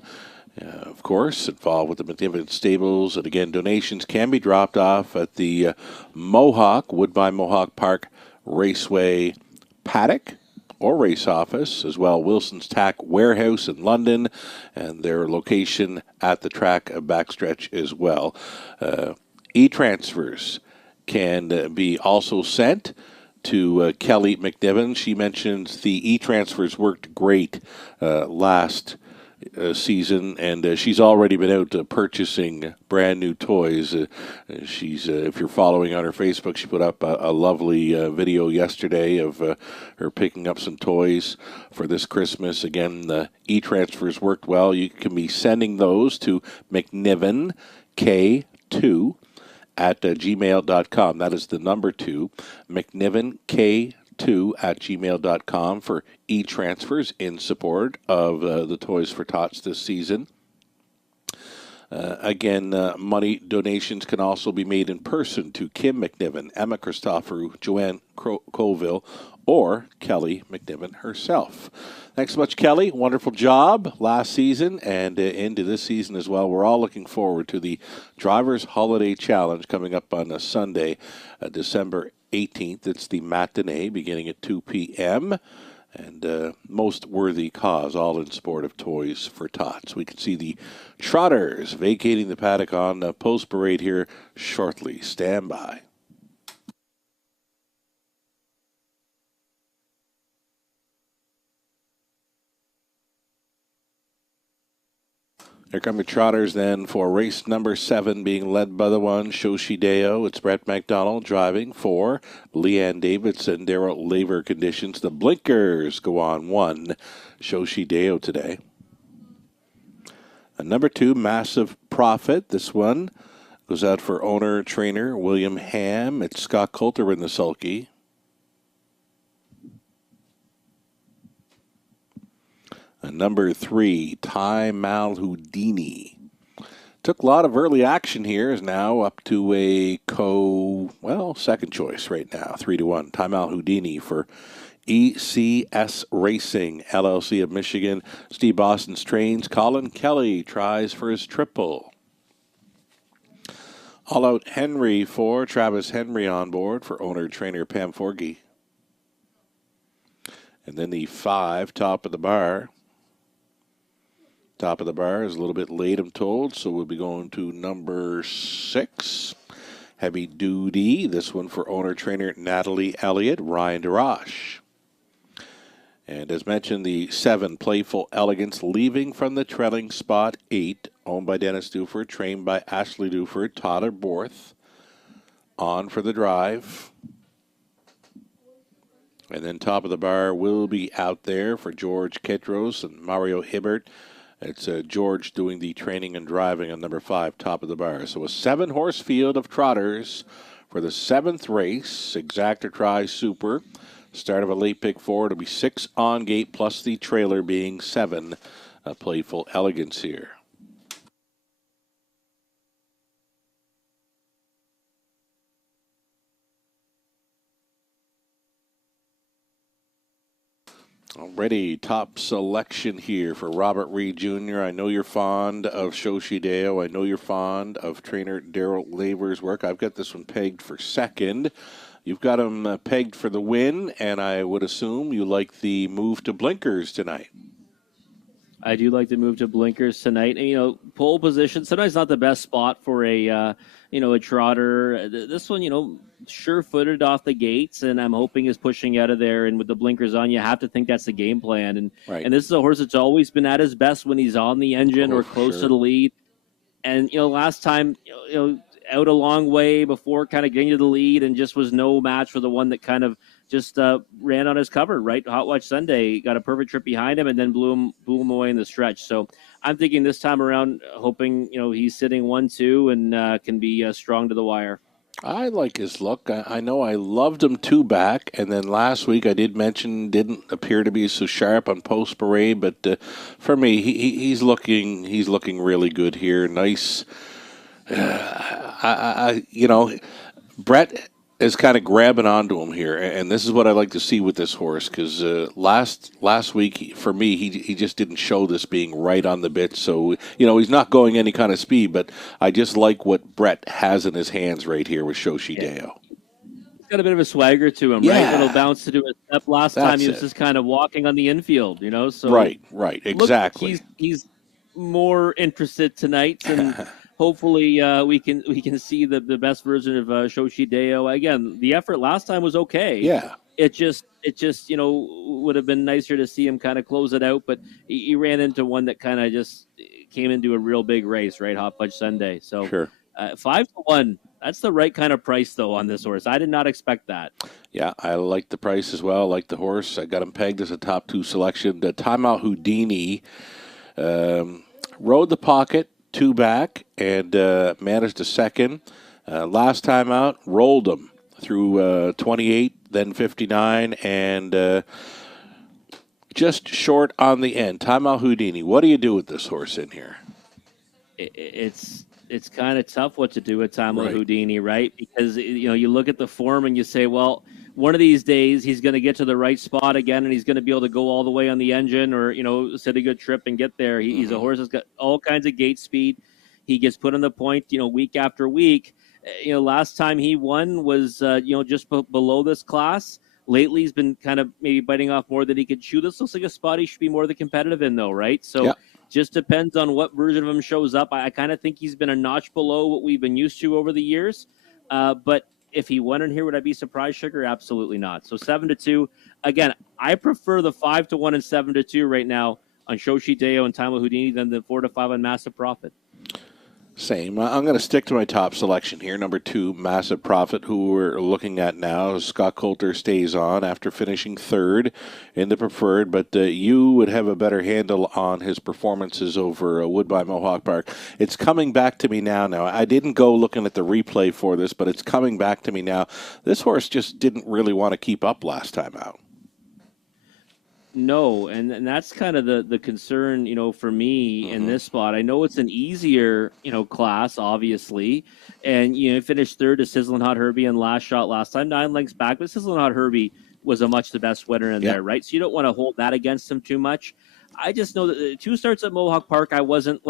Of course, involved with the McNiven Stables. And again, donations can be dropped off at the Woodbine Mohawk Park Raceway paddock or race office, as well Wilson's Tack Warehouse in London, and their location at the track backstretch as well. E-transfers can be also sent to Kelly McNiven. She mentions the e-transfers worked great last season, and she's already been out purchasing brand new toys. She's if you're following on her Facebook, she put up a lovely video yesterday of her picking up some toys for this Christmas. Again, the e-transfers worked well. You can be sending those to McNiven K2 at gmail.com. That is the number 2, McNivenK2 at gmail.com for e-transfers in support of the Toys for Tots this season. Again, money donations can also be made in person to Kim McNiven, Emma Christoforou, Joanne Colville, or Kelly McNiven herself. Thanks so much, Kelly. Wonderful job last season and into this season as well. We're all looking forward to the Drivers Holiday Challenge coming up on a Sunday, December 18th. It's the matinee beginning at 2 p.m., and most worthy cause, all in support of Toys for Tots. We can see the Trotters vacating the paddock on post parade here shortly. Stand by. Here come the Trotters then for race number 7, being led by the 1, Shoshi Deo. It's Brett McDonald driving for Leanne Davidson, Darrell Laver conditions. The blinkers go on 1, Shoshi Deo today. And number 2, Massive Profit. This one goes out for owner-trainer William Ham. It's Scott Coulter in the sulky. Number 3, Ty Malhoudini. Took a lot of early action here, is now up to a second choice right now, 3-1. Ty Malhoudini for ECS Racing, LLC of Michigan. Steve Boston's trains. Colin Kelly tries for his triple. All Out Henry for Travis Henry on board for owner-trainer Pam Forgy. And then the 5, Top of the Bar. Top of the Bar is a little bit late, I'm told, so we'll be going to number 6, Heavy Duty. This one for owner-trainer Natalie Elliott, Ryan DeRoche. And as mentioned, the 7, Playful Elegance, leaving from the trailing spot 8, owned by Dennis Duford, trained by Ashley Duford, Tyler Borth, on for the drive. And then Top of the Bar will be out there for George Ketros and Mario Hibbert. It's George doing the training and driving on number 5, Top of the Bar. So a 7-horse field of trotters for the 7th race, Exacta Tri Super. Start of a late pick 4. It'll be 6 on gate, plus the trailer being 7. Playful Elegance here. Already top selection here for Robert Reed Jr. I know you're fond of Shoshi Deo. I know you're fond of trainer Darrell Laver's work. I've got this one pegged for 2nd. You've got him pegged for the win, and I would assume you like the move to blinkers tonight. I do like the move to blinkers tonight. And, pole position, sometimes not the best spot for a trotter. This one, sure-footed off the gates, and I'm hoping is pushing out of there. And with the blinkers on, you have to think that's the game plan. And right. And this is a horse that's always been at his best when he's on the engine or close to the lead. And, last time, out a long way before kind of getting to the lead and just was no match for the one that kind of just ran on his cover, right? Hot Watch Sunday got a perfect trip behind him and then blew him away in the stretch. So I'm thinking this time around, hoping, he's sitting 1-2 and can be strong to the wire. I like his look. I know I loved him 2 back, and then last week I did mention didn't appear to be so sharp on post parade, but for me, he's looking really good here. Nice. Brett is kind of grabbing onto him here, and this is what I like to see with this horse, because last week, for me, he just didn't show this being right on the bit, so, he's not going any kind of speed, but I just like what Brett has in his hands right here with Shoshi Deo. He's got a bit of a swagger to him, right? It'll bounce to do a step. Last time he was just kind of walking on the infield, so. Right, exactly. Look, he's more interested tonight, and hopefully we can see the best version of Shoshi Deo. Again, the effort last time was okay. Yeah. It just would have been nicer to see him kind of close it out, but he ran into one that kind of just came into a real big race, right? Hot Fudge Sunday. So sure. 5-1. That's the right kind of price though on this horse. I did not expect that. Yeah, I like the price as well. I like the horse. I got him pegged as a top 2 selection. Ty Malhoudini rode the pocket 2 back and managed a 2nd. Last time out, rolled him through 28, then 59, and just short on the end. Time-Out Houdini, what do you do with this horse in here? It's kind of tough what to do with Time-Out Houdini, right? Because, you look at the form and you say, well, one of these days he's going to get to the right spot again and he's going to be able to go all the way on the engine or, set a good trip and get there. He's a horse that's got all kinds of gate speed. He gets put on the point, week after week. Last time he won was, just below this class. Lately, he's been kind of maybe biting off more than he could chew. This looks like a spot he should be more the competitive in, though, right? So just depends on what version of him shows up. I kind of think he's been a notch below what we've been used to over the years. But if he won in here, would I be surprised, Sugar? Absolutely not. So 7-2. Again, I prefer the 5-1 and 7-2 right now on Shoshi Deo and Time-Out Houdini than the 4-5 on Massive Profit. Same. I'm going to stick to my top selection here. Number 2, Massive Profit, who we're looking at now. Scott Coulter stays on after finishing third in the preferred, but you would have a better handle on his performances over Woodbine Mohawk Park. It's coming back to me now. I didn't go looking at the replay for this, but it's coming back to me now. This horse just didn't really want to keep up last time out. No, and that's kind of the concern, for me in this spot. I know it's an easier, class, obviously, and finished third to Sizzling Hot Herbie and Last Shot last time, 9 lengths back, but Sizzling Hot Herbie was the best winner in there, right? So you don't want to hold that against him too much. I just know that the 2 starts at Mohawk Park, I wasn't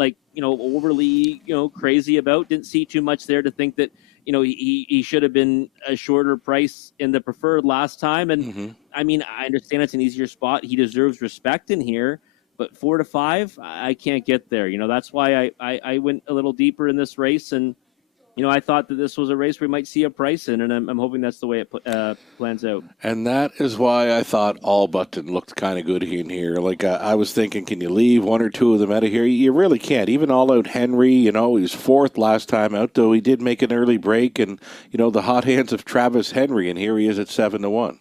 overly, crazy about. Didn't see too much there to think that, he should have been a shorter price in the preferred last time. And I mean, I understand it's an easier spot. He deserves respect in here, but 4-5, I can't get there. That's why I went a little deeper in this race. And, I thought that this was a race we might see a price in, and I'm hoping that's the way it plans out. And that is why I thought Allbutton looked kind of good in here. Like, I was thinking, can you leave 1 or 2 of them out of here? You really can't. Even All Out Henry, he was 4th last time out, though he did make an early break. And, the hot hands of Travis Henry, and here he is at 7-1.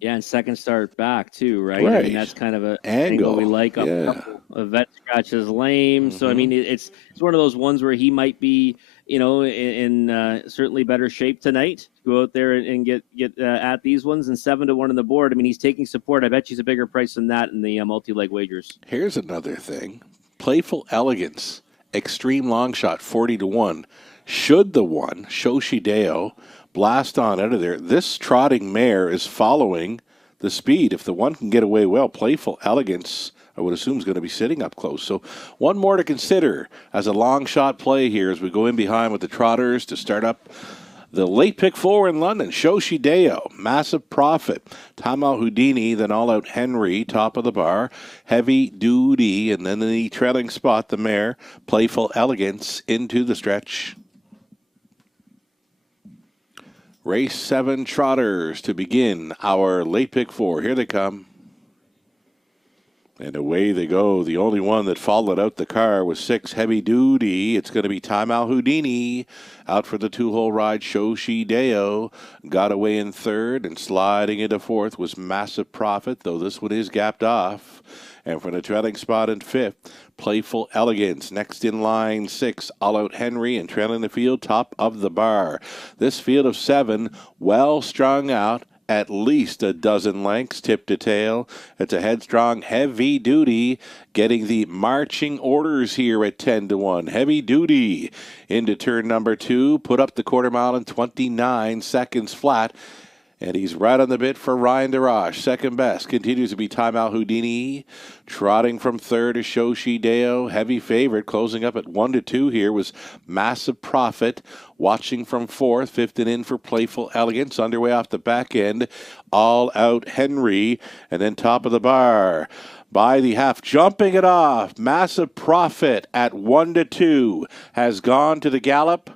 Yeah, and second start back, too, right? I mean, that's kind of an angle we like. A vet scratches lame. So, I mean, it's one of those ones where he might be, in certainly better shape tonight. Go out there and get at these ones. And 7-1 on the board. I mean, he's taking support. I bet he's a bigger price than that in the multi-leg wagers. Here's another thing. Playful Elegance, Extreme Long Shot, 40-1. Should the one, Shoshi Deo, blast on out of there, this trotting mare is following the speed. If the one can get away well, Playful Elegance, I would assume, is going to be sitting up close. So one more to consider as a long shot play here as we go in behind with the trotters to start up the late pick 4 in London. Shoshi Deo, Massive Profit, Time-Out Houdini, then All Out Henry, top of the bar, Heavy Duty, and then the trailing spot, the mare, Playful Elegance, into the stretch. Race 7 trotters to begin our late pick 4. Here they come. And away they go. The only one that followed out the car was 6, Heavy Duty. It's going to be Time-Out Houdini. Out for the 2-hole ride, Shoshi Deo. Got away in third, and sliding into fourth was Massive Profit, though this one is gapped off. And for the trailing spot in fifth, Playful Elegance. Next in line, 6, All Out Henry, and trailing the field, top of the bar. This field of 7, well strung out, at least a dozen lengths, tip to tail. It's a headstrong Heavy Duty getting the marching orders here at 10-1. Heavy Duty into turn number 2, put up the quarter mile in 29 seconds flat. And he's right on the bit for Ryan DeRoche. Second best continues to be Time-Out Houdini. Trotting from third is Shoshi Deo. Heavy favorite closing up at 1-2 here was Massive Profit. Watching from fourth, fifth and in for Playful Elegance. Underway off the back end, All Out Henry. And then top of the bar by the half, jumping it off. Massive Profit at 1-2 has gone to the gallop.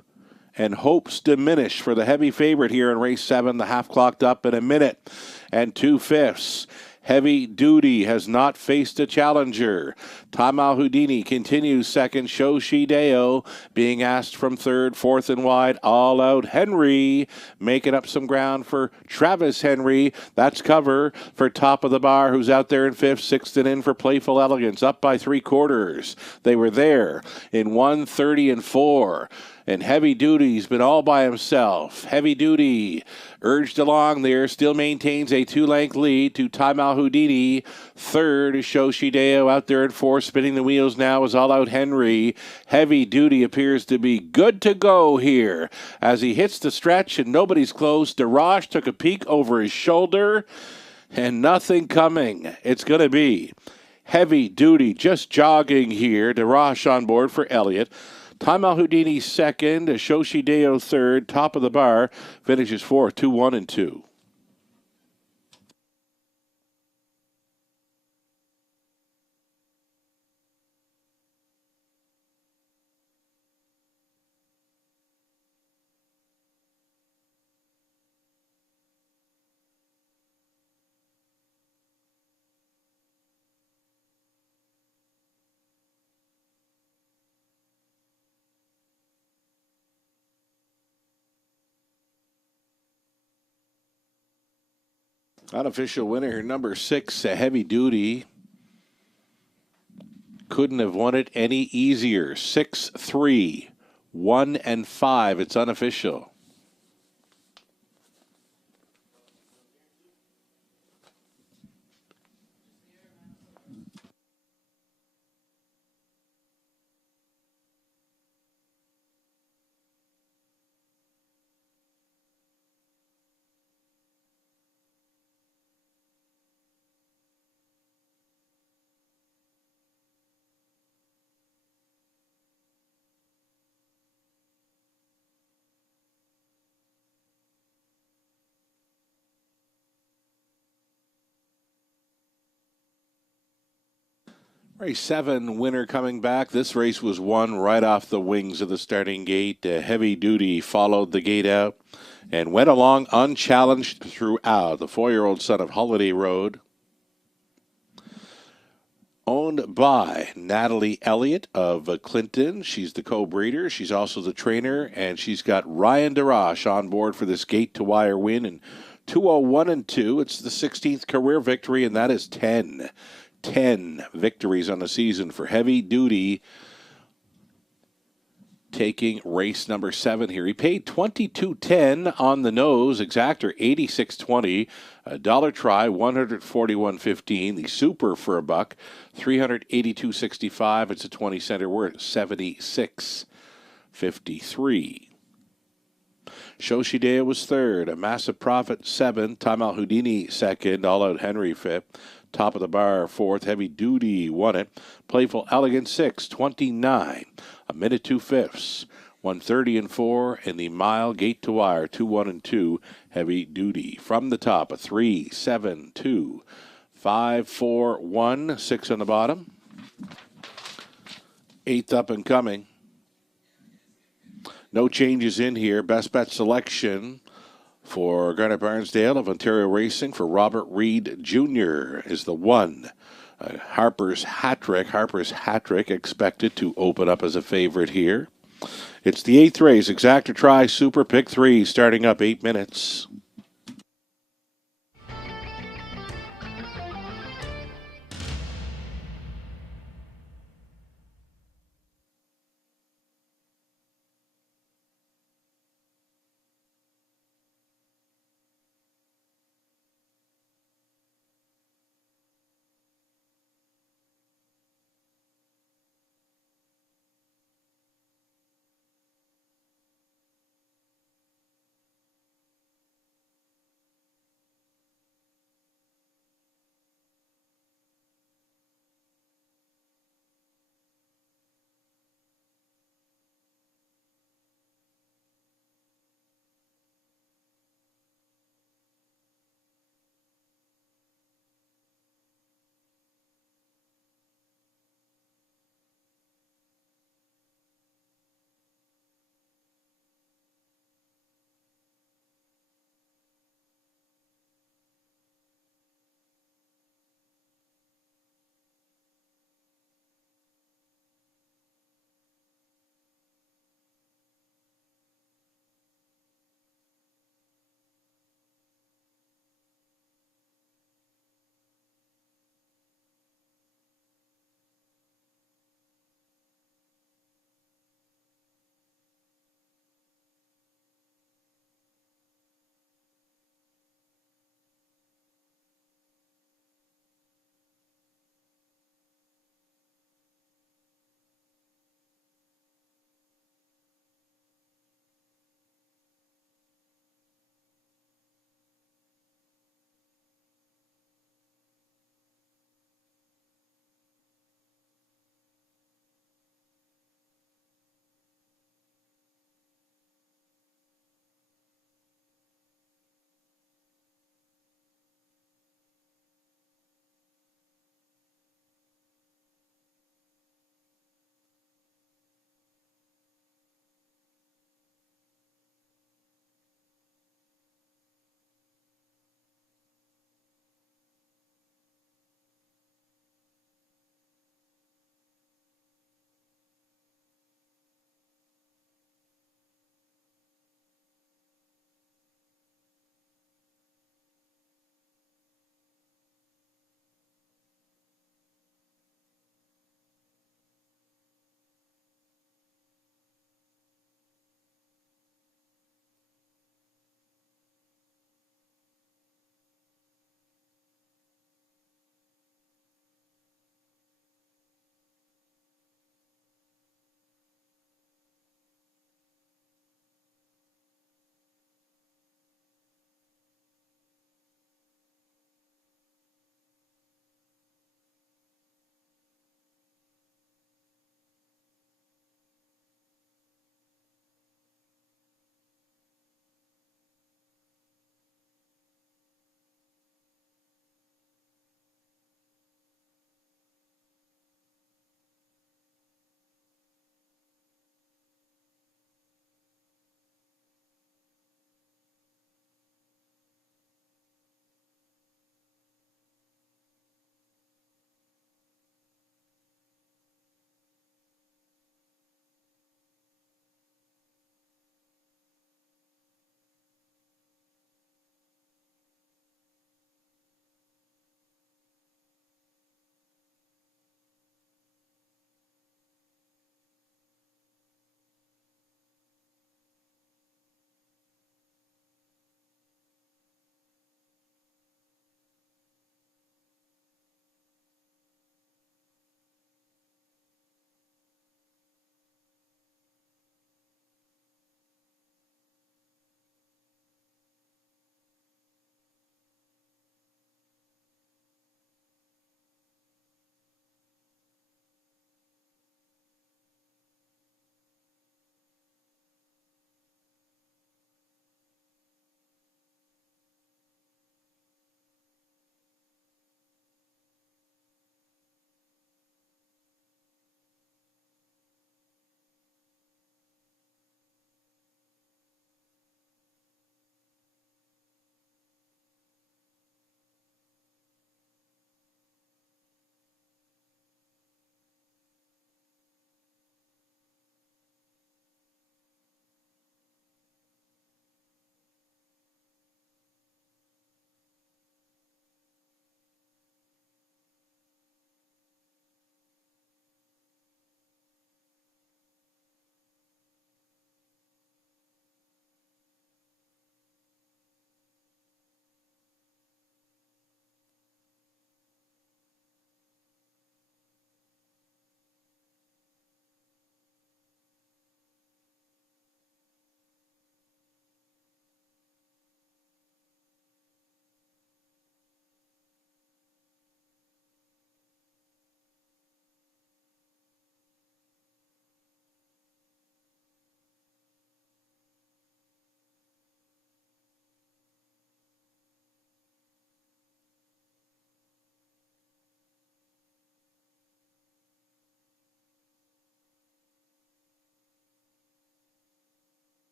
And hopes diminish for the heavy favorite here in race 7. The half clocked up in 1 minute and 2/5. Heavy Duty has not faced a challenger. Time-Out Houdini continues second. Shoshi Deo being asked from third. Fourth and wide, All Out Henry making up some ground for Travis Henry. That's cover for top of the bar, who's out there in fifth. Sixth and in for Playful Elegance, up by 3/4. They were there in 1:30 and 4. And Heavy Duty's been all by himself. Heavy Duty urged along there, still maintains a 2-length lead to Time Al Houdini. Third is Shoshideo out there at 4th. Spinning the wheels now is All Out Henry. Heavy Duty appears to be good to go here as he hits the stretch and nobody's close. DeRoche took a peek over his shoulder and nothing coming. It's going to be Heavy Duty just jogging here. DeRoche on board for Elliott. Time Al Houdini second, Shoshideo third, top of the bar, finishes fourth, 2-1 and 2. Unofficial winner, number 6, Heavy Duty. Couldn't have won it any easier. 6-3, 1 and 5. It's unofficial. Race 7 winner coming back. This race was won right off the wings of the starting gate. Heavy Duty followed the gate out and went along unchallenged throughout. The 4-year-old son of Holiday Road. Owned by Natalie Elliott of Clinton. She's the co-breeder. She's also the trainer. And she's got Ryan DeRoche on board for this gate-to-wire win in 2:01 and 2. It's the 16th career victory, and that is 10 victories on the season for Heavy Duty, taking race number 7 here. He paid $22.10 on the nose, exactor $86.20, a dollar try $141.15, the super for a buck $382.65. It's a 20-center worth $76.53. Shoshideo was third, a massive profit 7, Time Al Houdini second, All Out Henry fifth. Top of the bar, 4th, Heavy Duty won it. Playful Elegance 6, 29, a minute 2/5, 130 and 4, and the mile gate to wire, 2-1 and 2, Heavy Duty. From the top, a 3, 7, 2, 5, 4, 1, 6 on the bottom. 8th up and coming. No changes in here. Best bet selection for Garnet Barnsdale of Ontario Racing for Robert Reed Jr. is the 1. Harper's Hat Trick expected to open up as a favorite here. It's the 8th race, exactor try, super pick 3, starting up 8 minutes.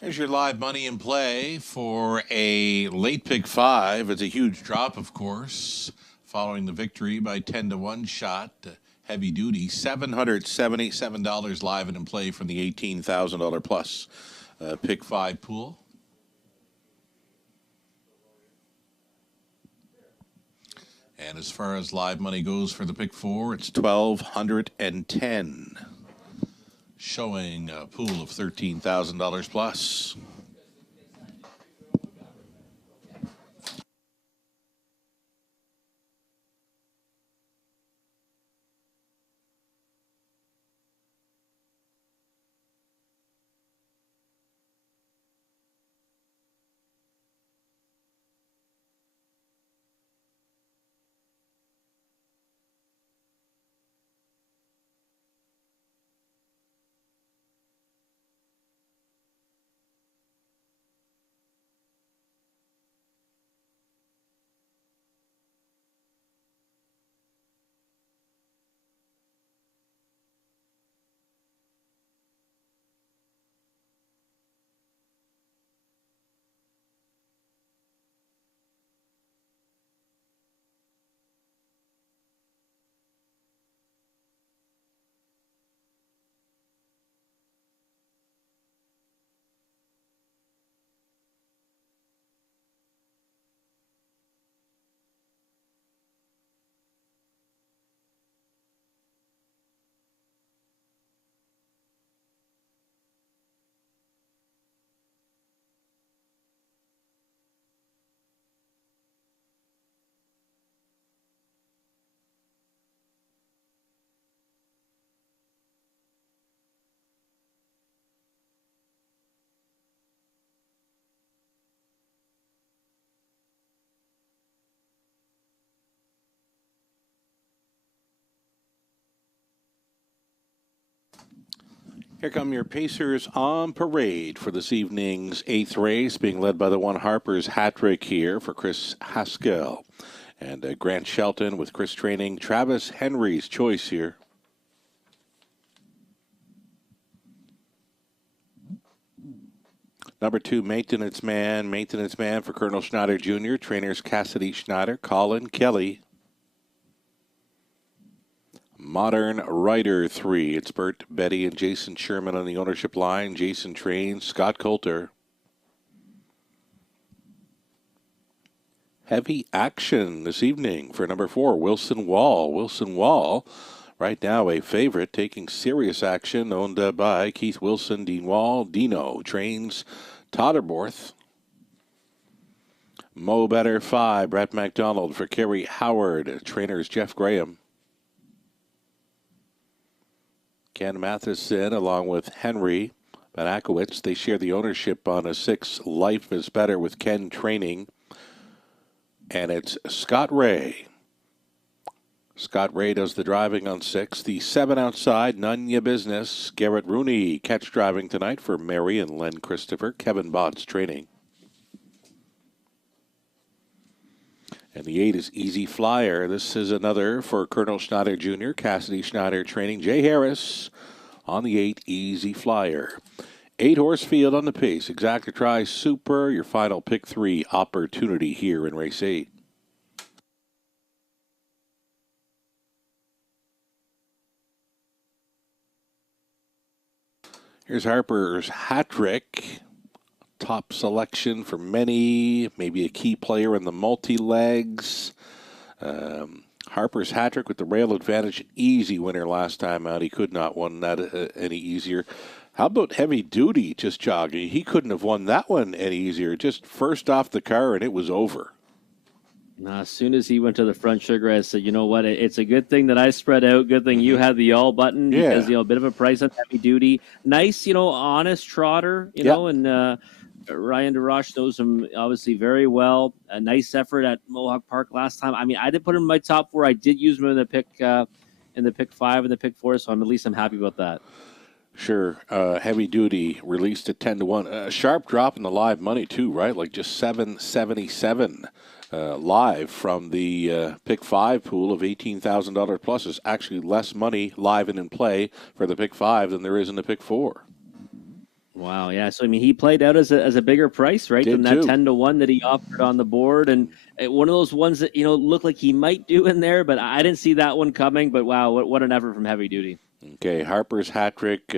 Here's your live money in play for a late pick 5. It's a huge drop, of course, following the victory by 10-1 shot. Heavy duty, $777 live and in play from the $18,000 plus pick 5 pool. And as far as live money goes for the pick 4, it's $1,210. Showing a pool of $13,000 plus. Here come your Pacers on parade for this evening's 8th race, being led by the one Harper's hat trick here for Chris Haskell. And Grant Shelton with Chris training. Travis Henry's choice here. Number 2, Maintenance Man for Colonel Schneider Jr. Trainers Cassidy Schneider, Colin Kelly. Modern Rider 3. It's Bert, Betty, and Jason Sherman on the ownership line. Jason trains Scott Coulter. Heavy action this evening for number 4, Wilson Wall. Wilson Wall, right now a favorite, taking serious action, owned by Keith Wilson, Dean Wall. Dino trains Totterborth. Mo Better 5, Brett McDonald for Kerry Howard. Trainers Jeff Graham. Ken Matheson along with Henry Banakowitz. They share the ownership on a 6, Life is Better with Ken training. And it's Scott Ray. Scott Ray does the driving on 6. The 7 outside, None Ya Business. Garrett Rooney catch driving tonight for Mary and Len Christopher. Kevin Botts training. And the 8 is Easy Flyer. This is another for Colonel Schneider Jr., Cassidy Schneider training. Jay Harris on the 8, Easy Flyer. 8-horse field on the pace. Exacta Tri Super, your final pick 3 opportunity here in race 8. Here's Harper's hat trick. Top selection for many, maybe a key player in the multi-legs. Harper's hat trick with the rail advantage. Easy winner last time out. He could not won that any easier. How about Heavy Duty just jogging? He couldn't have won that one any easier. Just first off the car and it was over. As soon as he went to the front, Sugar, I said, you know what? It's a good thing that I spread out. Good thing you had the all button because, a bit of a price on Heavy Duty. Nice, honest trotter, you know, and Ryan DeRoche knows him obviously very well. A nice effort at Mohawk Park last time. I mean, I did put him in my top 4. I did use him in the pick 5 and the pick 4, so at least I'm happy about that. Sure. Heavy Duty released at 10-1. A sharp drop in the live money too, right? Like just 777 live from the pick 5 pool of $18,000 plus. Is actually less money live and in play for the pick 5 than there is in the pick 4. Wow, yeah. So I mean, he played out as a bigger price, right, Did than that too. 10-1 that he offered on the board, and one of those ones that looked like he might do in there, but I didn't see that one coming. But wow, what an effort from Heavy Duty. Okay, Harper's hat trick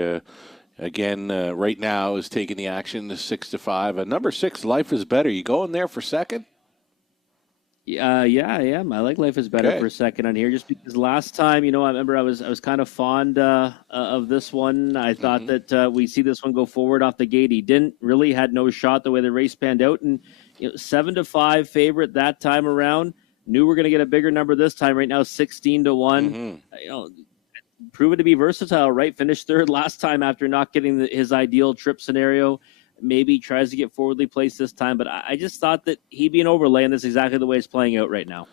again right now is taking the action 6-5. Number 6, Life is Better. You going there for second? Yeah, I am. I like Life is Better for a second on here, just because last time, I remember I was kind of fond of this one. I thought that we see this one go forward off the gate. He didn't really, had no shot the way the race panned out, and 7-5 favorite that time around. Knew we're going to get a bigger number this time. Right now, 16-1. Proven to be versatile, right? Finished third last time after not getting his ideal trip scenario. Maybe tries to get forwardly placed this time, but I just thought that he'd be an overlay, and that's exactly the way it's playing out right now.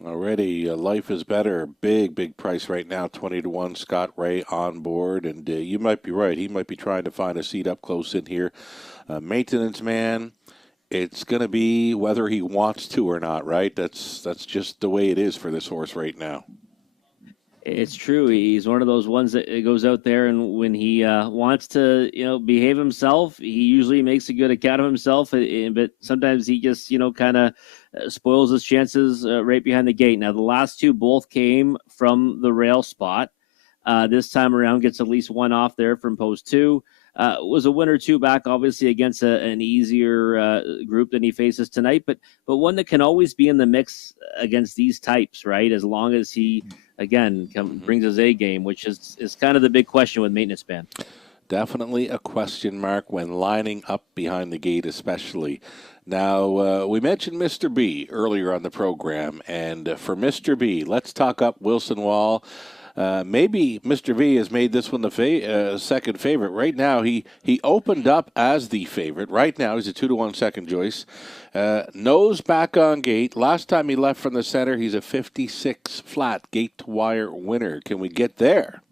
Already, Life is Better. Big price right now, 20-1. Scott Ray on board, and you might be right. He might be trying to find a seat up close in here. Maintenance Man. It's going to be whether he wants to or not, right? That's just the way it is for this horse right now. It's true. He's one of those ones that goes out there, and when he wants to, behave himself, he usually makes a good account of himself. But sometimes he just, kind of spoils his chances right behind the gate. Now, the last two both came from the rail spot. This time around, gets at least one off there from post 2. Was a win or two back, obviously, against an easier group than he faces tonight, but one that can always be in the mix against these types, right? As long as he, again, brings his A game, which is kind of the big question with Maintenance Man. Definitely a question mark when lining up behind the gate, especially. Now, we mentioned Mr. B earlier on the program, and for Mr. B, let's talk up Wilson Wall. Maybe Mr. V has made this one the second favorite. Right now, he opened up as the favorite. Right now, he's a 2-1 second choice. Nose back on gate. Last time he left from the center, he's a 56 flat gate-to-wire winner. Can we get there?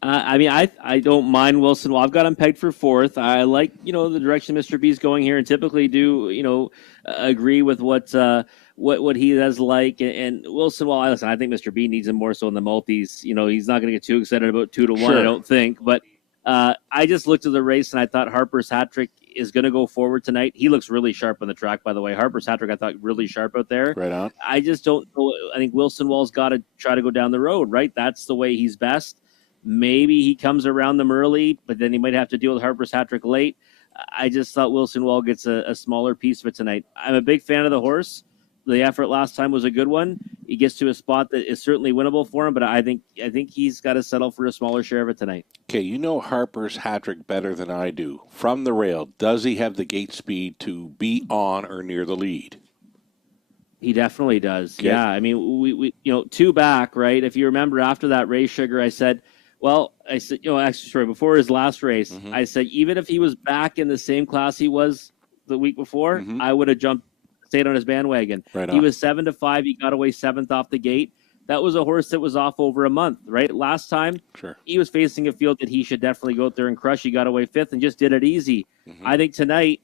I don't mind Wilson. Well, I've got him pegged for 4th. I like, the direction Mr. B's going here, and typically do, agree with what he does like. And Wilson, well, listen, I think Mr. B needs him more so in the multis. He's not going to get too excited about 2-1, sure. I don't think. But I just looked at the race, and I thought Harper's hat trick is going to go forward tonight. He looks really sharp on the track, by the way. Harper's hat trick, I thought, really sharp out there. Right on. I just don't know. I think Wilson Wall's got to try to go down the road, right? That's the way he's best. Maybe he comes around them early, but then he might have to deal with Harper's hat trick late. I just thought Wilson Wall gets a smaller piece of it tonight. I'm a big fan of the horse. The effort last time was a good one. He gets to a spot that is certainly winnable for him, but I think he's got to settle for a smaller share of it tonight. Okay, Harper's hat trick better than I do. From the rail, does he have the gate speed to be on or near the lead? He definitely does. Okay. Yeah, I mean, we 2 back, right? If you remember after that race, Sugar, I said, before his last race, I said, even if he was back in the same class he was the week before, I would have stayed on his bandwagon. Right on. He was 7-5. He got away 7th off the gate. That was a horse that was off over a month, right? Last time, sure, he was facing a field that he should definitely go out there and crush. He got away 5th and just did it easy. I think tonight,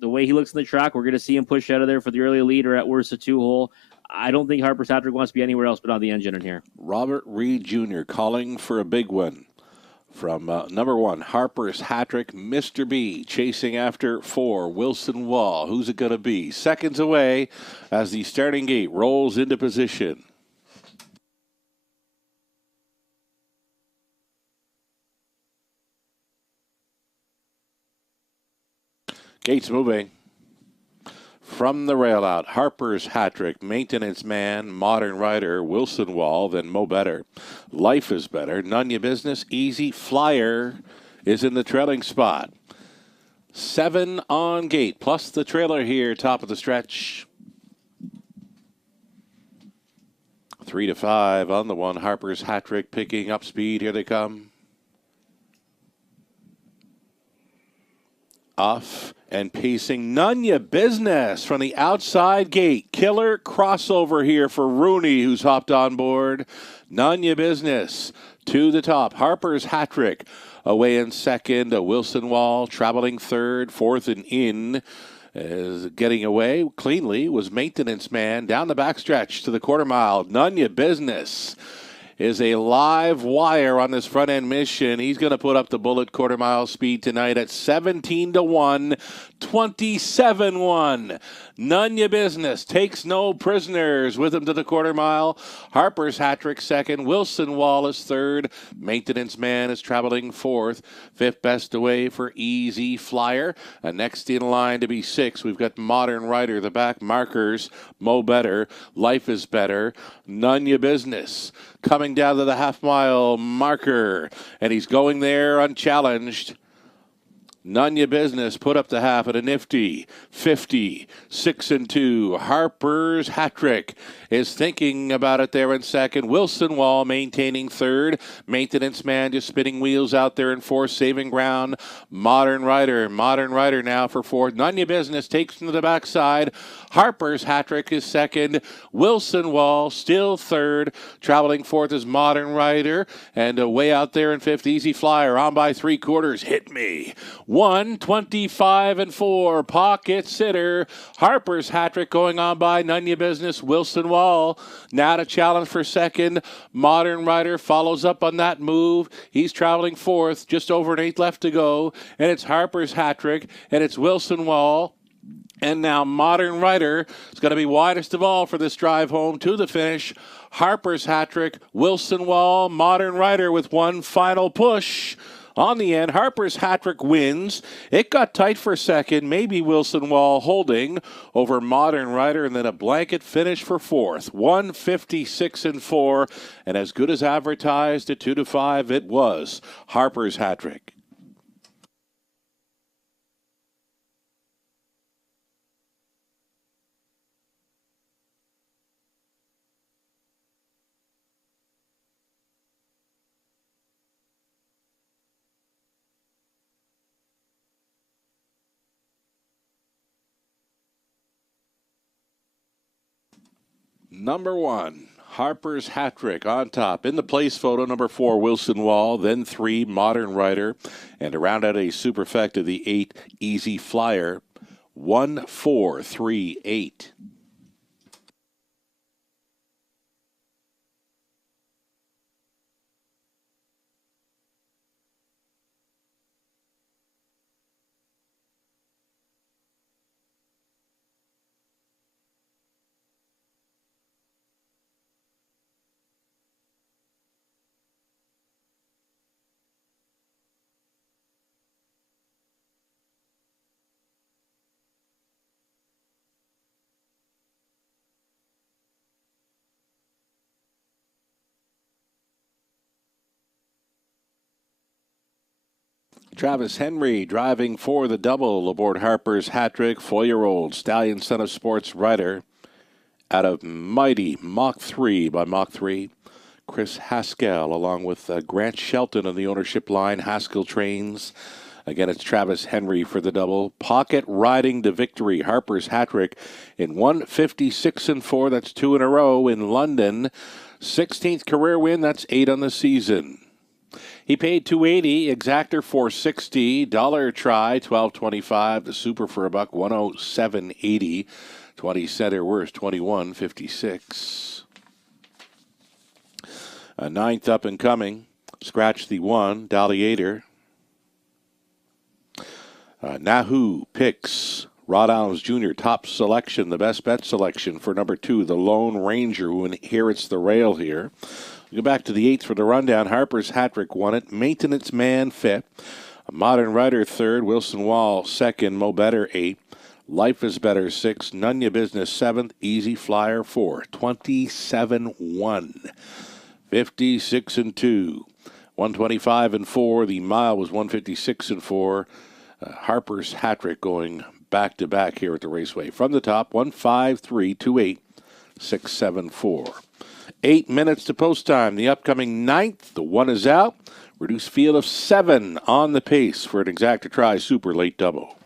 the way he looks in the track, we're going to see him push out of there for the early lead or at worst a 2-hole. I don't think Harper's hat trick wants to be anywhere else but on the engine in here. Robert Reed Jr. calling for a big one. From number 1, Harper's hat trick, Mr. B chasing after 4, Wilson Wall. Who's it going to be? Seconds away as the starting gate rolls into position. Gates moving. From the rail out, Harper's hat trick, Maintenance Man, Modern Rider, Wilson Wall, then Mo Better. Life is Better, None Your Business, Easy Flyer is in the trailing spot. 7 on gate, plus the trailer here, top of the stretch. 3-5 on the 1, Harper's hat trick, picking up speed. Here they come. Off and pacing, None Your Business from the outside gate. Killer crossover here for Rooney, who's hopped on board. None Your Business to the top. Harper's hat trick away in second. Wilson Wall traveling third. 4th and in. Getting away cleanly was Maintenance Man down the backstretch to the quarter mile. None Your Business is a live wire on this front end mission. He's going to put up the bullet quarter mile speed tonight at 17-1, 27-1. None your business. Takes no prisoners with him to the quarter mile. Harper's hat trick second. Wilson Wall is third. Maintenance Man is traveling fourth. Fifth best away for Easy Flyer. Next in line to be sixth, we've got Modern Rider. The back markers, Mo Better, Life is Better, None your business. Coming down to the half-mile marker, and he's going there unchallenged. None your business. Put up the half at a nifty 50, 6-2. Harper's hat trick is thinking about it there in second. Wilson Wall maintaining third. Maintenance Man just spinning wheels out there in fourth, saving ground. Modern Rider now for fourth. None your business takes him to the backside. Harper's hat trick is second. Wilson Wall still third. Traveling fourth is Modern Rider, and way out there in fifth, Easy Flyer on by 3/4. Hit me. 1:25-4. Pocket Sitter. Harper's hat trick going on by None your business. Wilson Wall now to challenge for second. Modern Rider follows up on that move. He's traveling fourth. Just over an eighth left to go. And it's Harper's hat trick. And it's Wilson Wall. And now Modern Rider is going to be widest of all for this drive home to the finish. Harper's hat trick. Wilson Wall. Modern Rider with one final push. On the end, Harper's hat trick wins. It got tight for a second. Maybe Wilson Wall holding over Modern Rider, and then a blanket finish for fourth. 156-4, and as good as advertised at 2-5, it was Harper's hat trick. Number one, Harper's hat trick on top. In the place photo, number 4, Wilson Wall. Then 3, Modern Rider. And to round out a superfecta, the 8, Easy Flyer. 1-4-3-8. Travis Henry driving for the double aboard Harper's hat trick. 4-year-old Stallion Son of Sports rider out of mighty Mach 3 by Mach 3. Chris Haskell along with Grant Shelton on the ownership line. Haskell trains. Again, it's Travis Henry for the double. Pocket riding to victory. Harper's hat trick in 156-4. That's 2 in a row in London. 16th career win. That's 8 on the season. He paid $280, exactor $460, dollar try $12.25, the super for a buck $107.80, 20 center worst $21.56. Ninth up and coming, scratch the 1, Daliator. Nahu picks Rod Adams Jr. top selection, the best bet selection for number 2, the Lone Ranger, who inherits the rail here. Go back to the 8th for the rundown. Harper's hat trick won it. Maintenance Man 5th. Modern Rider 3rd. Wilson Wall 2nd. Mo Better 8th. Life is Better 6th. None your business 7th. Easy Flyer 4. 27-1. 56-2. 125-4. The mile was 156-4. Harper's hat trick going back to back here at the Raceway. From the top, 153-28. 674. 8 minutes to post time. The upcoming 9th, the 1 is out. Reduced field of 7 on the pace for an exacta try super late double.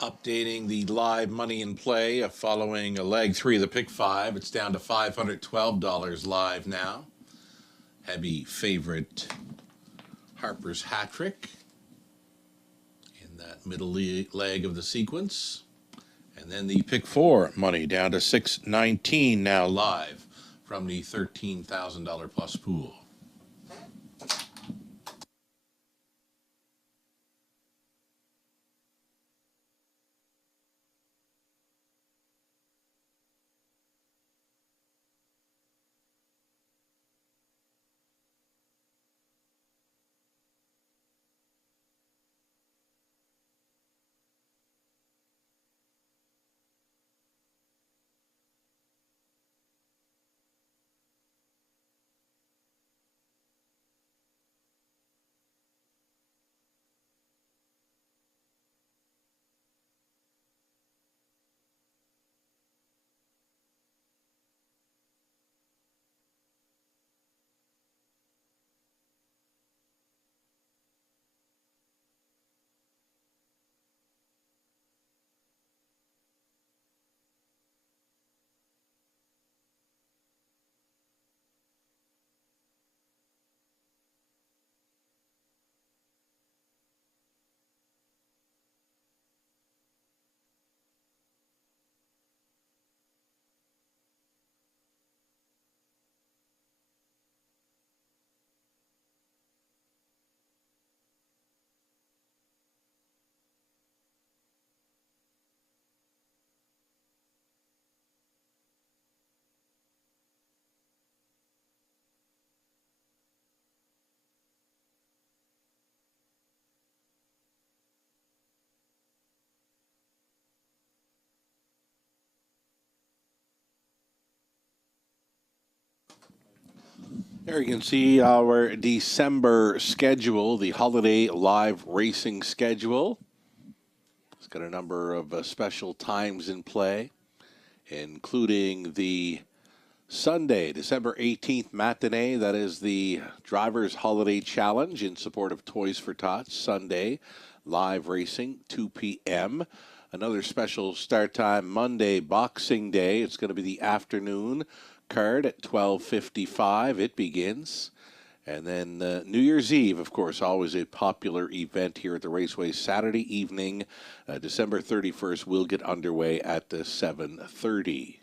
Updating the live money in play following a leg 3 of the pick 5. It's down to $512 live now. Heavy favorite Harper's hat trick in that middle leg of the sequence. And then the pick 4 money down to $619 now live from the $13,000 plus pool. There you can see our December schedule, the holiday live racing schedule. It's got a number of special times in play, including the Sunday, December 18th matinee. That is the Drivers Holiday Challenge in support of Toys for Tots. Sunday, live racing, 2 p.m. Another special start time Monday, Boxing Day. It's going to be the afternoon card at 12:55. It begins. And then New Year's Eve, of course, always a popular event here at the Raceway. Saturday evening, December 31st, will get underway at 7:30.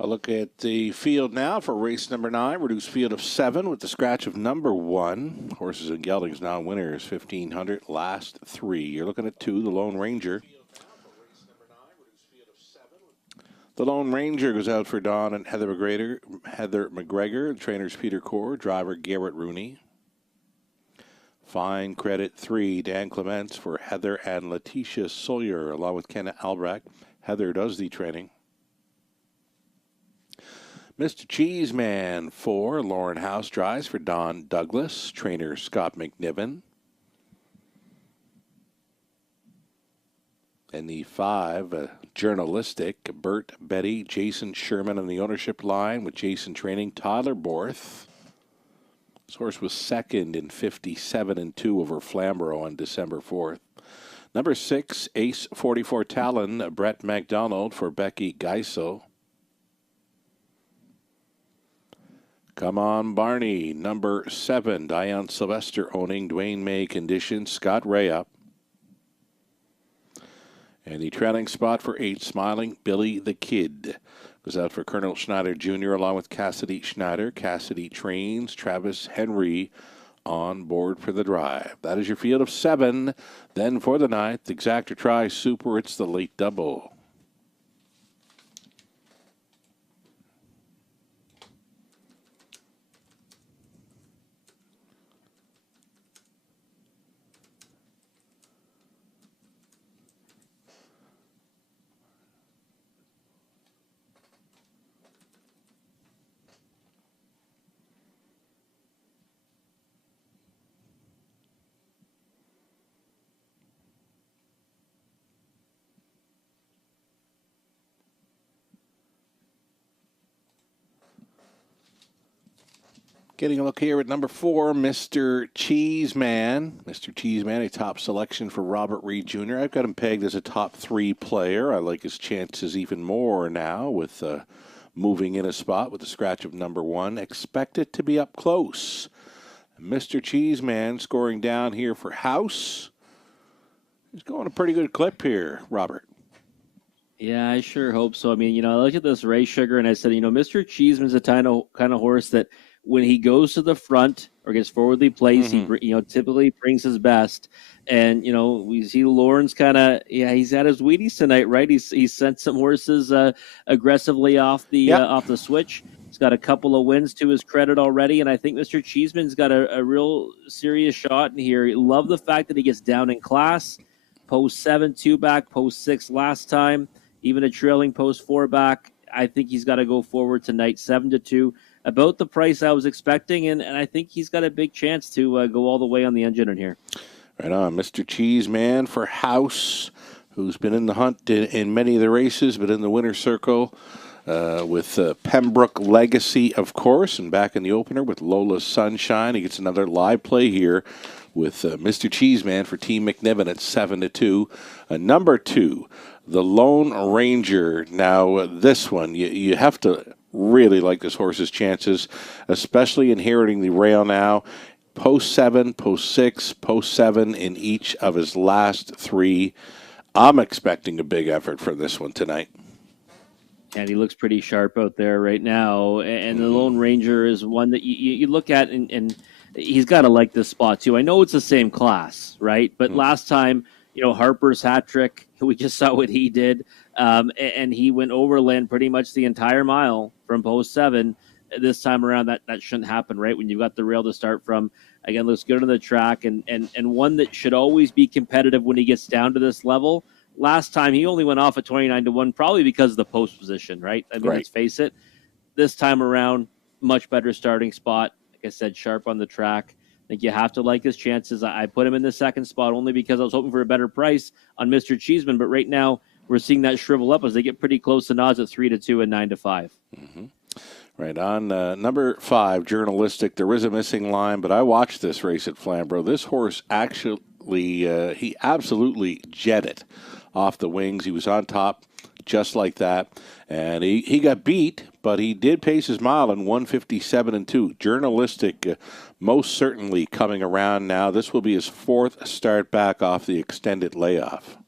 I'll look at the field now for race number 9. Reduced field of 7 with the scratch of number 1. Horses and geldings now winners, 1,500, last 3. You're looking at 2, the Lone Ranger. The Lone Ranger goes out for Don and Heather McGregor, trainers Peter Core, driver Garrett Rooney. Fine Credit 3, Dan Clements for Heather and Letitia Sawyer, along with Ken Albrecht. Heather does the training. Mr. Cheeseman 4, Lauren House drives for Don Douglas, trainer Scott McNiven. And the 5, Journalistic, Bert Betty, Jason Sherman on the ownership line with Jason training Tyler Borth. This horse was second in 57-2 over Flamborough on December 4th. Number 6, Ace 44 Talon, Brett McDonald for Becky Geisel. Come on, Barney. Number 7, Diane Sylvester owning Dwayne May condition, Scott Rayup. And the trailing spot for 8, Smiling Billy the Kid. Goes out for Colonel Schneider Jr. along with Cassidy Schneider. Cassidy trains Travis Henry on board for the drive. That is your field of 7. Then for the 9th, Exactor Tri Super, it's the late double. Getting a look here at number 4, Mr. Cheeseman. Mr. Cheeseman, a top selection for Robert Reed Jr. I've got him pegged as a top 3 player. I like his chances even more now with moving in a spot with the scratch of number 1. Expect it to be up close. Mr. Cheeseman scoring down here for House. He's going a pretty good clip here, Robert. Yeah, I sure hope so. I mean, I looked at this race, Sugar, and I said, Mr. Cheeseman's a kind of horse that when he goes to the front or gets forwardly placed, he typically brings his best. And we see Lauren's he's at his Wheaties tonight, right? He's sent some horses aggressively off the switch. He's got a couple of wins to his credit already, and I think Mr. Cheeseman's got a real serious shot in here. Love the fact that he gets down in class, post 7 2 back, post 6 last time, even a trailing post 4 back. I think he's got to go forward tonight, 7-2. About the price I was expecting, and I think he's got a big chance to go all the way on the engine in here. Right on. Mr. Cheeseman for House, who's been in the hunt in many of the races, but in the winner's circle with Pembroke Legacy, of course, and back in the opener with Lola Sunshine. He gets another live play here with Mr. Cheeseman for Team McNiven at 7-2. Number 2, the Lone Ranger. Now, this one, you have to really like this horse's chances, especially inheriting the rail now. Post 7, post 6, post 7 in each of his last 3. I'm expecting a big effort for this one tonight. And he looks pretty sharp out there right now. And the Lone Ranger is one that you look at, and he's got to like this spot too. I know it's the same class, right? But last time, Harper's hat trick, we just saw what he did. And he went overland pretty much the entire mile from post 7. This time around, that shouldn't happen, right? When you've got the rail to start from. Again, looks good on the track, and one that should always be competitive when he gets down to this level. Last time, he only went off at 29-1, probably because of the post position, right? I mean, Let's face it. This time around, much better starting spot. Like I said, sharp on the track. I think you have to like his chances. I put him in the second spot only because I was hoping for a better price on Mr. Cheeseman, but right now, we're seeing that shrivel up as they get pretty close to odds at 3-2 and 9-5. Mm-hmm. Right on. Number 5, Journalistic. There is a missing line, but I watched this race at Flamborough. This horse actually, he absolutely jetted off the wings. He was on top just like that, and he got beat, but he did pace his mile in 1:57-2. Journalistic most certainly coming around now. This will be his 4th start back off the extended layoff.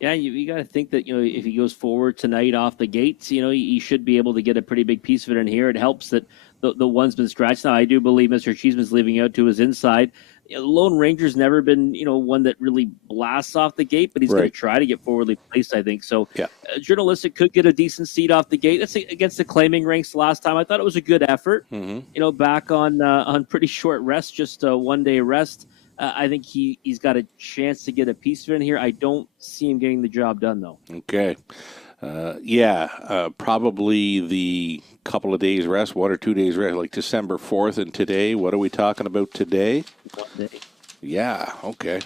Yeah, you got to think that, if he goes forward tonight off the gates, he should be able to get a pretty big piece of it in here. It helps that the one's been scratched. Now, I do believe Mr. Cheeseman's leaving out to his inside. Lone Ranger's never been, one that really blasts off the gate, but he's going to try to get forwardly placed, I think. So, yeah. Journalistic could get a decent seat off the gate. That's against the claiming ranks last time. I thought it was a good effort. Mm-hmm. Back on pretty short rest, just a 1 day rest. I think he's got a chance to get a piece of it in here. I don't see him getting the job done, though. Okay. Probably the couple of days rest, 1 or 2 days rest, like December 4th and today. What are we talking about today? 1 day. Yeah, okay.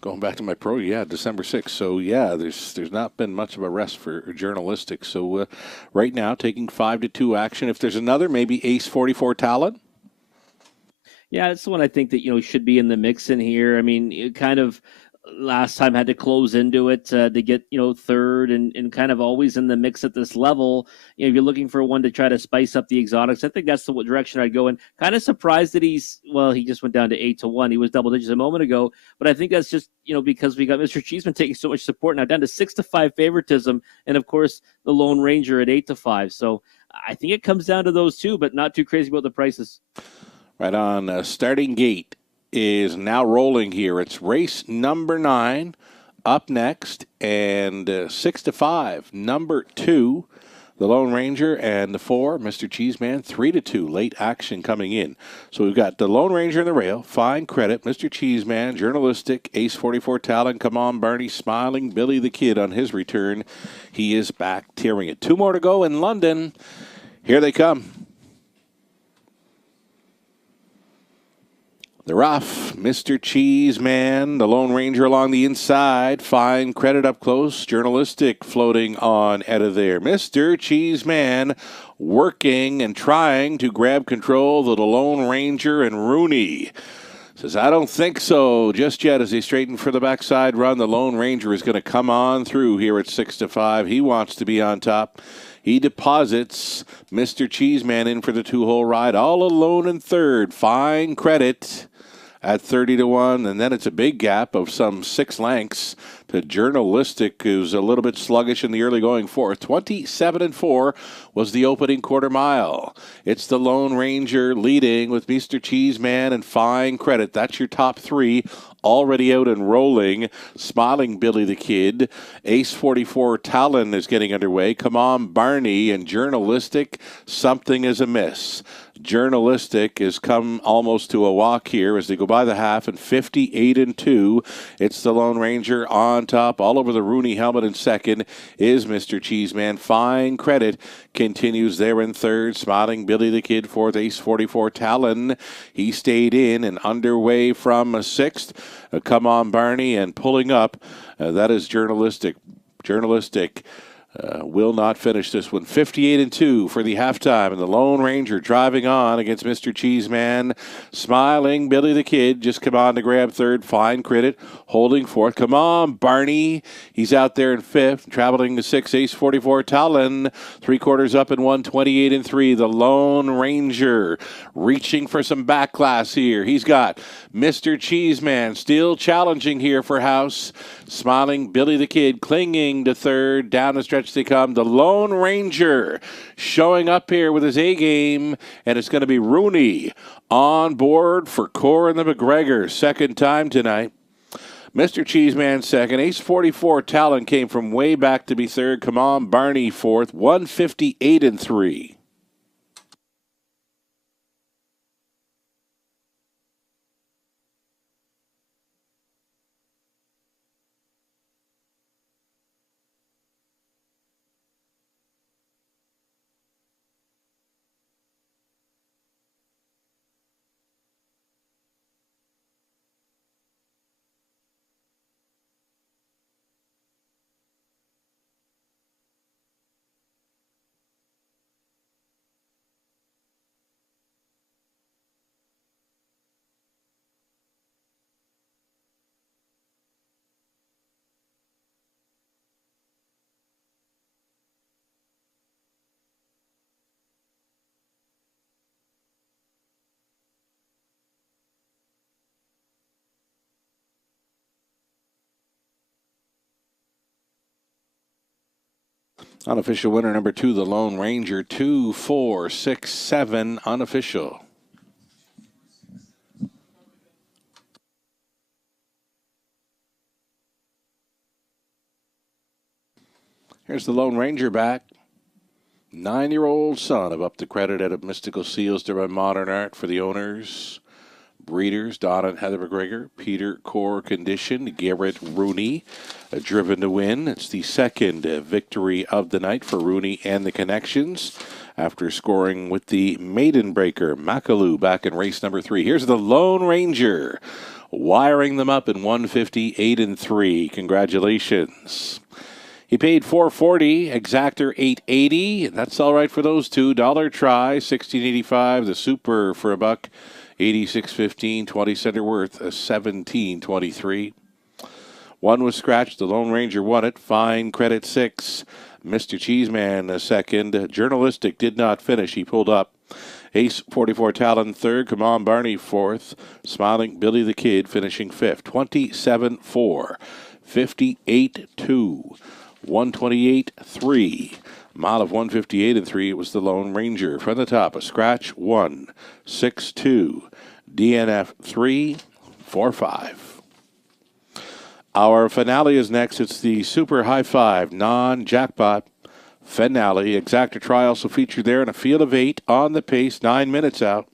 Going back to my December 6th. So, there's not been much of a rest for journalistic. So, right now, taking 5-2 action. If there's another, maybe Ace 44 Talon? Yeah, that's the one I think that, should be in the mix in here. I mean, it kind of last time had to close into it to get, third and kind of always in the mix at this level. If you're looking for one to try to spice up the exotics, I think that's the direction I'd go in. Kind of surprised that he just went down to 8-1. He was double digits a moment ago, but I think that's just, because we got Mr. Cheeseman taking so much support now down to 6-5 favoritism. And of course, the Lone Ranger at 8-5. So I think it comes down to those two, but not too crazy about the prices. Right on. Starting gate is now rolling here. It's race number 9 up next, and 6-5. Number 2, the Lone Ranger, and the 4, Mr. Cheeseman, 3-2. Late action coming in. So we've got the Lone Ranger in the rail, Fine Credit, Mr. Cheeseman, Journalistic, Ace 44 Talon, Come On Barney, Smiling Billy the Kid on his return. He is back tearing it. 2 more to go in London. Here they come. The rough, Mr. Cheeseman, the Lone Ranger along the inside, Fine Credit up close, Journalistic floating on out of there. Mr. Cheeseman working and trying to grab control of the Lone Ranger, and Rooney says, I don't think so just yet as they straighten for the backside run. The Lone Ranger is going to come on through here at 6-5. He wants to be on top. He deposits Mr. Cheeseman in for the 2-hole ride, all alone in third. Fine Credit at 30-1, and then it's a big gap of some 6 lengths to Journalistic, who's a little bit sluggish in the early going fourth. 27-4 was the opening quarter mile. It's the Lone Ranger leading with Mr. Cheeseman and Fine Credit. That's your top 3 already out and rolling. Smiling Billy the Kid. Ace 44 Talon is getting underway. Come On Barney, and Journalistic, something is amiss. Journalistic has come almost to a walk here as they go by the half, and 58-2. It's the Lone Ranger on top. All over the Rooney helmet in second is Mr. Cheeseman. Fine Credit continues there in third. Smiling Billy the Kid fourth. Ace 44 Talon, he stayed in and underway from sixth. Come On Barney, and pulling up, that is Journalistic. Journalistic will not finish this one. 58-2 for the halftime, and the Lone Ranger driving on against Mr. Cheeseman. Smiling Billy the Kid just come on to grab third. Fine Credit holding fourth. Come On Barney, he's out there in fifth. Traveling to sixth, Ace 44 Talon, 3/4 up in 128-3. The Lone Ranger reaching for some back class here. He's got Mr. Cheeseman still challenging here for House. Smiling Billy the Kid clinging to third. Down the stretch they come. The Lone Ranger showing up here with his A game, and it's going to be Rooney on board for Core and the McGregor. Second time tonight. Mr. Cheeseman second. Ace 44 Talon came from way back to be third. Come On Barney fourth. 158-3. Unofficial winner number 2, the Lone Ranger, 2, 4, 6, 7, unofficial. Here's the Lone Ranger back. 9-year-old son of Up the Credit out of Mystical Seals to run Modern Art for the owners. Breeders, Don and Heather McGregor. Peter Core Condition, Garrett Rooney, driven to win. It's the second victory of the night for Rooney and the Connections after scoring with the Maiden Breaker, Makalu, back in race number 3. Here's the Lone Ranger, wiring them up in 158 and 3. Congratulations. He paid $440, Exactor $880. That's all right for those two. Dollar Try, $16.85. The Super for $1, $86.15. 20 center worth, $17.23. One was scratched. The Lone Ranger won it. Fine Credit 6. Mr. Cheeseman second. Journalistic did not finish. He pulled up. Ace 44 Talon third. Come on, Barney fourth. Smiling Billy the Kid finishing fifth. 27-4. 58-2. 128-3. Mile of 158 and 3. It was the Lone Ranger. From the top, a scratch 1, 6-2. DNF 3, 4-5. Our finale is next. It's the Super High Five non-jackpot finale. Exactor Try also featured there in a field of 8 on the pace, 9 minutes out.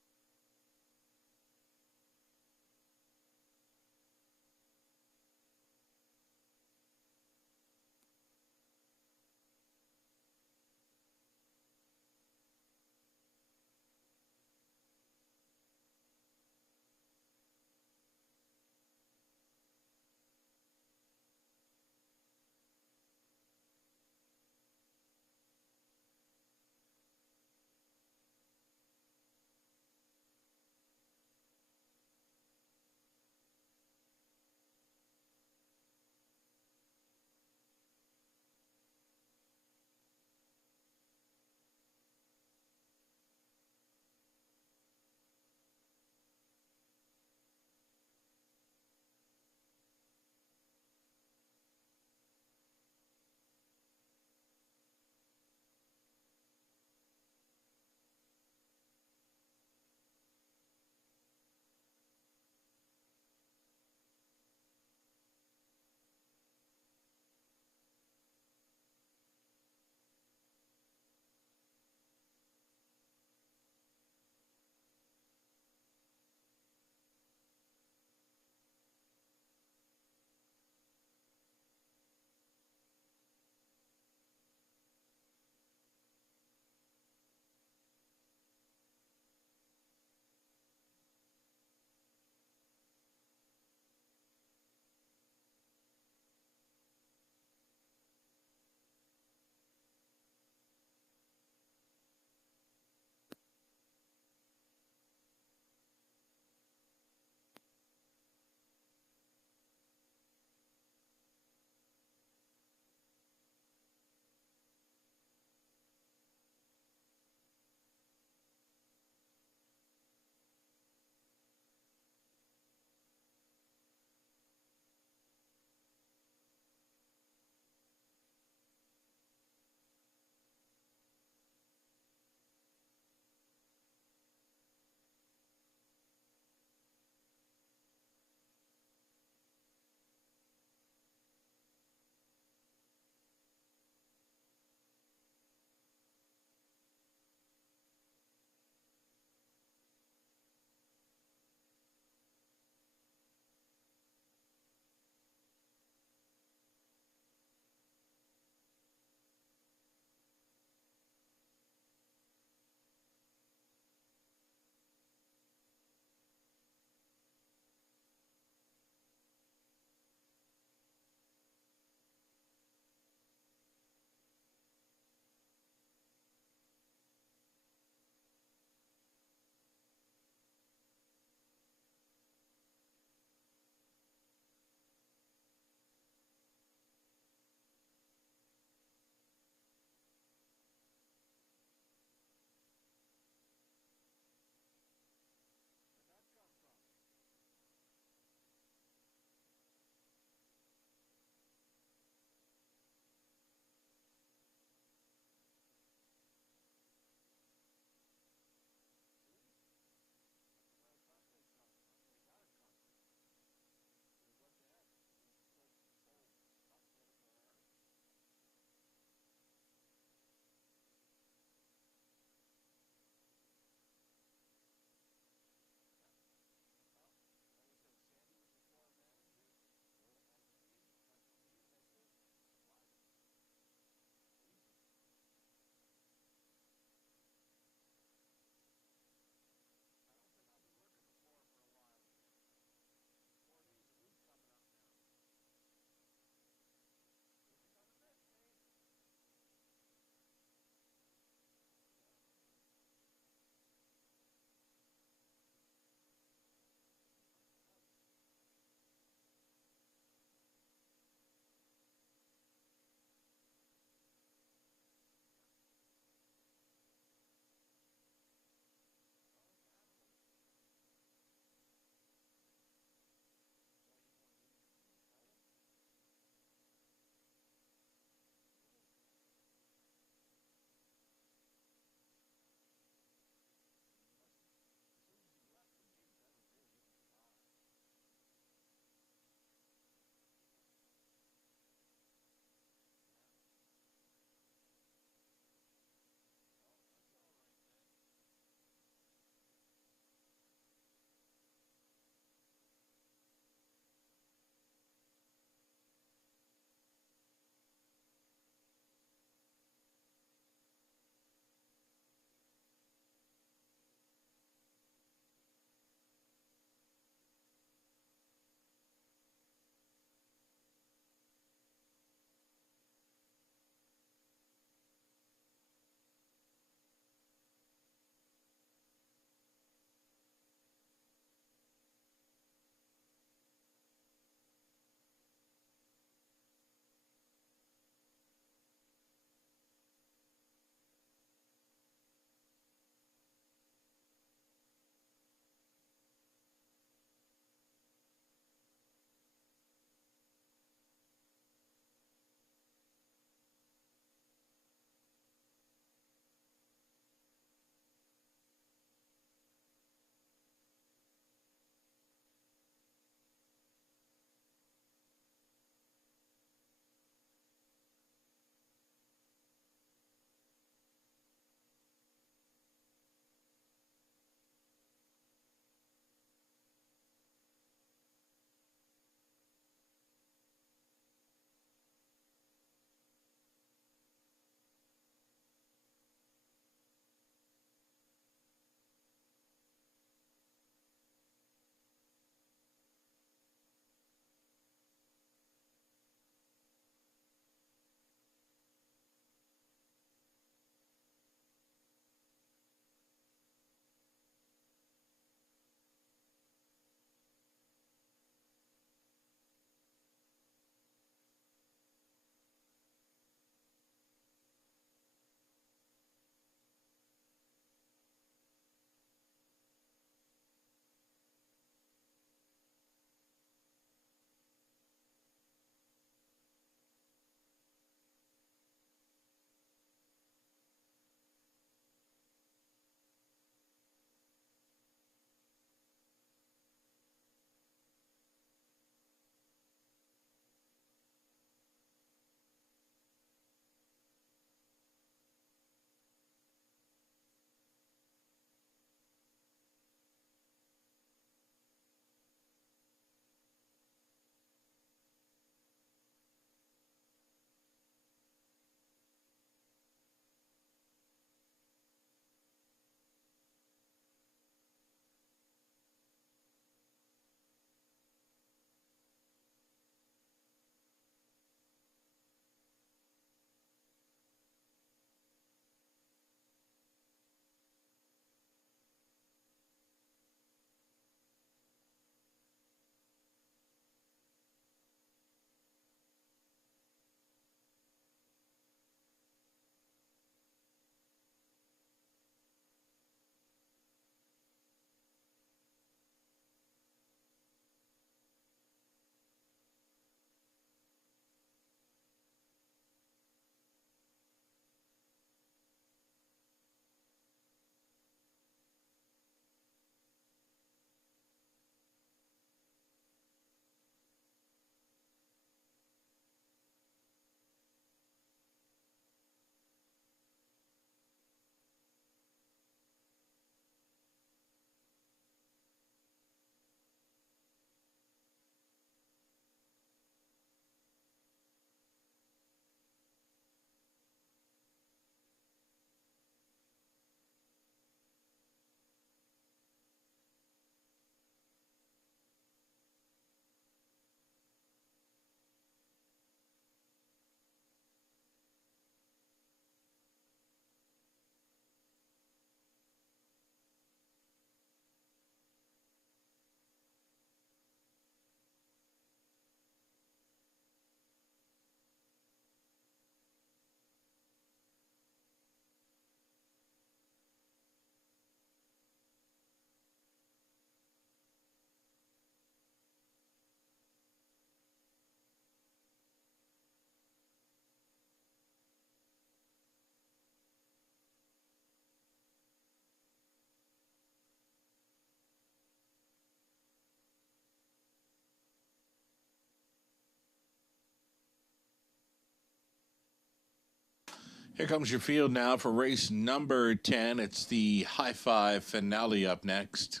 Here comes your field now for race number 10. It's the High Five finale up next.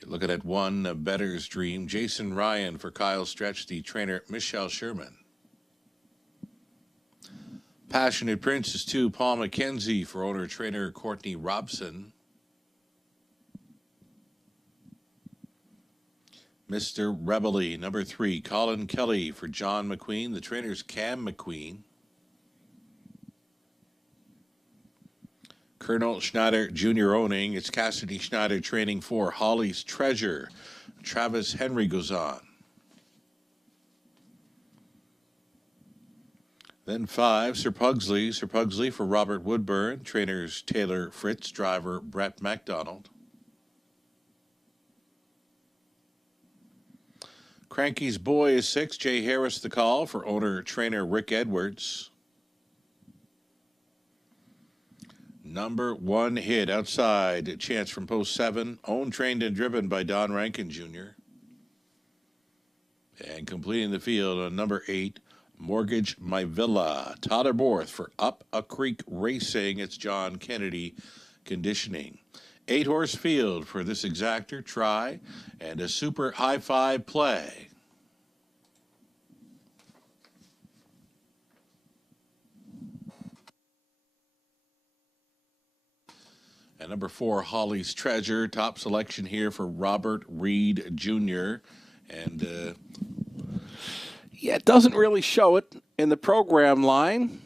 You're looking at one, A Bettor's Dream. Jason Ryan for Kyle Stretch, the trainer Michelle Sherman. Passionate Prince is 2, Paul McKenzie for owner-trainer Courtney Robson. Mr. Rebelly, number 3, Colin Kelly for John McQueen. The trainer's Cam McQueen. Colonel Schneider Jr. owning. It's Cassidy Schneider training for Holly's Treasure. Travis Henry goes on. Then 5, Sir Pugsley. Sir Pugsley for Robert Woodburn. Trainers Taylor Fritz, driver Brett MacDonald. Cranky's Boy is 6, Jay Harris the call for owner-trainer Rick Edwards. Number 1 hit outside, chance from post 7, owned, trained, and driven by Don Rankin Jr. And completing the field on number 8, Mortgage My Villa. Tyler Borth for Up a Creek Racing. It's John Kennedy Conditioning. 8-horse field for this exactor try and a super high five play. And number 4, Holly's Treasure. Top selection here for Robert Reed Jr. And yeah, it doesn't really show it in the program line,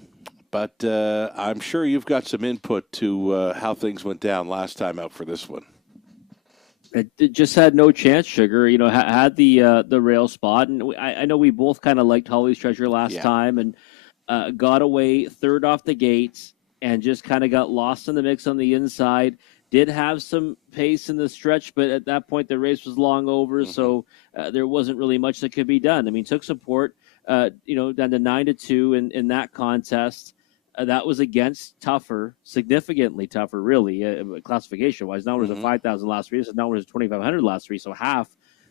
but I'm sure you've got some input to how things went down last time out for this one. It just had no chance, Sugar. You know, had the rail spot, and I know we both kind of liked Holly's Treasure last time, and got away third off the gates, and just kind of got lost in the mix on the inside. Did have some pace in the stretch, but at that point the race was long over, so there wasn't really much that could be done. I mean, took support, down to 9-2 in that contest. That was against Tougher, significantly tougher, really, classification-wise. Now there's a 5,000 last 3, so now there's a 2,500 last 3, so half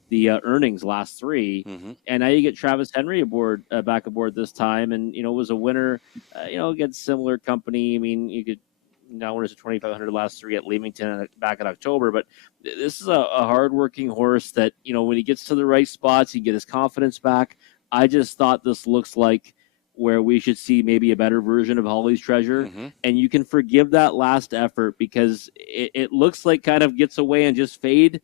the earnings last 3. And now you get Travis Henry back aboard this time, and, was a winner, against similar company. I mean, you could now there's a 2,500 last 3 at Leamington back in October, but this is a hard-working horse that, when he gets to the right spots, he can get his confidence back. I just thought this looks like where we should see maybe a better version of Holly's Treasure. And you can forgive that last effort because it looks like kind of gets away and just fade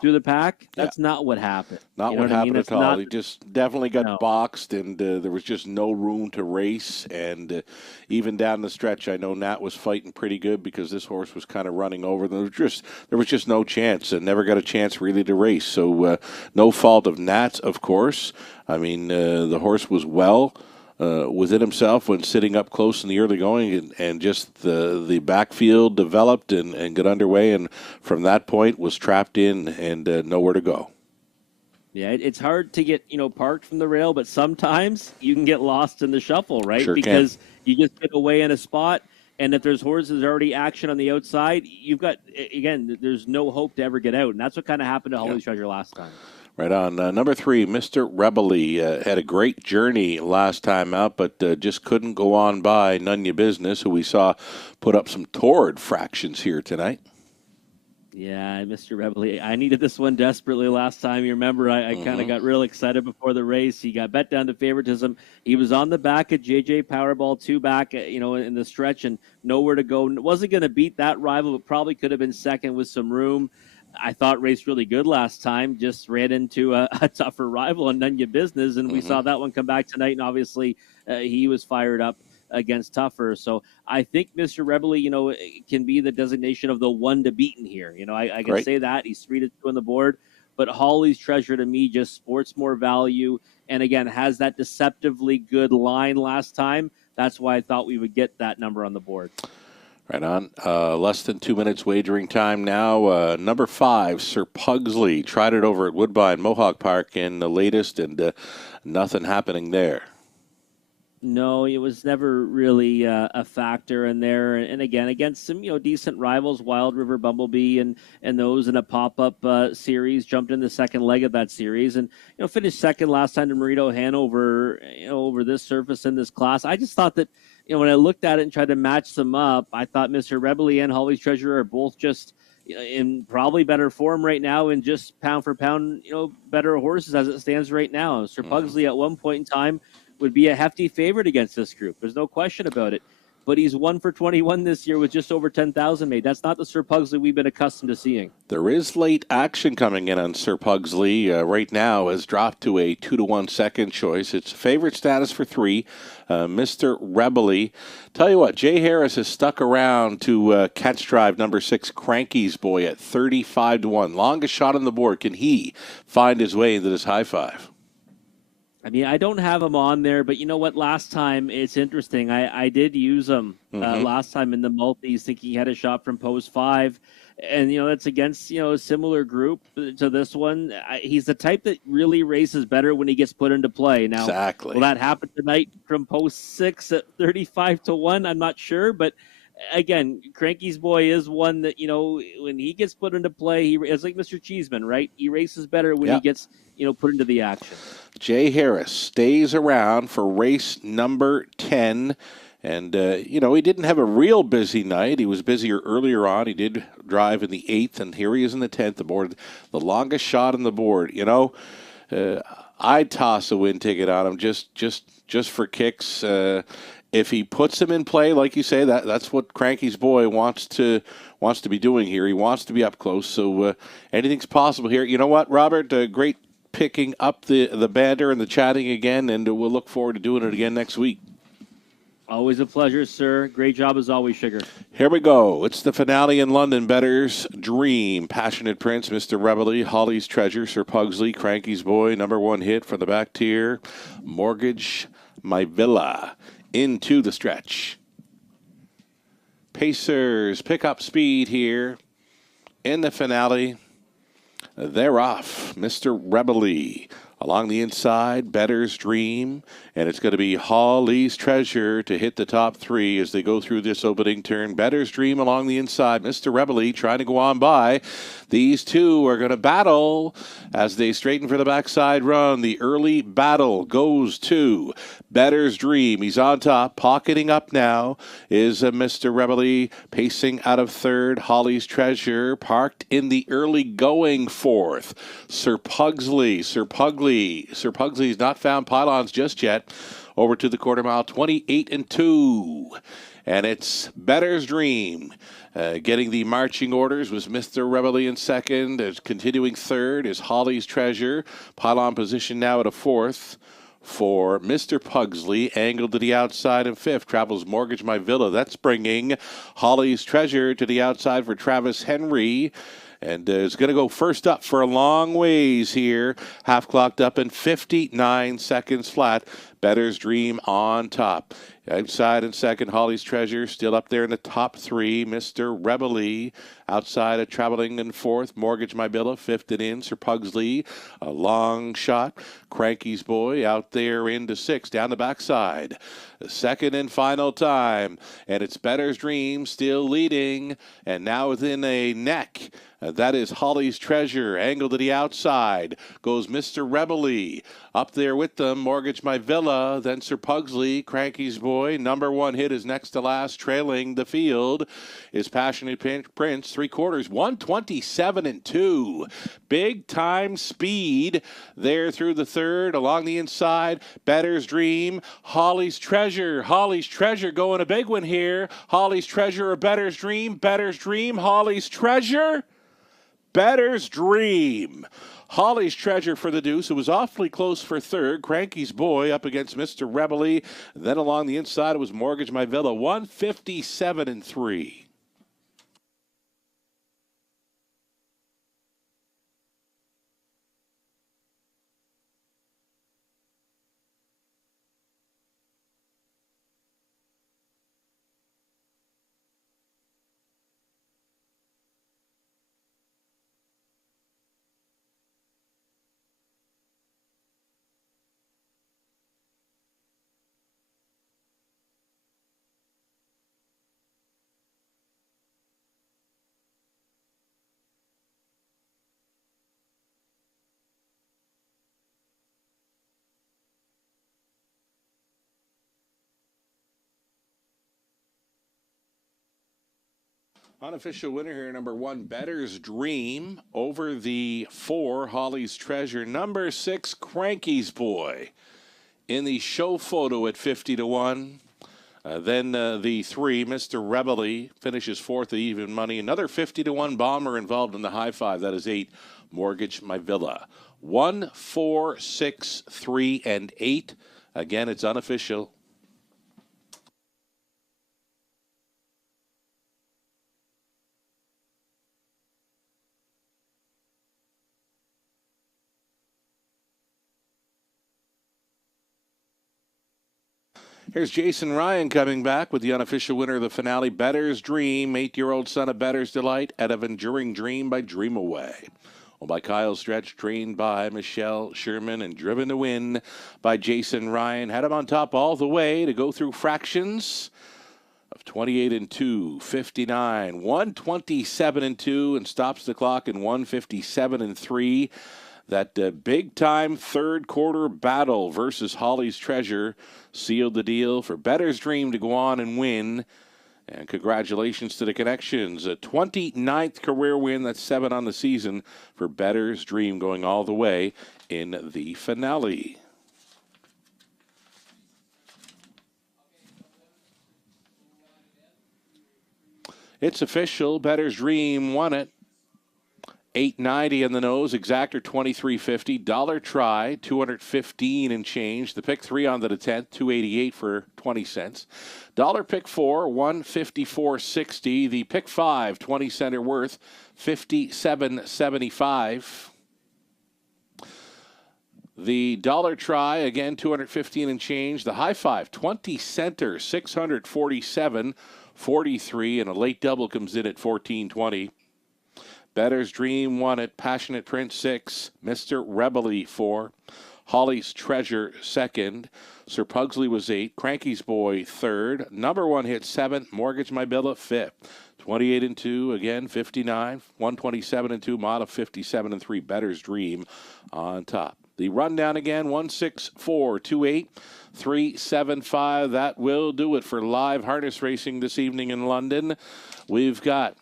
through the pack. That's not what happened. Not what happened at all. He just definitely got boxed, and there was just no room to race. And even down the stretch, I know Nat was fighting pretty good because this horse was kind of running over. There was just no chance, and never got a chance really to race. So no fault of Nat's, of course. I mean, the horse was well within himself when sitting up close in the early going, and just the backfield developed and got underway, and from that point was trapped in and nowhere to go. Yeah, it's hard to get parked from the rail, but sometimes you can get lost in the shuffle, right? Sure because you just get away in a spot, and if there's horses already action on the outside, you've got, again, there's no hope to ever get out, and that's what kind of happened to Holly's Treasure last time. Right on. Number 3, Mr. Rebelly, had a great journey last time out, but just couldn't go on by None Ya Business, who we saw put up some torrid fractions here tonight. Yeah, Mr. Rebelly, I needed this one desperately last time. You remember, I kind of got real excited before the race. He got bet down to favoritism. He was on the back of JJ Powerball 2 back, in the stretch, and nowhere to go. Wasn't going to beat that rival, but probably could have been second with some room. I thought raced really good last time, just ran into a tougher rival and None Ya Business, and we saw that one come back tonight, and obviously he was fired up against Tougher. So I think Mr. Rebelly, can be the designation of the one to beaten here. I can say that. He's 3-2 on the board, but Holly's Treasure to me just sports more value, and again, has that deceptively good line last time. That's why I thought we would get that number on the board. Right on. Less than 2 minutes wagering time now. Number 5, Sir Pugsley. Tried it over at Woodbine Mohawk Park in the latest, and nothing happening there. No, it was never really a factor in there. And again, against some decent rivals, Wild River Bumblebee and those in a pop up series, jumped in the second leg of that series, and finished second last time to Marito Hanover. Over this surface in this class, I just thought that when I looked at it and tried to match them up, I thought Mr. Rebelle and Holly's Treasure are both just in probably better form right now, and just pound for pound, better horses as it stands right now. Sir Pugsley at one point in time would be a hefty favorite against this group. There's no question about it. But he's 1 for 21 this year with just over 10,000 made. That's not the Sir Pugsley we've been accustomed to seeing. There is late action coming in on Sir Pugsley. Right now has dropped to a 2-1 second choice. It's favorite status for 3. Mr. Rebelle. Tell you what, Jay Harris has stuck around to catch drive number 6, Cranky's Boy, at 35-1. Longest shot on the board. Can he find his way into this high five? I mean, I don't have him on there, but you know what? Last time, it's interesting. I did use him last time in the multis, thinking he had a shot from post 5. And, that's against, a similar group to this one. He's the type that really races better when he gets put into play. Now, exactly. Will that happen tonight from post 6 at 35-1? I'm not sure, but again, Cranky's Boy is one that, when he gets put into play, it's like Mr. Cheeseman, right? He races better when he gets, put into the action. Jay Harris stays around for race number 10. And, he didn't have a real busy night. He was busier earlier on. He did drive in the 8th, and here he is in the 10th aboard the longest shot on the board. I'd toss a win ticket on him just for kicks. If he puts him in play, like you say, that's what Cranky's Boy wants to be doing here. He wants to be up close, so anything's possible here. You know what, Robert? Great picking up the banter and the chatting again, and we'll look forward to doing it again next week. Always a pleasure, sir. Great job as always, Sugar. Here we go. It's the finale in London. Bettor's Dream, Passionate Prince, Mr. Rebelle, Holly's Treasure, Sir Pugsley, Cranky's Boy, number 1 hit from the back tier, Mortgage My Villa. Into the stretch. Pacers pick up speed here in the finale. They're off. Mr. Rebelle along the inside, Bettor's Dream, and it's going to be Holly's Treasure to hit the top 3 as they go through this opening turn. Bettor's Dream along the inside, Mr. Rebelle trying to go on by. These two are going to battle as they straighten for the backside run. The early battle goes to Bettor's Dream. He's on top, pocketing up now is Mr. Rebelle, pacing out of 3rd. Holly's Treasure parked in the early going 4th. Sir Pugsley's not found pylons just yet. Over to the quarter mile, 28-2. And it's Bettor's Dream. Getting the marching orders was Mr. Rebelle in 2nd. As continuing 3rd is Holly's Treasure. Pylon position now at a 4th. For Mr. Pugsley, angled to the outside in 5th, travels Mortgage My Villa. That's bringing Holly's Treasure to the outside for Travis Henry. And is going to go first up for a long ways here. Half clocked up in 59 seconds flat. Bettor's Dream on top. Outside in 2nd, Holly's Treasure still up there in the top 3. Mr. Rebelle outside of traveling in 4th. Mortgage My Villa 5th and in. Sir Pugsley a long shot. Cranky's Boy out there into 6th down the backside. The 2nd and final time, and it's Bettor's Dream still leading, and now within a neck. That is Holly's Treasure. Angled to the outside goes Mr. Rebelle. Up there with them, Mortgage My Villa, then Sir Pugsley, Cranky's Boy. Number 1 hit is next to last. Trailing the field is Passionate Prince. 3/4, 127-2. Big time speed there through the 3rd. Along the inside, Bettor's Dream. Holly's Treasure. Holly's Treasure going a big one here. Holly's Treasure or Bettor's Dream? Bettor's Dream. Holly's Treasure. Bettor's Dream. Holly's Treasure for the deuce. It was awfully close for 3rd. Cranky's Boy up against Mr. Rebelle. Then along the inside, it was Mortgage My Villa. 157-3. Unofficial winner here, number 1, Better's Dream, over the 4, Holly's Treasure. Number 6, Cranky's Boy, in the show photo at 50-1. Then the 3, Mr. Rebelly, finishes 4th at even money. Another 50-1 bomber involved in the high 5. That is 8, Mortgage My Villa. 1, 4, 6, 3, and 8. Again, it's unofficial. Here's Jason Ryan coming back with the unofficial winner of the finale, Better's Dream, 8-year-old son of Better's Delight, out of Enduring Dream by Dream Away. Well, by Kyle Stretch, trained by Michelle Sherman, and driven to win by Jason Ryan. Had him on top all the way to go through fractions of 28-2, 59, 127-2, and stops the clock in 157-3. That big-time third-quarter battle versus Holly's Treasure sealed the deal for Better's Dream to go on and win. And congratulations to the Connections. A 29th career win, that's 7 on the season for Better's Dream, going all the way in the finale. It's official. Better's Dream won it. $8.90 in the nose, exactor $23.50. Dollar try, $215 and change. The pick 3 on the 10th, $288 for 20 cents. Dollar pick 4, $154.60. The pick 5, 20 center worth, $57.75. The dollar try, again, $215 and change. The high 5, 20 center, $647.43, and a late double comes in at $14.20. Better's Dream won it. Passionate Prince 6. Mr. Rebelly 4. Holly's Treasure 2nd. Sir Pugsley was 8. Cranky's Boy 3rd. Number 1 hit 7. Mortgage My Villa 5th. 28-2. Again 59. 127-2. Mata 57-3. Better's Dream on top. The rundown again, 16428 375. That will do it for live harness racing this evening in London. We've got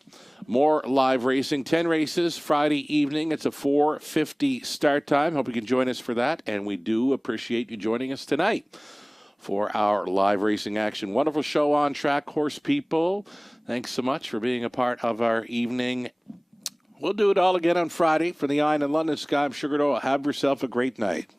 more live racing, 10 races Friday evening. It's a 4:50 start time. Hope you can join us for that, and we do appreciate you joining us tonight for our live racing action. Wonderful show on track, horse people. Thanks so much for being a part of our evening. We'll do it all again on Friday for the Eye in the London Sky. I'm Sugar Doe. Have yourself a great night.